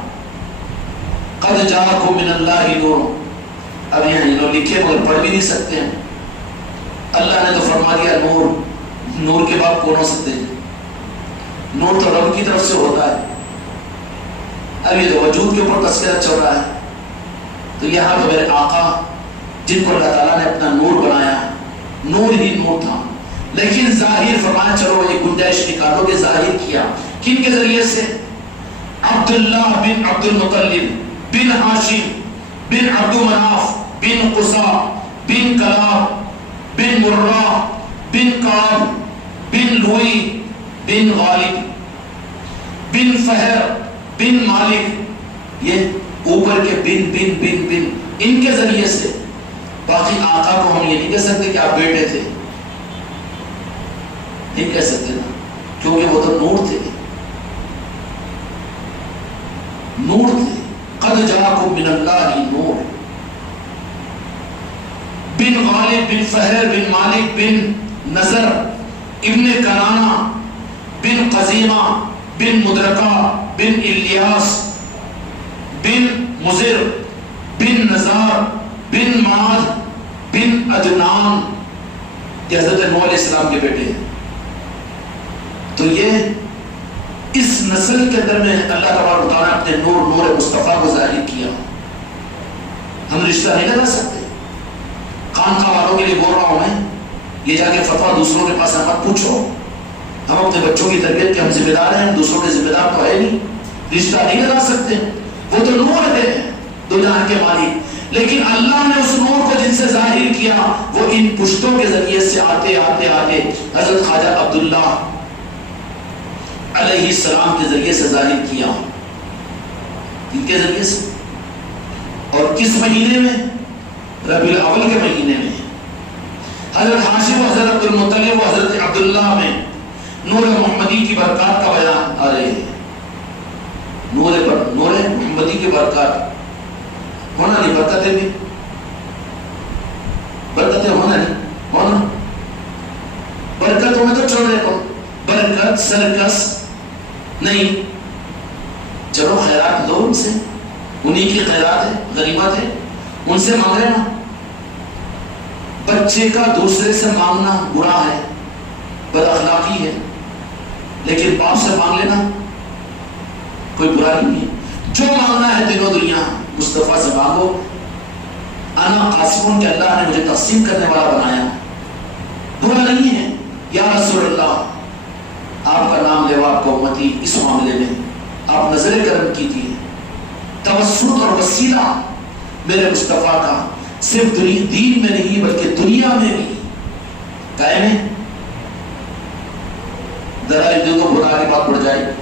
قد جاءکم من اللہ نور. اب یہاں انہوں لکھے مگر پڑھ بھی نہیں سکتے ہیں. اللہ نے تو فرما دیا نور. نور کے بعد کون ہو سکتے ہیں؟ نور تو رب کی طرف سے ہوتا ہے. اب یہ تو وجود کے اوپر تذکرہ چل رہا ہے. تو یہاں تو میرے آقا جن کو اللہ تعالیٰ نے اپنا نور بنایا، نور ہی نور تھا، لیکن ظاہر فرمایا چلو ایک گنجائش نکالو کہ ظاہر کیا کن کے ذریعے سے؟ عبداللہ بن عبد المطلب بن ہاشم بن عبد مناف بن قصا بن کلاب بن مرہ بن کعب بن لوئی بن غالب بن فہر بن مالک. یہ اوپر کے بن بن بن بن ان کے ذریعے سے. باقی آقا کو ہم یہ نہیں کہہ سکتے کہ آپ بیٹے تھے، نہیں کہہ سکتے نا، کیونکہ وہ تو نور تھے، نور تھے. قد جاءکم من اللہ نور. بن غالب بن فہر بن مالک بن نظر ابن کنانا بن قزیمہ بن مدرکہ بن الیاس بن مزر بن نزار بن معاذ بن عدنان. یہ حضرت نوح علیہ السلام کے بیٹے ہیں. تو یہ اس نسل کے اندر میں اللہ تبارک و تعالیٰ نے اپنے نور مصطفیٰ کو ظاہر کیا. ہم رشتہ نہیں لگا سکتے. خانقاہ والوں کے لیے بول رہا ہوں میں، یہ جا کے فتویٰ دوسروں کے پاس مت پوچھو. ہم اپنے بچوں کی تربیت کے ہم ذمہ دار ہیں، دوسروں کے ذمہ دار تو ہے نہیں. رشتہ نہیں لگا سکتے. وہ تو نور ہے دو جہان کے مالک، لیکن اللہ نے اس نور کو جن سے ظاہر کیا وہ ان پشتوں کے ذریعے سے آتے آتے آتے حضرت خواجہ عبداللہ علیہ السلام کے ذریعے سے ظاہر کیا. ان کے ذریعے سے. اور کس مہینے میں؟ ربیع الاول کے مہینے میں. حضرت ہاشم و حضرت عبد المطلب و حضرت عبداللہ میں نور محمدی کی برکات کا بیان آ رہے ہیں. نور محمدی کی برکات ہونا نہیں، برکتیں بھی برکتیں ہونا نہیں، ہونا برکتوں میں تو چل رہے ہو. برکت سرکس نہیں. چلو خیرات لو ان سے، انہی کی خیرات ہے، غنیمت ہے، ان سے مانگ لینا. بچے کا دوسرے سے مانگنا برا ہے، بد اخلاقی ہے، لیکن باپ سے مانگ لینا کوئی برا نہیں ہے. جو مانگنا ہے دنوں دنیا مصطفیٰ سے مانگو. انا قاسمون کہ اللہ نے مجھے تقسیم کرنے والا بنایا، برا نہیں ہے. یا رسول اللہ، آپ کا نام لے آپ کو امتی اس معاملے میں آپ نظر کرم کیجیے. توسط اور وسیلہ میرے مصطفیٰ کا صرف دین میں نہیں بلکہ دنیا میں بھی قائم ہے. دلائل دو کو بتا کے بات بڑھ جائے.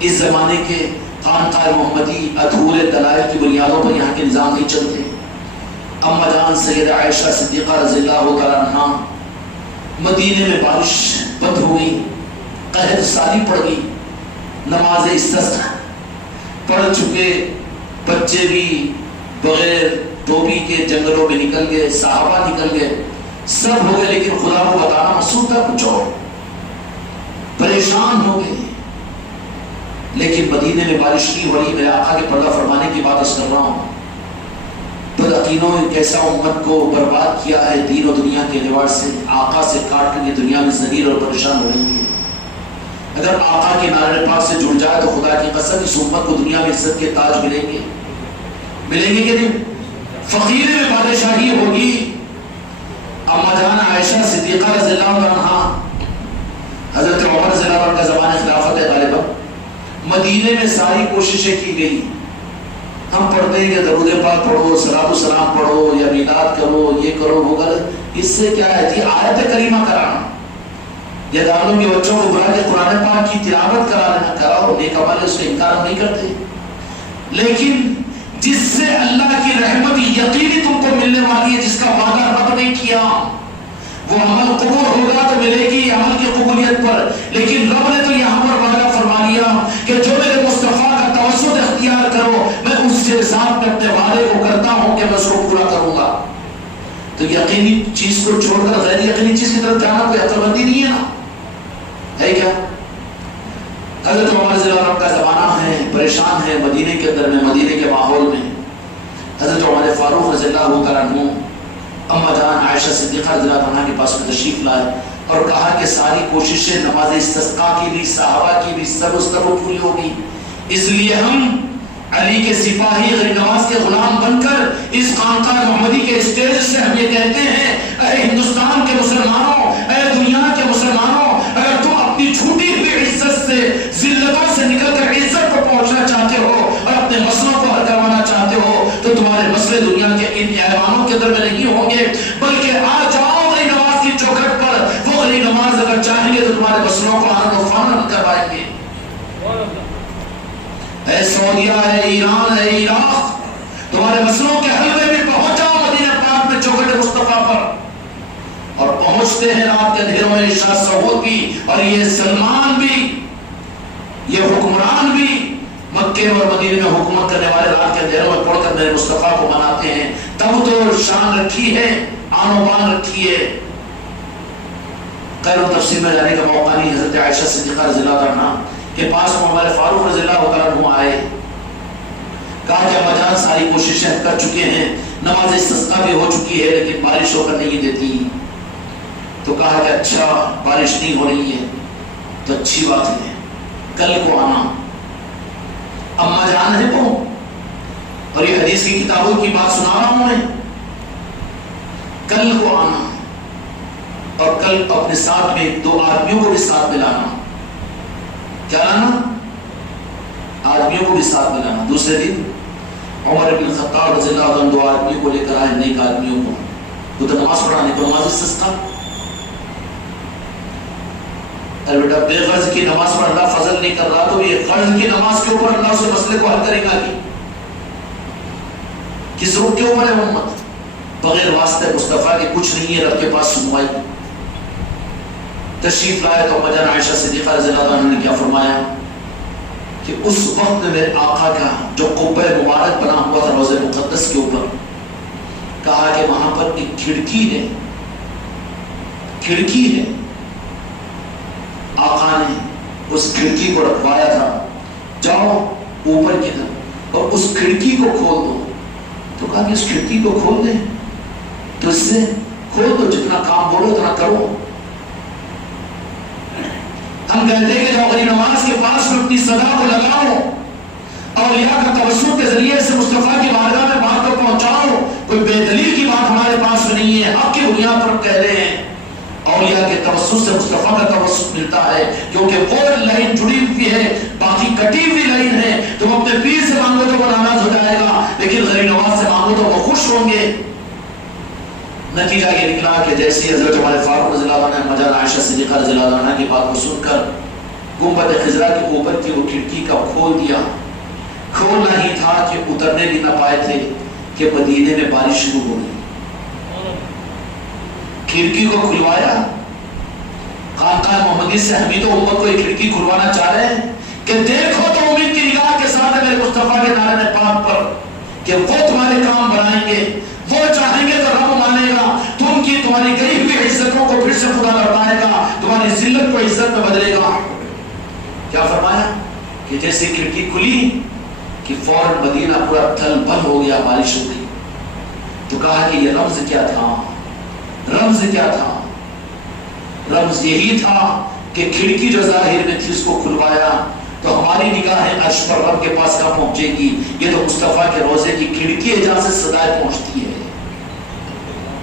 اس زمانے کے خانقاہ محمدی ادھورے دلائل کی بنیادوں پر یہاں کے نظام نہیں چلتے. اما جان سیدہ عائشہ صدیقہ رضی اللہ تعالیٰ عنہا مدینے میں بارش بند ہو گئی، قحط سالی پڑ گئی، نماز استسقا پڑھ چکے بچے بھی بغیر ٹوپی کے جنگلوں میں نکل گئے، صحابہ نکل گئے، سب ہو گئے، لیکن خدا کو بتانا مقصود تھا کچھ اور. پریشان ہو گئے، لیکن مدینے میں بارش نہیں ہو رہی. میرے آقا کے پردہ فرمانے کی بات اس کر رہا ہوں. بد عقیدوں نے کیسا امت کو برباد کیا ہے دین و دنیا کے اعتبار سے. آقا سے کاٹ کر یہ دنیا میں ذلیل اور پریشان ہو رہی ہے. اگر آقا کے نعرہ پاک سے جڑ جائے تو خدا کی قسم اس امت کو دنیا میں عزت کے تاج ملیں گے. ملیں گے کہ نہیں؟ فقیر میں بادشاہی ہوگی. اما جان عائشہ صدیقہ رضی اللہ عنہا، حضرت عمر رضی اللہ عنہ کا زمانہ خلافت ہے غالبا، مدینے میں ساری کوششیں کی گئی. ہم پڑھتے ہیں کہ درود پاک پڑھو، صلاۃ و سلام پڑھو، یا میلاد کرو، یہ کرو وہ کرو. اس سے کیا ہے جی؟ آیت کریمہ کرانا یا داروں کے بچوں کو بلا کے قرآن پاک کی تلاوت کرانا کراؤ، نیک عمل ہے، اس کا انکار ہم نہیں کرتے. لیکن جس سے اللہ کی رحمت یقینی تم کو ملنے والی ہے، جس کا وعدہ رب نے کیا، وہ عمل قبول ہوگا تو ملے گی عمل کی قبولیت پر. لیکن رب نے تو یہاں پر وعدہ فرما لیا کہ جو میرے مصطفیٰ کا توسط اختیار کرو، میں اس کے ساتھ میں اپنے وعدے کو کرتا ہوں کہ میں اس کو پورا کروں گا. تو یقینی چیز کو چھوڑ کر غیر یقینی چیز کی طرف جانا کوئی عقل مندی نہیں ہے نا، ہے کیا؟ حضرت عمر رضی اللہ عنہ کا زمانہ ہے، پریشان ہے مدینے کے اندر میں، مدینے کے ماحول میں. حضرت عمر فاروق رضی اللہ تعالیٰ عنہ اما جان عائشہ صدیقہ رضی اللہ عنہ کے پاس میں تشریف لائے اور کہا کہ ساری کوششیں نماز استسقاء کی بھی، صحابہ کی بھی، سب پوری ہو گئی. اس لیے ہم علی کے سپاہی غریب نواز کے غلام بن کر اس خانقاہ محمدی کے اسٹیج سے ہم یہ کہتے ہیں، اے ہندوستان کے مسلمانوں، اے دنیا کے مسلمانوں، اگر تم اپنی چھوٹی ہوئی عزت سے، ذلتوں سے نکل کر عزت کو پہنچنا چاہتے ہو اور اپنے مسئلوں کو حل کروانا چاہتے ہو تو تمہارے مسئلے دنیا کے ان ایوانوں کے اندر میں نہیں ہوں گے، بلکہ آ جاؤ غریب نواز کی چوکھٹ پر. وہ غریب نواز اگر چاہیں گے تو تمہارے مسئلوں کو آرام و فان کروائیں گے. اے سعودیہ، اے ایران، اے عراق، تمہارے مسئلوں کے حل میں بھی پہنچ جاؤ مدینہ پاک میں چوکھٹ مصطفیٰ پر. اور پہنچتے ہیں رات کے اندھیروں میں شاہ سعود بھی اور یہ سلمان بھی، یہ حکمران بھی مکے اور مدینے میں حکومت کرنے والے رات کے اندھیروں میں پڑھ کر میرے مصطفیٰ کو مناتے ہیں. تب تو شان رکھی ہے، آن و بان رکھی ہے. خیر و تفصیل میں جانے کا موقع نہیں. حضرت عائشہ صدیقہ رضی اللہ عنہ کے پاس عمر فاروق رضی اللہ عنہ آئے، کہا کہ اما جان ساری کوششیں کر چکے ہیں، نماز استسقاء بھی ہو چکی ہے، لیکن بارش ہو کر نہیں دیتی. تو کہا کہ اچھا بارش نہیں ہو رہی ہے تو اچھی بات ہے، کل کو آنا. اما جان ہے وہ، اور یہ حدیث کی کتابوں کی بات سنا رہا ہوں میں. کل کو آنا اور کل اپنے ساتھ میں 2 آدمیوں کو بھی ساتھ میں لانا. کیا لانا؟ آدمیوں کو بھی ساتھ میں لانا. دوسرے دن عمر بن خطاب رضی اللہ عنہ 2 آدمیوں کو لے کر آئے، نیک آدمیوں کو. وہ تو نماز پڑھانے کو، نماز استسقاء. ارے بیٹا بے غرض کی نماز پر اللہ فضل نہیں کر رہا تو یہ غرض کی نماز کے اوپر اللہ اسے مسئلے کو حل کرے گا کہ کس روح کے اوپر ہے امت؟ بغیر واسطہ مصطفیٰ کے کچھ نہیں ہے رب کے پاس سنوائی. تشریف لائے تو اما جان عائشہ صدیقہ رضی اللہ عنہ نے کیا فرمایا کہ اس وقت میں میرے آقا کا جو قبہ مبارک بنا ہوا تھا روضہ مقدس کے اوپر، کہا کہ وہاں پر ایک کھڑکی ہے، کھڑکی ہے. آقا نے اس کھڑکی کو رکھوایا تھا، جاؤ اوپر کی طرف اور اس کھڑکی کو کھول دو. تو کہا کہ اس کھڑکی کو کھول دیں، تو اس سے کھول دو، جتنا کام بولو اتنا کرو. ہم کہتے ہیں کہ جاؤ غریب نواز کے پاس میں اپنی صدا کو لگاؤ، اولیاء کا توسط کے ذریعے سے مصطفیٰ کی بارگاہ میں بات کو پہنچاؤ. کوئی بے دلیل کی بات ہمارے پاس میں نہیں ہے، حق کی بنیاد پر کہہ رہے ہیں. اولیاء کے توسط سے مصطفیٰ کا توسط ملتا ہے، کیونکہ وہ لائن جڑی ہوئی ہے، باقی کٹی ہوئی لائن ہے. تم اپنے پیر سے مانگو تو وہ ناراض ہو جائے گا، لیکن غریب نواز سے مانگو تو وہ خوش ہوں گے. نتیجہ یہ نکلا کہ جیسے حضرت عمر فاروق رضی اللہ عنہ اما جان عائشہ صدیقہ رضی اللہ عنہ کی بات کو سن کر گنبد خضرا کے اوپر کی وہ کھڑکی کا کھول دیا. کھولنا ہی تھا کہ اترنے بھی نہ پائے تھے کہ مدینے میں بارش شروع ہو گئی. کھڑکی کو کھلوایا. خانقاہ محمدی سے ہم ہی تو امت کو یہ کھڑکی کھلوانا چاہ رہے ہیں کہ دیکھو تو امید کی نگاہ کے ساتھ میرے مصطفیٰ کے نعرہ پاک پر کہ وہ تمہارے کام بنائیں گے، وہ چاہیں گے تو رب مانے گا. تمہاری گئی ہوئی عزتوں کو پھر سے خدا لوٹائے گا، تمہاری ذلت کو عزت میں بدلے گا. کیا فرمایا کہ جیسے کھڑکی کھلی کہ فوراً مدینہ پورا تھل بل ہو گیا، بارش ہو گئی. تو کہا کہ یہ رمز کیا تھا؟ رمز کیا تھا؟ رمز یہی تھا کہ کھڑکی جو ظاہر میں تھی اس کو کھلوایا تو ہماری نگاہیں عرش پر رب کے پاس کہاں پہنچے گی؟ یہ تو مصطفیٰ کے روزے کی کھڑکی ہے جہاں سے صدائیں پہنچتی ہے.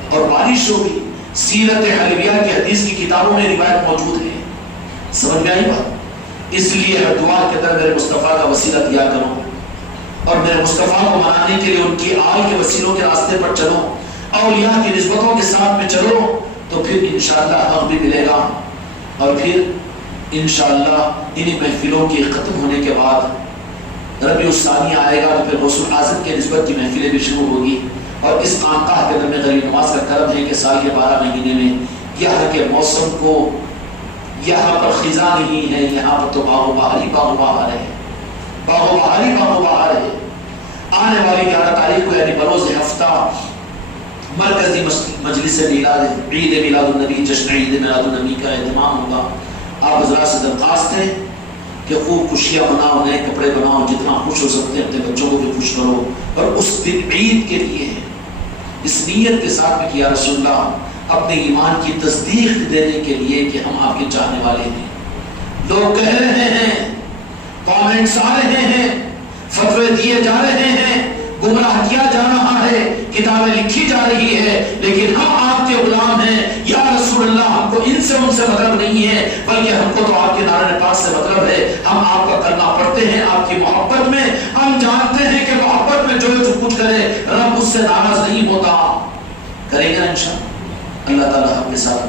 اور بارش ہوگی. سیرت حلویہ کی حدیث کی کتابوں میں روایت موجود ہے. سمجھ میں آئی بات؟ اس لیے ہر دعا کے اندر میرے مصطفیٰ کا وسیلہ دیا کرو اور میرے مصطفیٰ کو منانے کے لیے ان کی آل کے وسیلوں کے راستے پر چلو، اولیاء کی نسبتوں کے ساتھ میں چلو، تو پھر انشاءاللہ حق بھی ملے گا. اور پھر انشاءاللہ انہی محفلوں کے ختم ہونے کے بعد ربیع الثانی آئے گا، تو پھر غوث الاعظم کے نسبت کی محفلیں بھی شروع ہوگی. اور اس خانقاہ کے اندر میں غریب نواز کا کرم ہے کہ سال کے 12 مہینے میں یہاں کے موسم کو، یہاں پر خزاں نہیں ہے، یہاں پر تو باغ و بہاری باغ و بہار ہے، باغ و بہاری باغ و بہار ہے. آنے والی 11 تاریخ کو یعنی بروز ہفتہ مرکزی مجلس میلاد، عید میلاد النبی، جشن عید میلاد النبی کا اہتمام ہوگا. آپ حضرات سے درخواست ہے کہ خوب خوشیاں مناؤ، نئے کپڑے بناؤ، جتنا خوش ہو سکتے ہیں اپنے بچوں کو بھی خوش کرو. اور اس دن عید کے لیے اس نیت کے ساتھ میں کہ یا رسول اللہ اپنے ایمان کی تصدیق دینے کے لیے کہ ہم آپ کے چاہنے والے ہیں. لوگ کہہ رہے ہیں، کامنٹس آ رہے ہیں، فتوے دیے جا رہے ہیں، گمراہ کیا جا رہا ہے، کتابیں لکھی جا رہی ہے، لیکن ہم آپ کے غلام ہیں یا رسول اللہ. ہم کو ان سے مطلب نہیں ہے، بلکہ ہم کو تو آپ کے نارائن پاک سے مطلب ہے. ہم آپ کا کرنا پڑتے ہیں آپ کی محبت میں. ہم جانتے ہیں کہ محبت میں جو کچھ کرے رب اس سے ناراض نہیں ہوتا. کرے گا انشاءاللہ. اللہ تعالیٰ ہم کے ساتھ